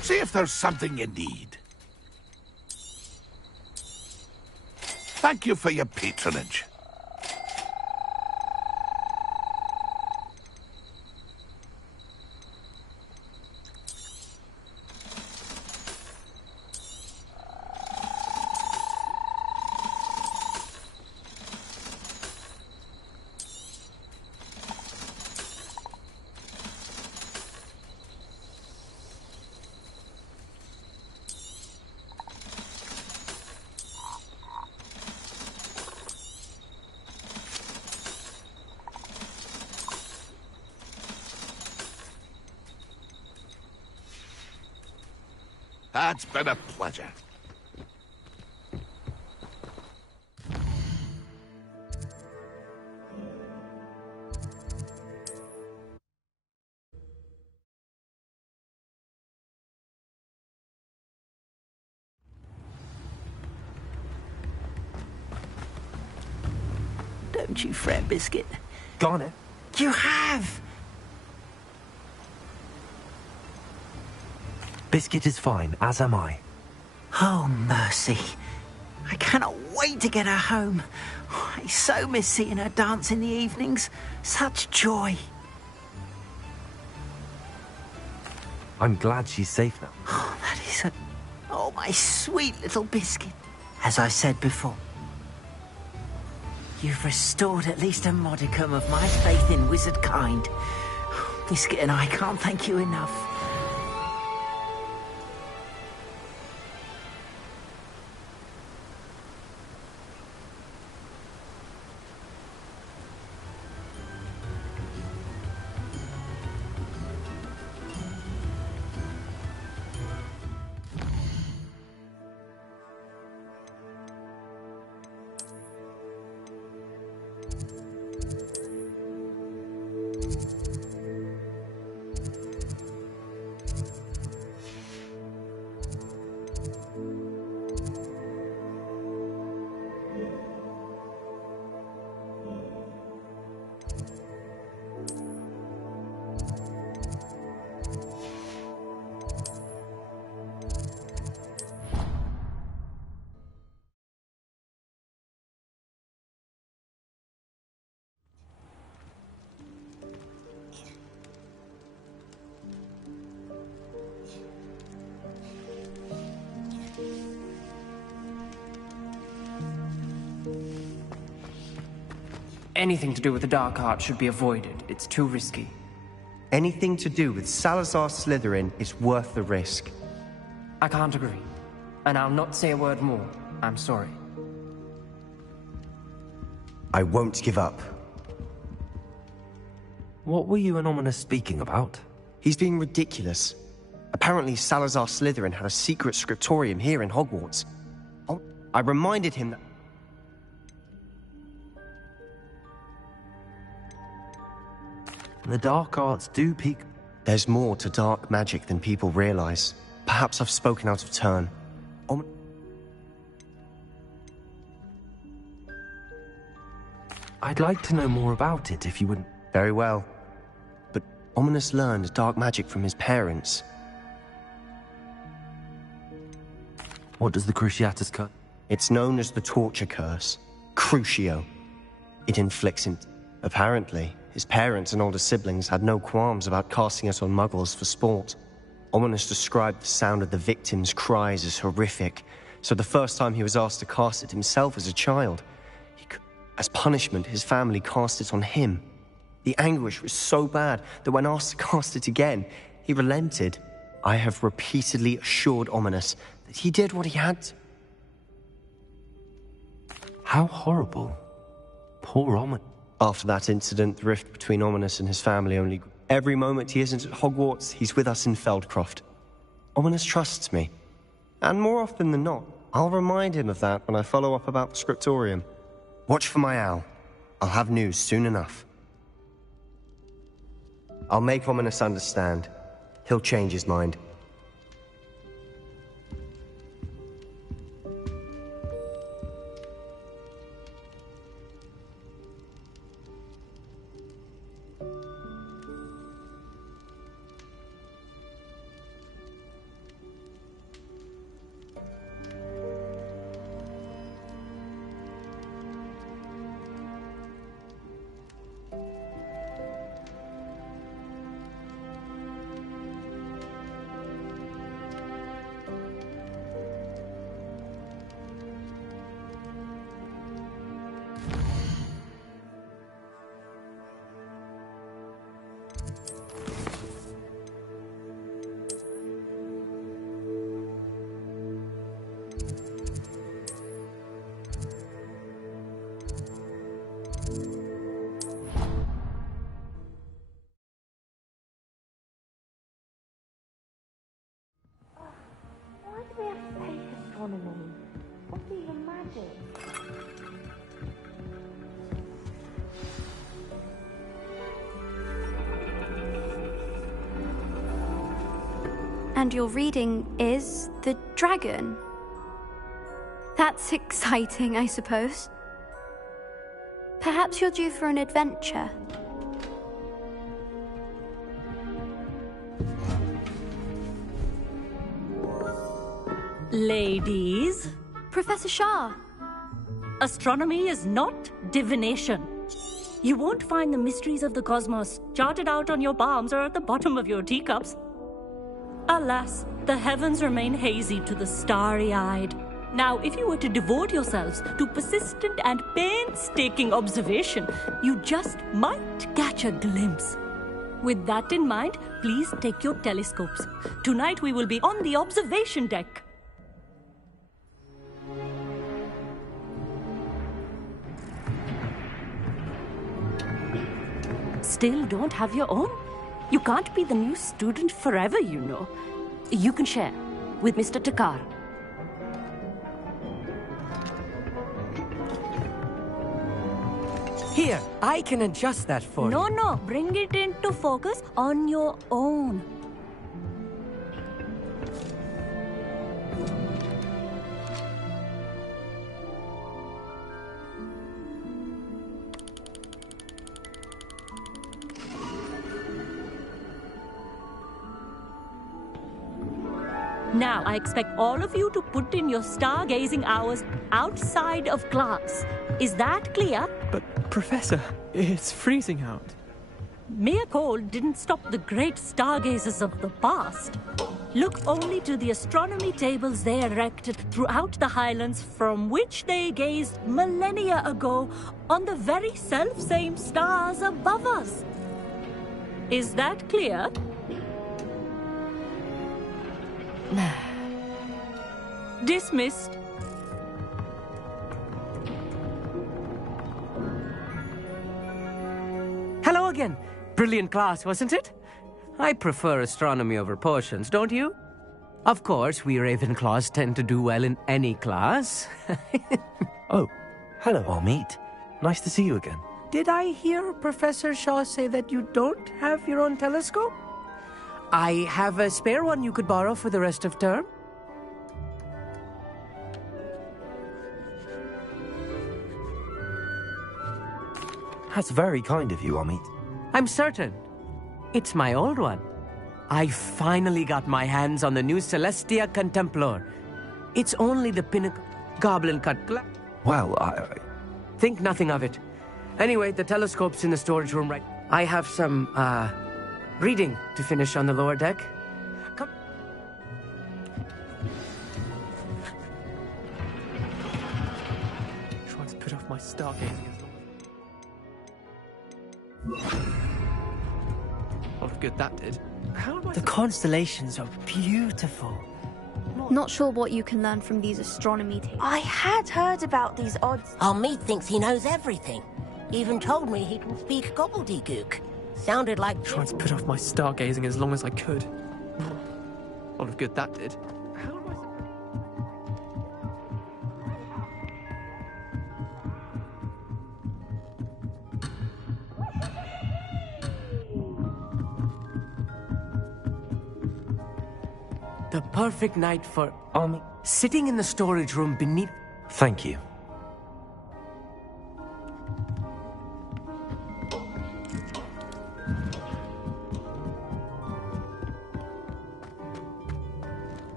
See if there's something you need. Thank you for your patronage. It's been a pleasure. Don't you fret, Biscuit. Garnet? You have! Biscuit is fine, as am I. Oh, mercy. I cannot wait to get her home. I so miss seeing her dance in the evenings. Such joy. I'm glad she's safe now. Oh, that is a... Oh, my sweet little biscuit. As I said before, you've restored at least a modicum of my faith in wizard kind. Biscuit and I can't thank you enough. Anything to do with the dark art should be avoided. It's too risky. Anything to do with Salazar Slytherin is worth the risk. I can't agree. And I'll not say a word more. I'm sorry. I won't give up. What were you and Ominous speaking about? He's being ridiculous. Apparently Salazar Slytherin had a secret scriptorium here in Hogwarts. I reminded him that... The dark arts do peak. There's more to dark magic than people realize. Perhaps I've spoken out of turn. I'd like to know more about it if you wouldn't... Very well. But Ominous learned dark magic from his parents. What does the Cruciatus cut? It's known as the Torture Curse. Crucio. It inflicts it. Apparently, his parents and older siblings had no qualms about casting it on muggles for sport. Ominous described the sound of the victims' cries as horrific, so the first time he was asked to cast it himself as a child, as punishment, his family cast it on him. The anguish was so bad that when asked to cast it again, he relented. I have repeatedly assured Ominous that he did what he had to. How horrible. Poor Ominous. After that incident, the rift between Ominous and his family only grew. Every moment he isn't at Hogwarts, he's with us in Feldcroft. Ominous trusts me. And more often than not, I'll remind him of that when I follow up about the scriptorium. Watch for my owl. I'll have news soon enough. I'll make Ominous understand. He'll change his mind. Why do we have to take astronomy? What's even magic? And your reading is the dragon. That's exciting, I suppose. Perhaps you're due for an adventure. Ladies. Professor Shah. Astronomy is not divination. You won't find the mysteries of the cosmos charted out on your palms or at the bottom of your teacups. Alas, the heavens remain hazy to the starry-eyed. Now, if you were to devote yourselves to persistent and painstaking observation, you just might catch a glimpse. With that in mind, please take your telescopes. Tonight we will be on the observation deck. Still don't have your own? You can't be the new student forever, you know. You can share with Mr. Takar. Here, I can adjust that for you. No, bring it into focus on your own. Now, I expect all of you to put in your stargazing hours outside of class. Is that clear? But, Professor, it's freezing out. Mere cold didn't stop the great stargazers of the past. Look only to the astronomy tables they erected throughout the Highlands from which they gazed millennia ago on the very self-same stars above us. Is that clear? Dismissed. Hello again. Brilliant class, wasn't it? I prefer astronomy over potions, don't you? Of course, we Ravenclaws tend to do well in any class. Oh, hello, Amit. Nice to see you again. Did I hear Professor Shaw say that you don't have your own telescope? I have a spare one you could borrow for the rest of term. That's very kind of you, Amit. I'm certain. It's my old one. I finally got my hands on the new Celestia Contemplar. It's only the pinnacle goblin-cut glass. Well, I... Think nothing of it. Anyway, the telescope's in the storage room right... I have some, reading to finish on the lower deck. Come. Trying to put off my stargazing as long. Lot of good that did. How am I... The constellations are beautiful. Not sure what you can learn from these astronomy tapes. I had heard about these odds. Amit thinks he knows everything. Even told me he can speak gobbledygook. Sounded like... Trying to put off my stargazing as long as I could. Lot of good that did. How am I... The perfect night for sitting in the storage room beneath... Thank you.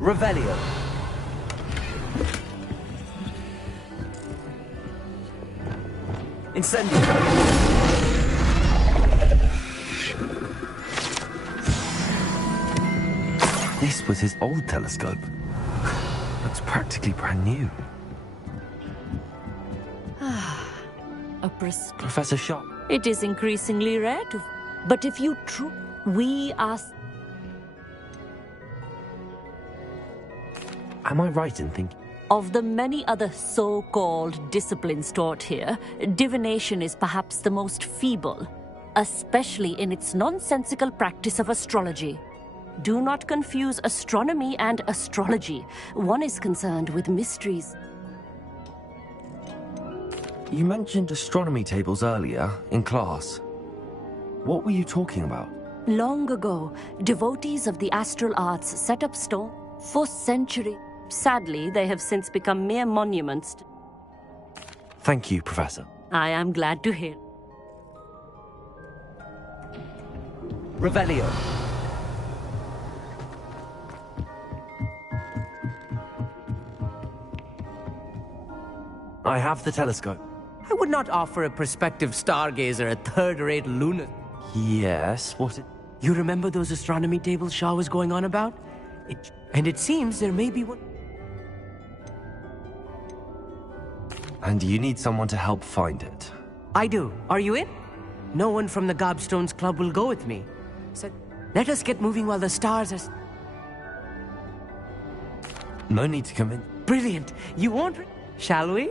Revelio. Incendio. This was his old telescope. Looks practically brand new. A prestige. Professor Shaw. It is increasingly rare to... But if you we are... Am I right in thinking... Of the many other so-called disciplines taught here, divination is perhaps the most feeble, especially in its nonsensical practice of astrology. Do not confuse astronomy and astrology. One is concerned with mysteries. You mentioned astronomy tables earlier, in class. What were you talking about? Long ago, devotees of the astral arts set up stone for centuries. Sadly, they have since become mere monuments. Thank you, Professor. I am glad to hear. Revelio. I have the telescope. I would not offer a prospective stargazer a third-rate lunatic. Yes, what it... You remember those astronomy tables Shaw was going on about? And it seems there may be one... And you need someone to help find it. I do. Are you in? No one from the Gobstones Club will go with me. So let us get moving while the stars are... No need to come in. Brilliant. You won't... Shall we?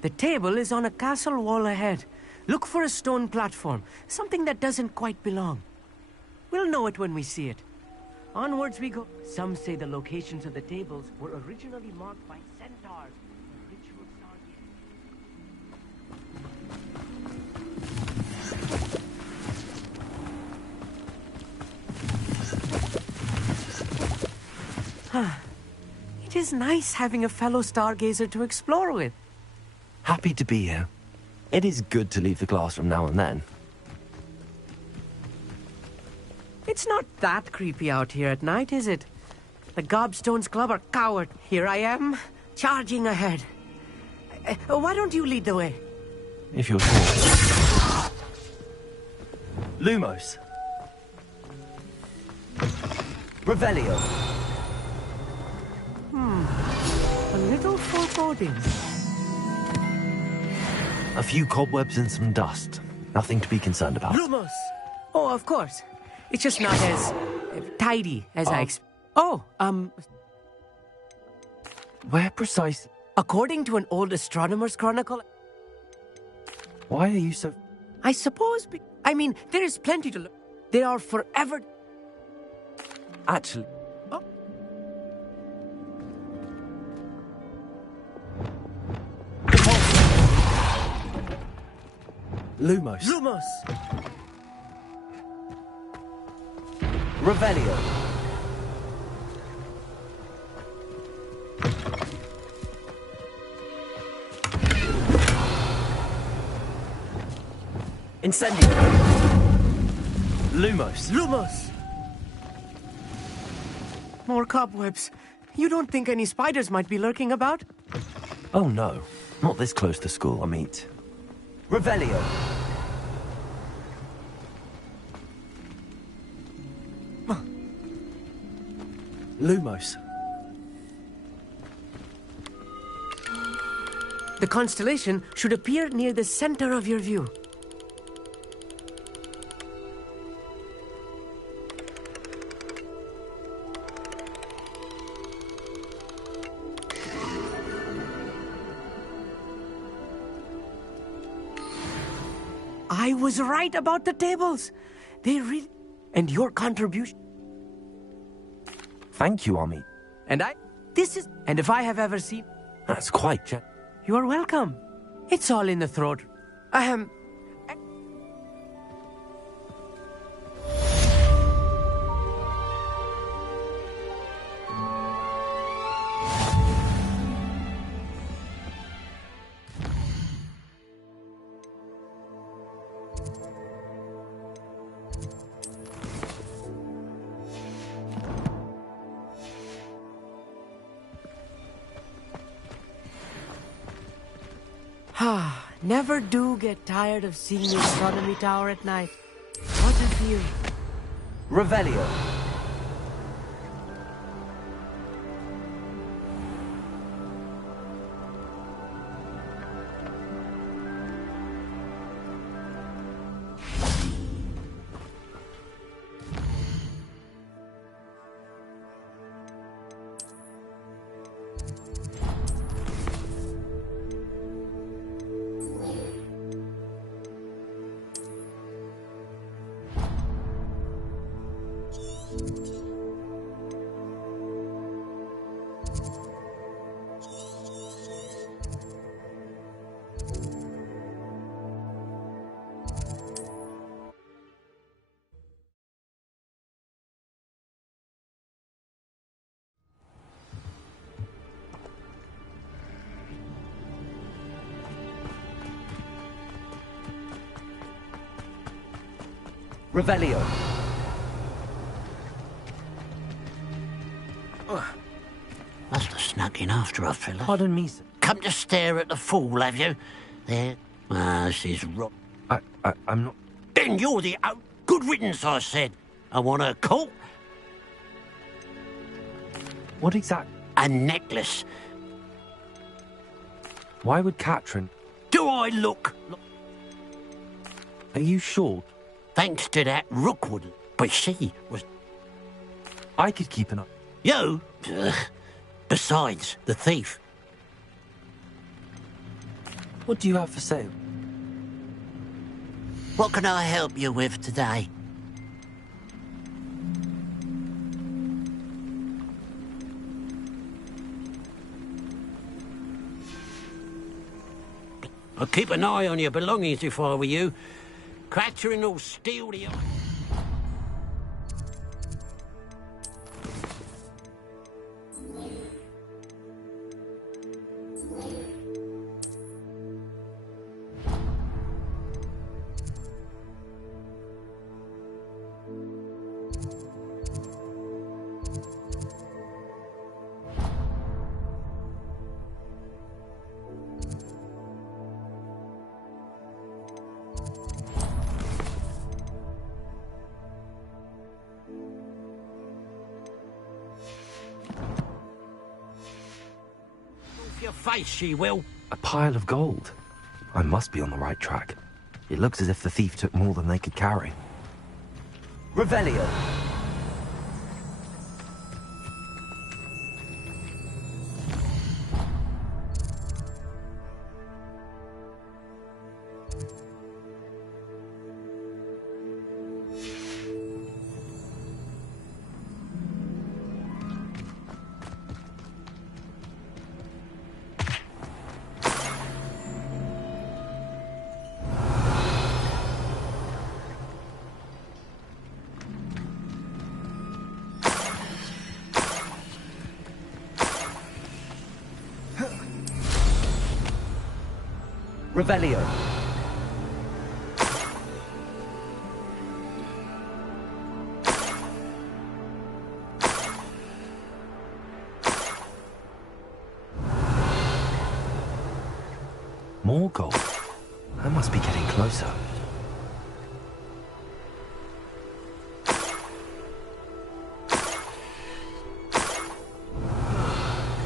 The table is on a castle wall ahead. Look for a stone platform, something that doesn't quite belong. We'll know it when we see it. Onwards we go. Some say the locations of the tables were originally marked by centaurs. The ritual stargazer. It is nice having a fellow stargazer to explore with. Happy to be here. It is good to leave the classroom now and then. It's not that creepy out here at night, is it? The Gobstones Club are coward. Here I am, charging ahead. Why don't you lead the way? If you're sure. Lumos. Revelio. A little foreboding. A few cobwebs and some dust. Nothing to be concerned about. Lumos! Oh, of course. It's just not as tidy as I expect. Oh, Where precise? According to an old astronomer's chronicle... Why are you so... I suppose... I mean, there is plenty to look... They are forever... Actually... Oh. Lumos. Lumos! Revelio. Incendio. Lumos. Lumos! More cobwebs. You don't think any spiders might be lurking about? Oh no. Not this close to school, I mean. Revelio. Lumos. The constellation should appear near the center of your view. I was right about the tables. They really... And your contribution... Thank you, Ami. And this is... And if I have ever seen... That's quite... You are welcome. It's all in the throat. Never do get tired of seeing the astronomy tower at night. What a view. Revelio. Revelio. Must have snuck in after us, fella. Pardon me, sir. Come to stare at the fool, have you? There. Ah, this is rot. I'm not... Then you're the... good riddance, I said. I want a coat. What exactly? A necklace. Why would Katrin... Do I look? Are you sure? Thanks to that Rookwood. But she was... I could keep an eye... You? Ugh. Besides, the thief. What do you have for sale? What can I help you with today? I'd keep an eye on your belongings if I were you. Catherine will steal the... Your face, she will. A pile of gold. I must be on the right track. It looks as if the thief took more than they could carry. Revelio. Revelio. More gold? I must be getting closer.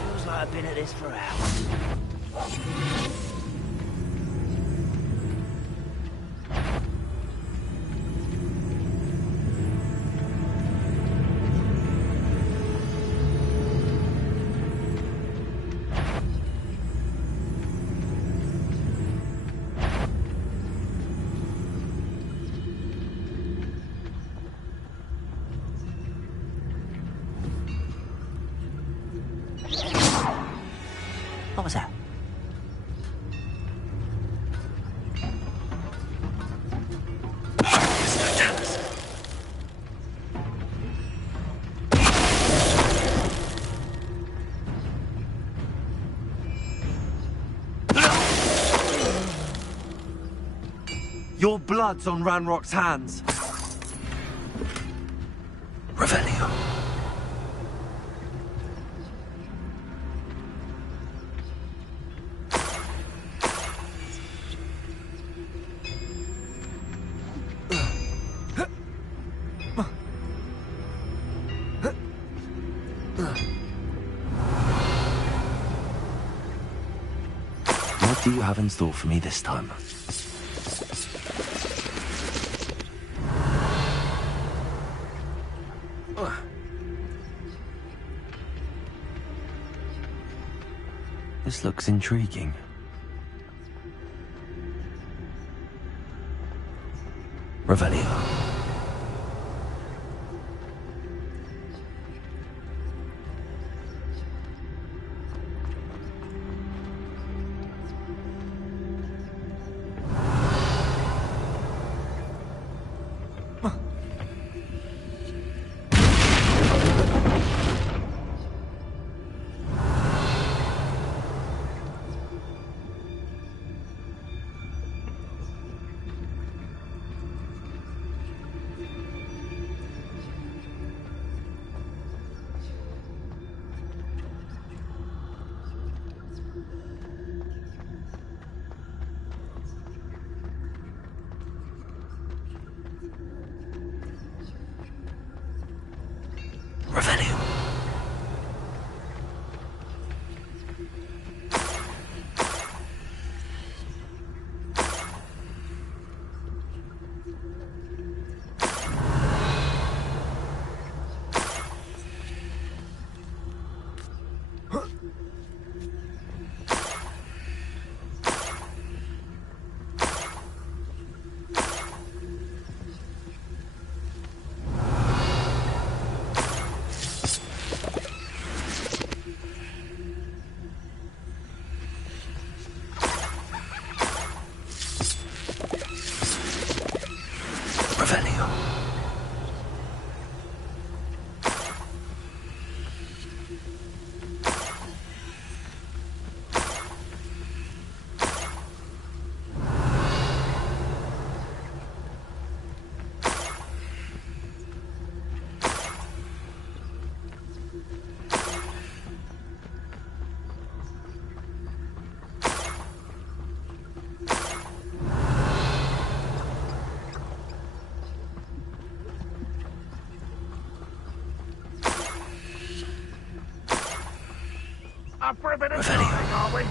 Feels like I've been at this for hours. What was that? Your blood's on Ranrock's hands. Revelio. What do you have in store for me this time? This looks intriguing. Revelio. Revelio. Revelio. Up for a bit of driving, are we?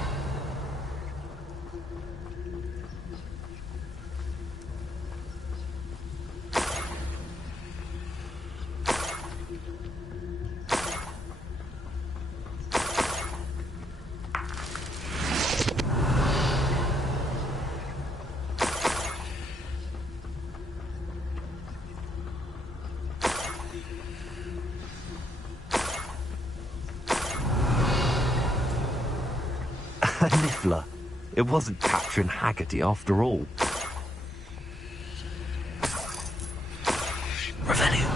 A niffler. It wasn't capturing Haggerty after all. Revelio.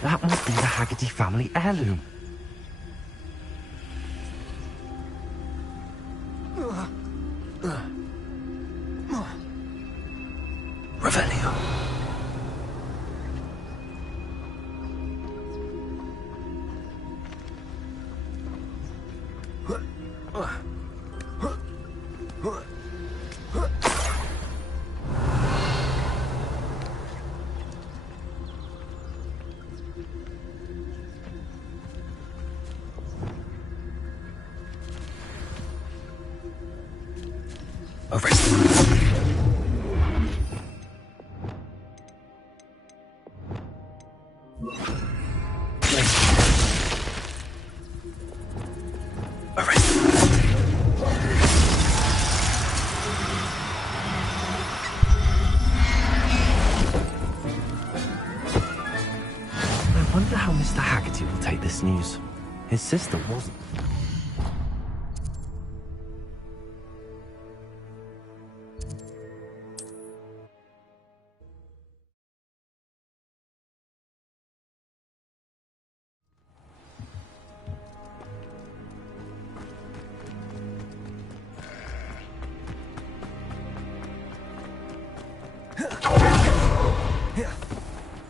That must be the Haggerty family heirloom. Revelio. I wonder how Mr. Haggerty will take this news. His sister wasn't.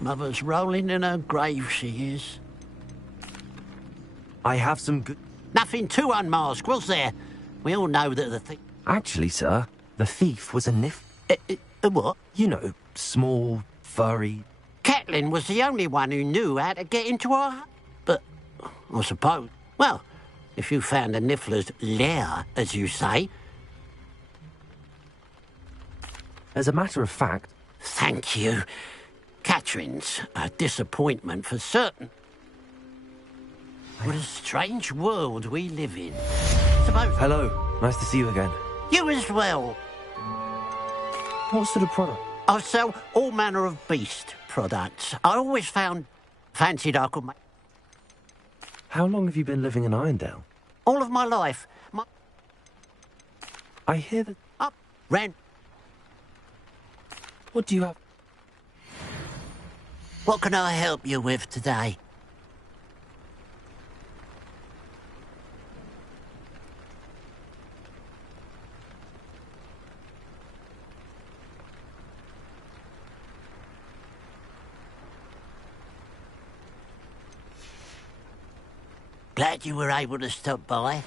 Mother's rolling in her grave, she is. I have some good... Nothing too unmasked, was there? We all know that the thief... Actually, sir, the thief was a what? You know, small, furry... Catelyn was the only one who knew how to get into our... But, I suppose... Well, if you found a niffler's lair, as you say... As a matter of fact... Thank you. Catherine's a disappointment for certain. What a strange world we live in. Suppose... Hello. Nice to see you again. You as well. What sort of product? I sell all manner of beast products. I always fancied I could make... How long have you been living in Irondale? All of my life. I hear that... Up, Ren. What do you have? What can I help you with today? Glad you were able to stop by.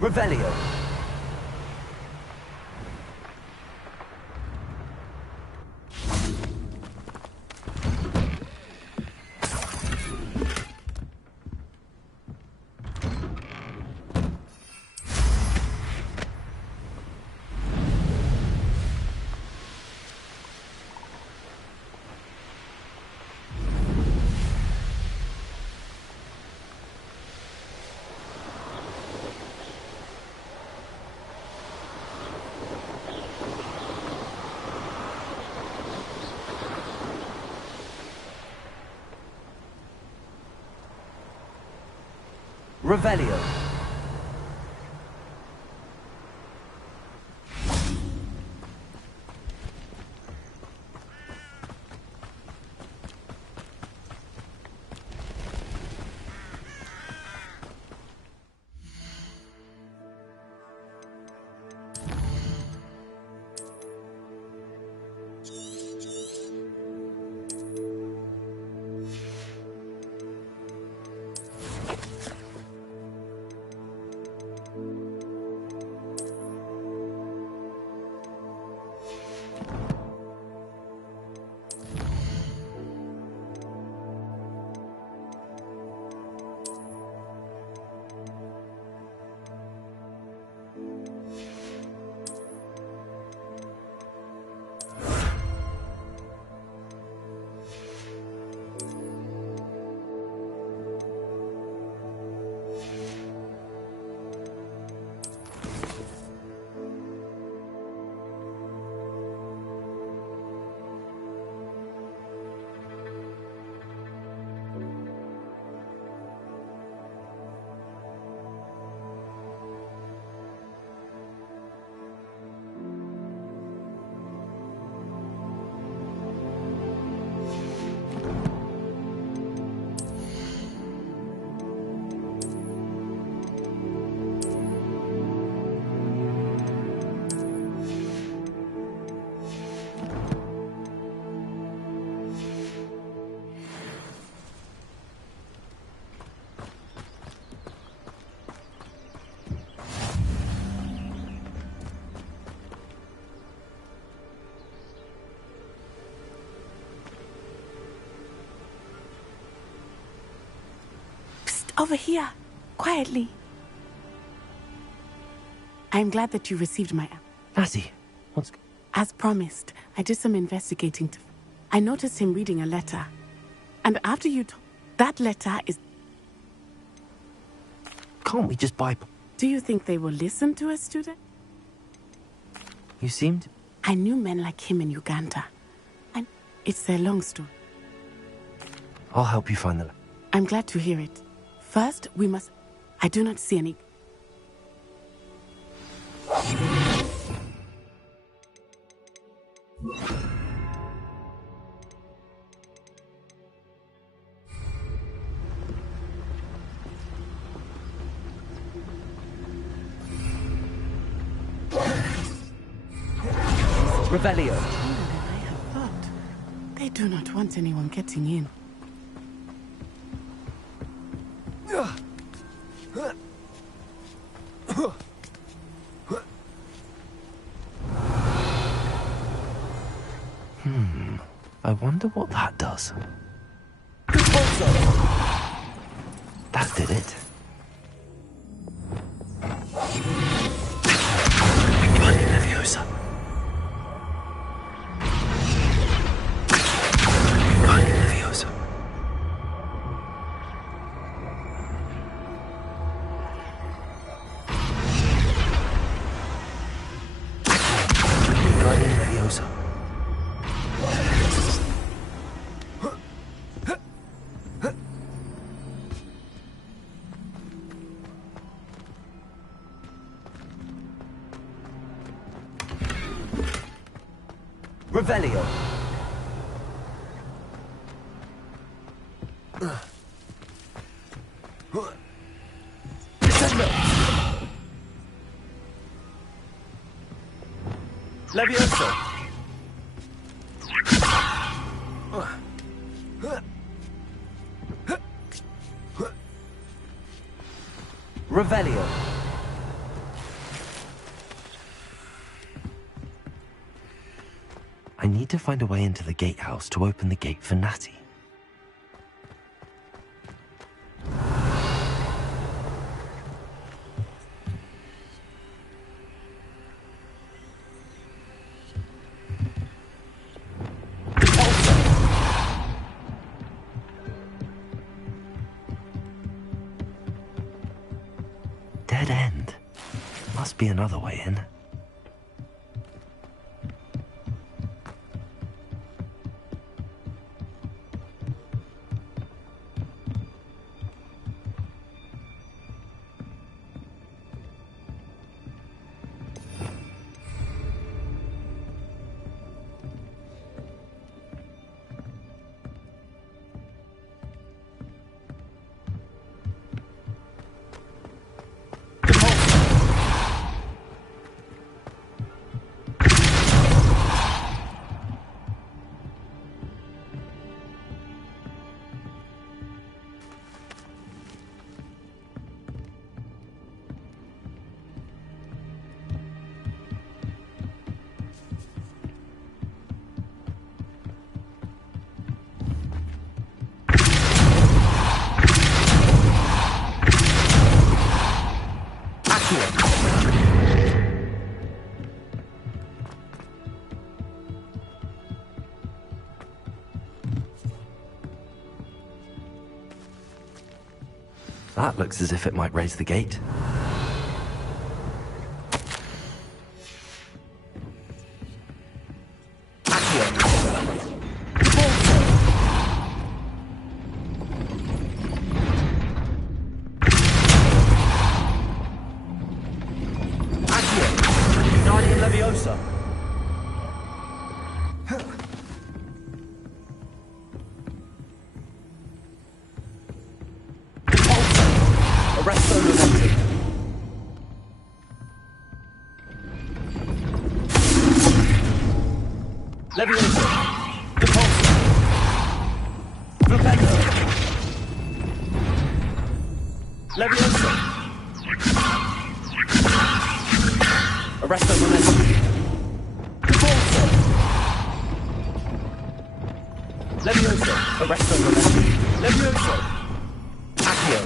Revelio. Revelio. Over here, quietly. I'm glad that you received my... Lassie, what's... As promised, I did some investigating. I noticed him reading a letter. And after you... That letter is... Can't we just buy... Do you think they will listen to a student? You seemed... I knew men like him in Uganda. And it's a long story. I'll help you find the... I'm glad to hear it. First, we must... I do not see any... Revelio. They do not want anyone getting in. I wonder what that does. That did it. Blinding Leviosa. Blinding Leviosa. Blinding Leviosa. Revelio. Levioso. Revelio. I need to find a way into the gatehouse to open the gate for Natty. Dead end. Must be another way in. That looks as if it might raise the gate. Leviosa. Depulso. Flipendo. Leviosa. Arresto momentum. Depulso. Leviosa. Arresto momentum. Leviosa. Accio.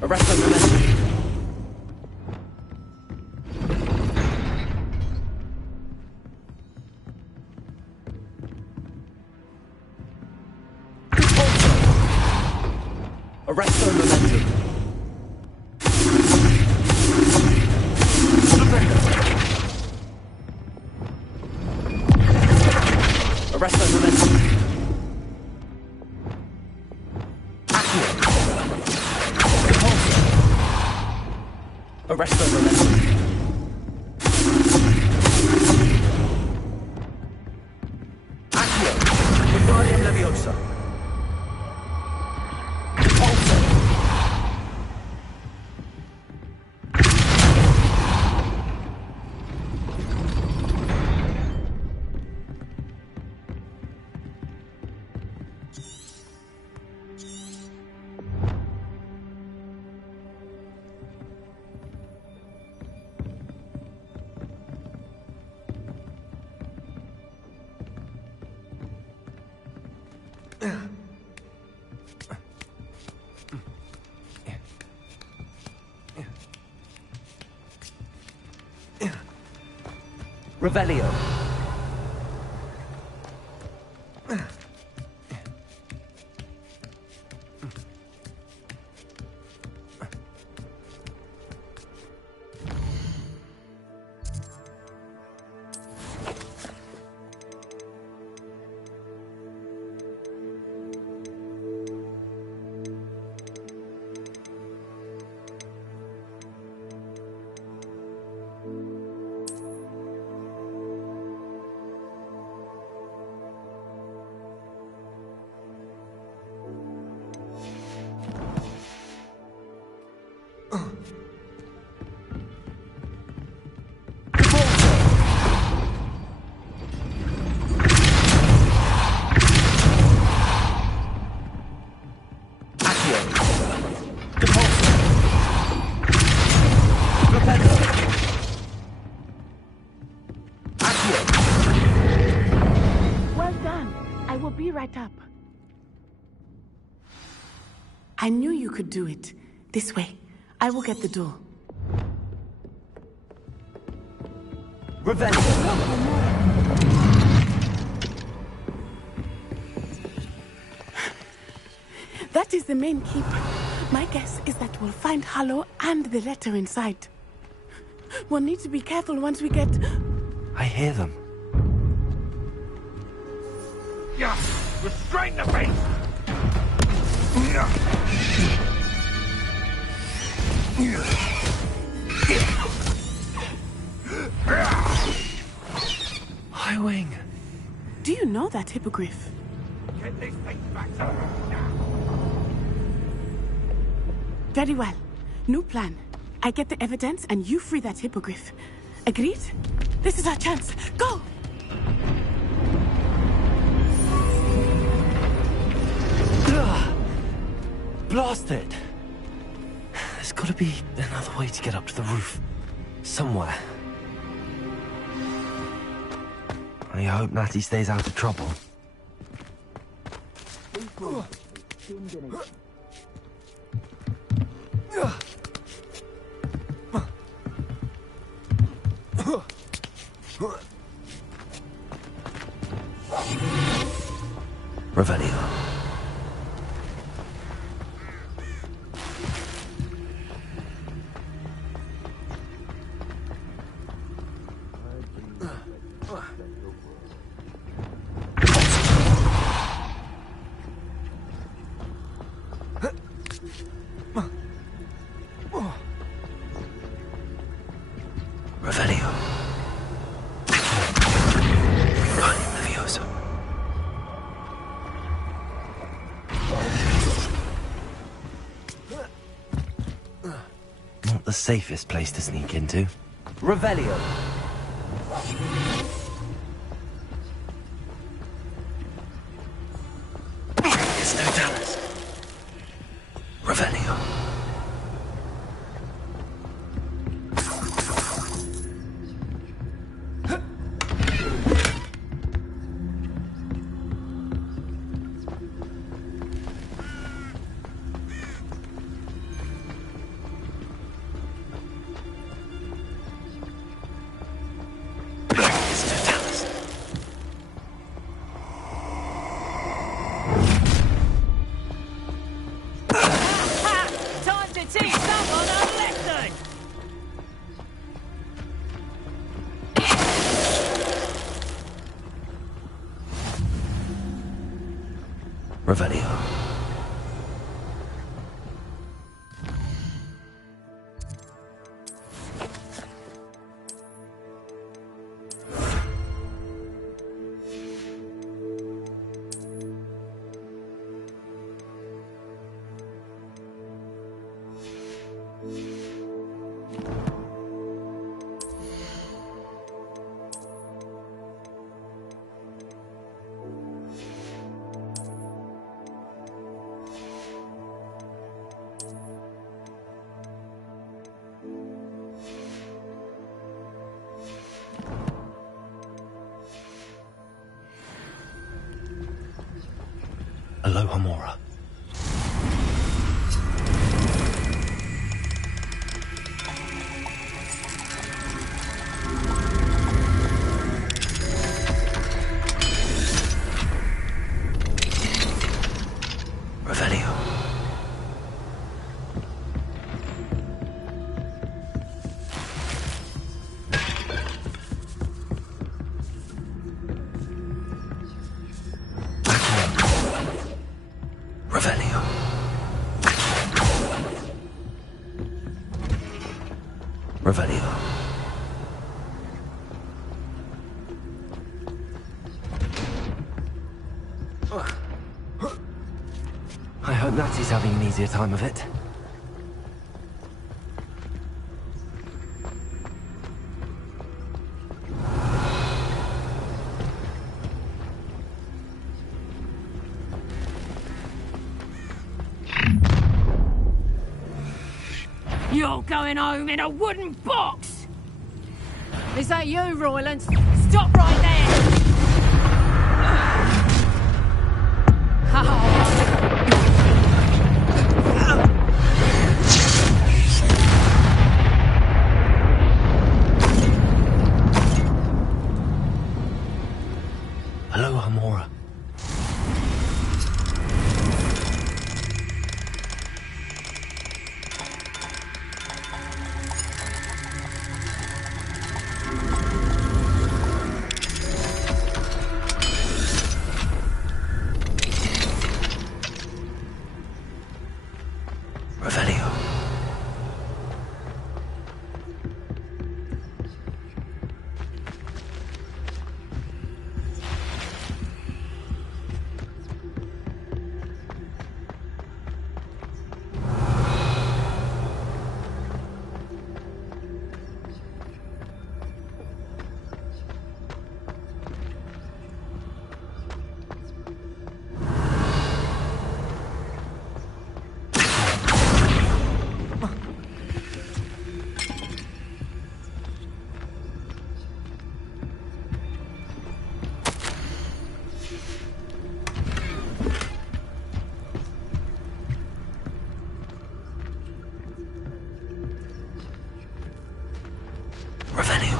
Arresto momentum. Arresto momentum. Arresto momentum. Accio. Repulsor. Arresto momentum. Accio. Wingardium Leviosa. Repulsor. Revelio. Well done. I will be right up. I knew you could do it. This way. I will get the door. That is the main keep. My guess is that we'll find Hollow and the letter inside. We'll need to be careful once we get... I hear them. Yeah, restrain the beast! High Wing. Do you know that hippogriff? Get this thing back to Very well. New plan. I get the evidence and you free that hippogriff. Agreed? This is our chance. Go! Blast it! There's gotta be another way to get up to the roof. Somewhere. I hope Natty stays out of trouble. Revelio. Revelio. Wingardium Leviosa. Not the safest place to sneak into. Revelio. It's no Dallas. Revelio. Revelio. Aloha Mora. Revelio. Revelio. Revelio. I hope Natty's having an easier time of it. You're going home in a wooden box! Is that you, Royland? Stop right there! Aloha Mora. Revelio. Revelio.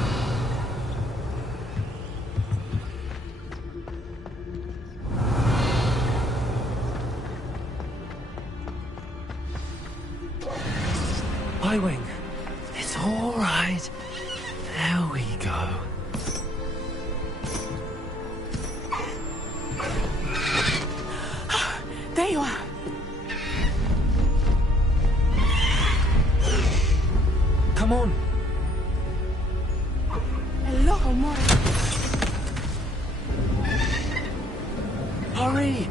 Y-Wing. It's all right. There we go. There you are. Come on. Aloha Mora. Hurry.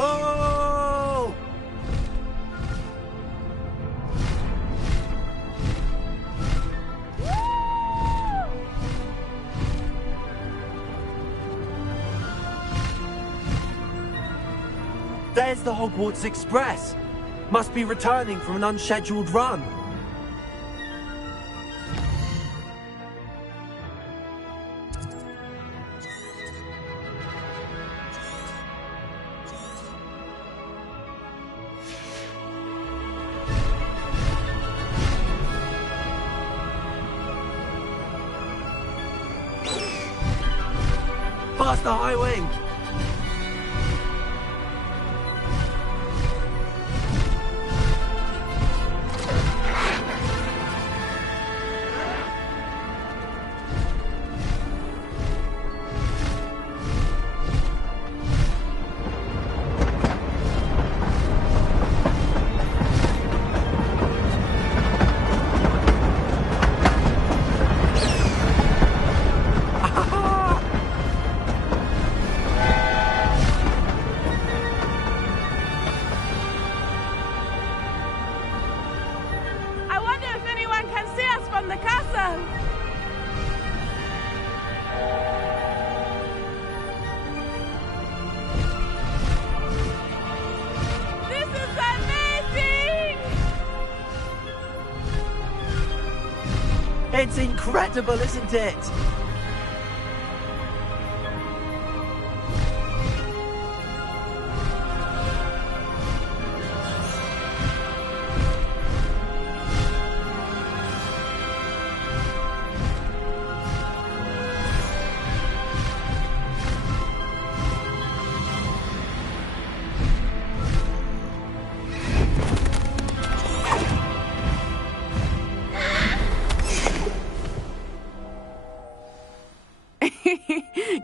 Oh! There's the Hogwarts Express. Must be returning from an unscheduled run. That's the High Wing. It's incredible, isn't it?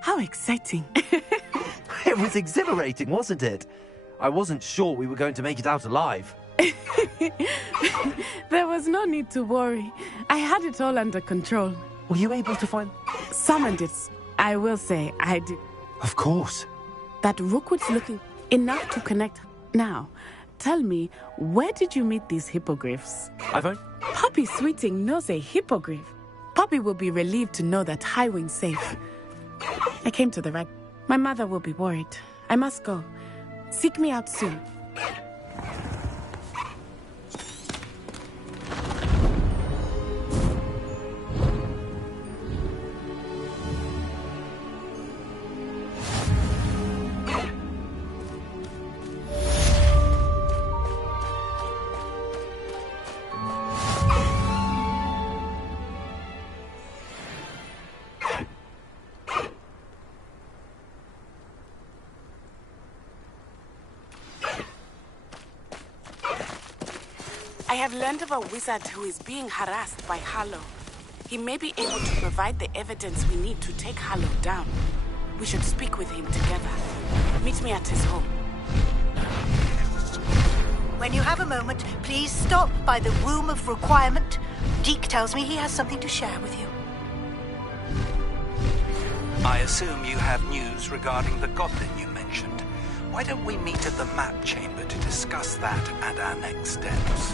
How exciting. It was exhilarating, wasn't it? I wasn't sure we were going to make it out alive. There was no need to worry. I had it all under control. Were you able to find... Summoned it. I will say, I did. Of course. That Rookwood's looking enough to connect. Now, tell me, where did you meet these hippogriffs? Poppy Sweeting knows a hippogriff. Poppy will be relieved to know that Highwing's safe. I came to the right. My mother will be worried. I must go. Seek me out soon. I have learned of a wizard who is being harassed by Harlow. He may be able to provide the evidence we need to take Harlow down. We should speak with him together. Meet me at his home. When you have a moment, please stop by the Room of Requirement. Deke tells me he has something to share with you. I assume you have news regarding the goblin you mentioned. Why don't we meet at the map chamber to discuss that and our next steps?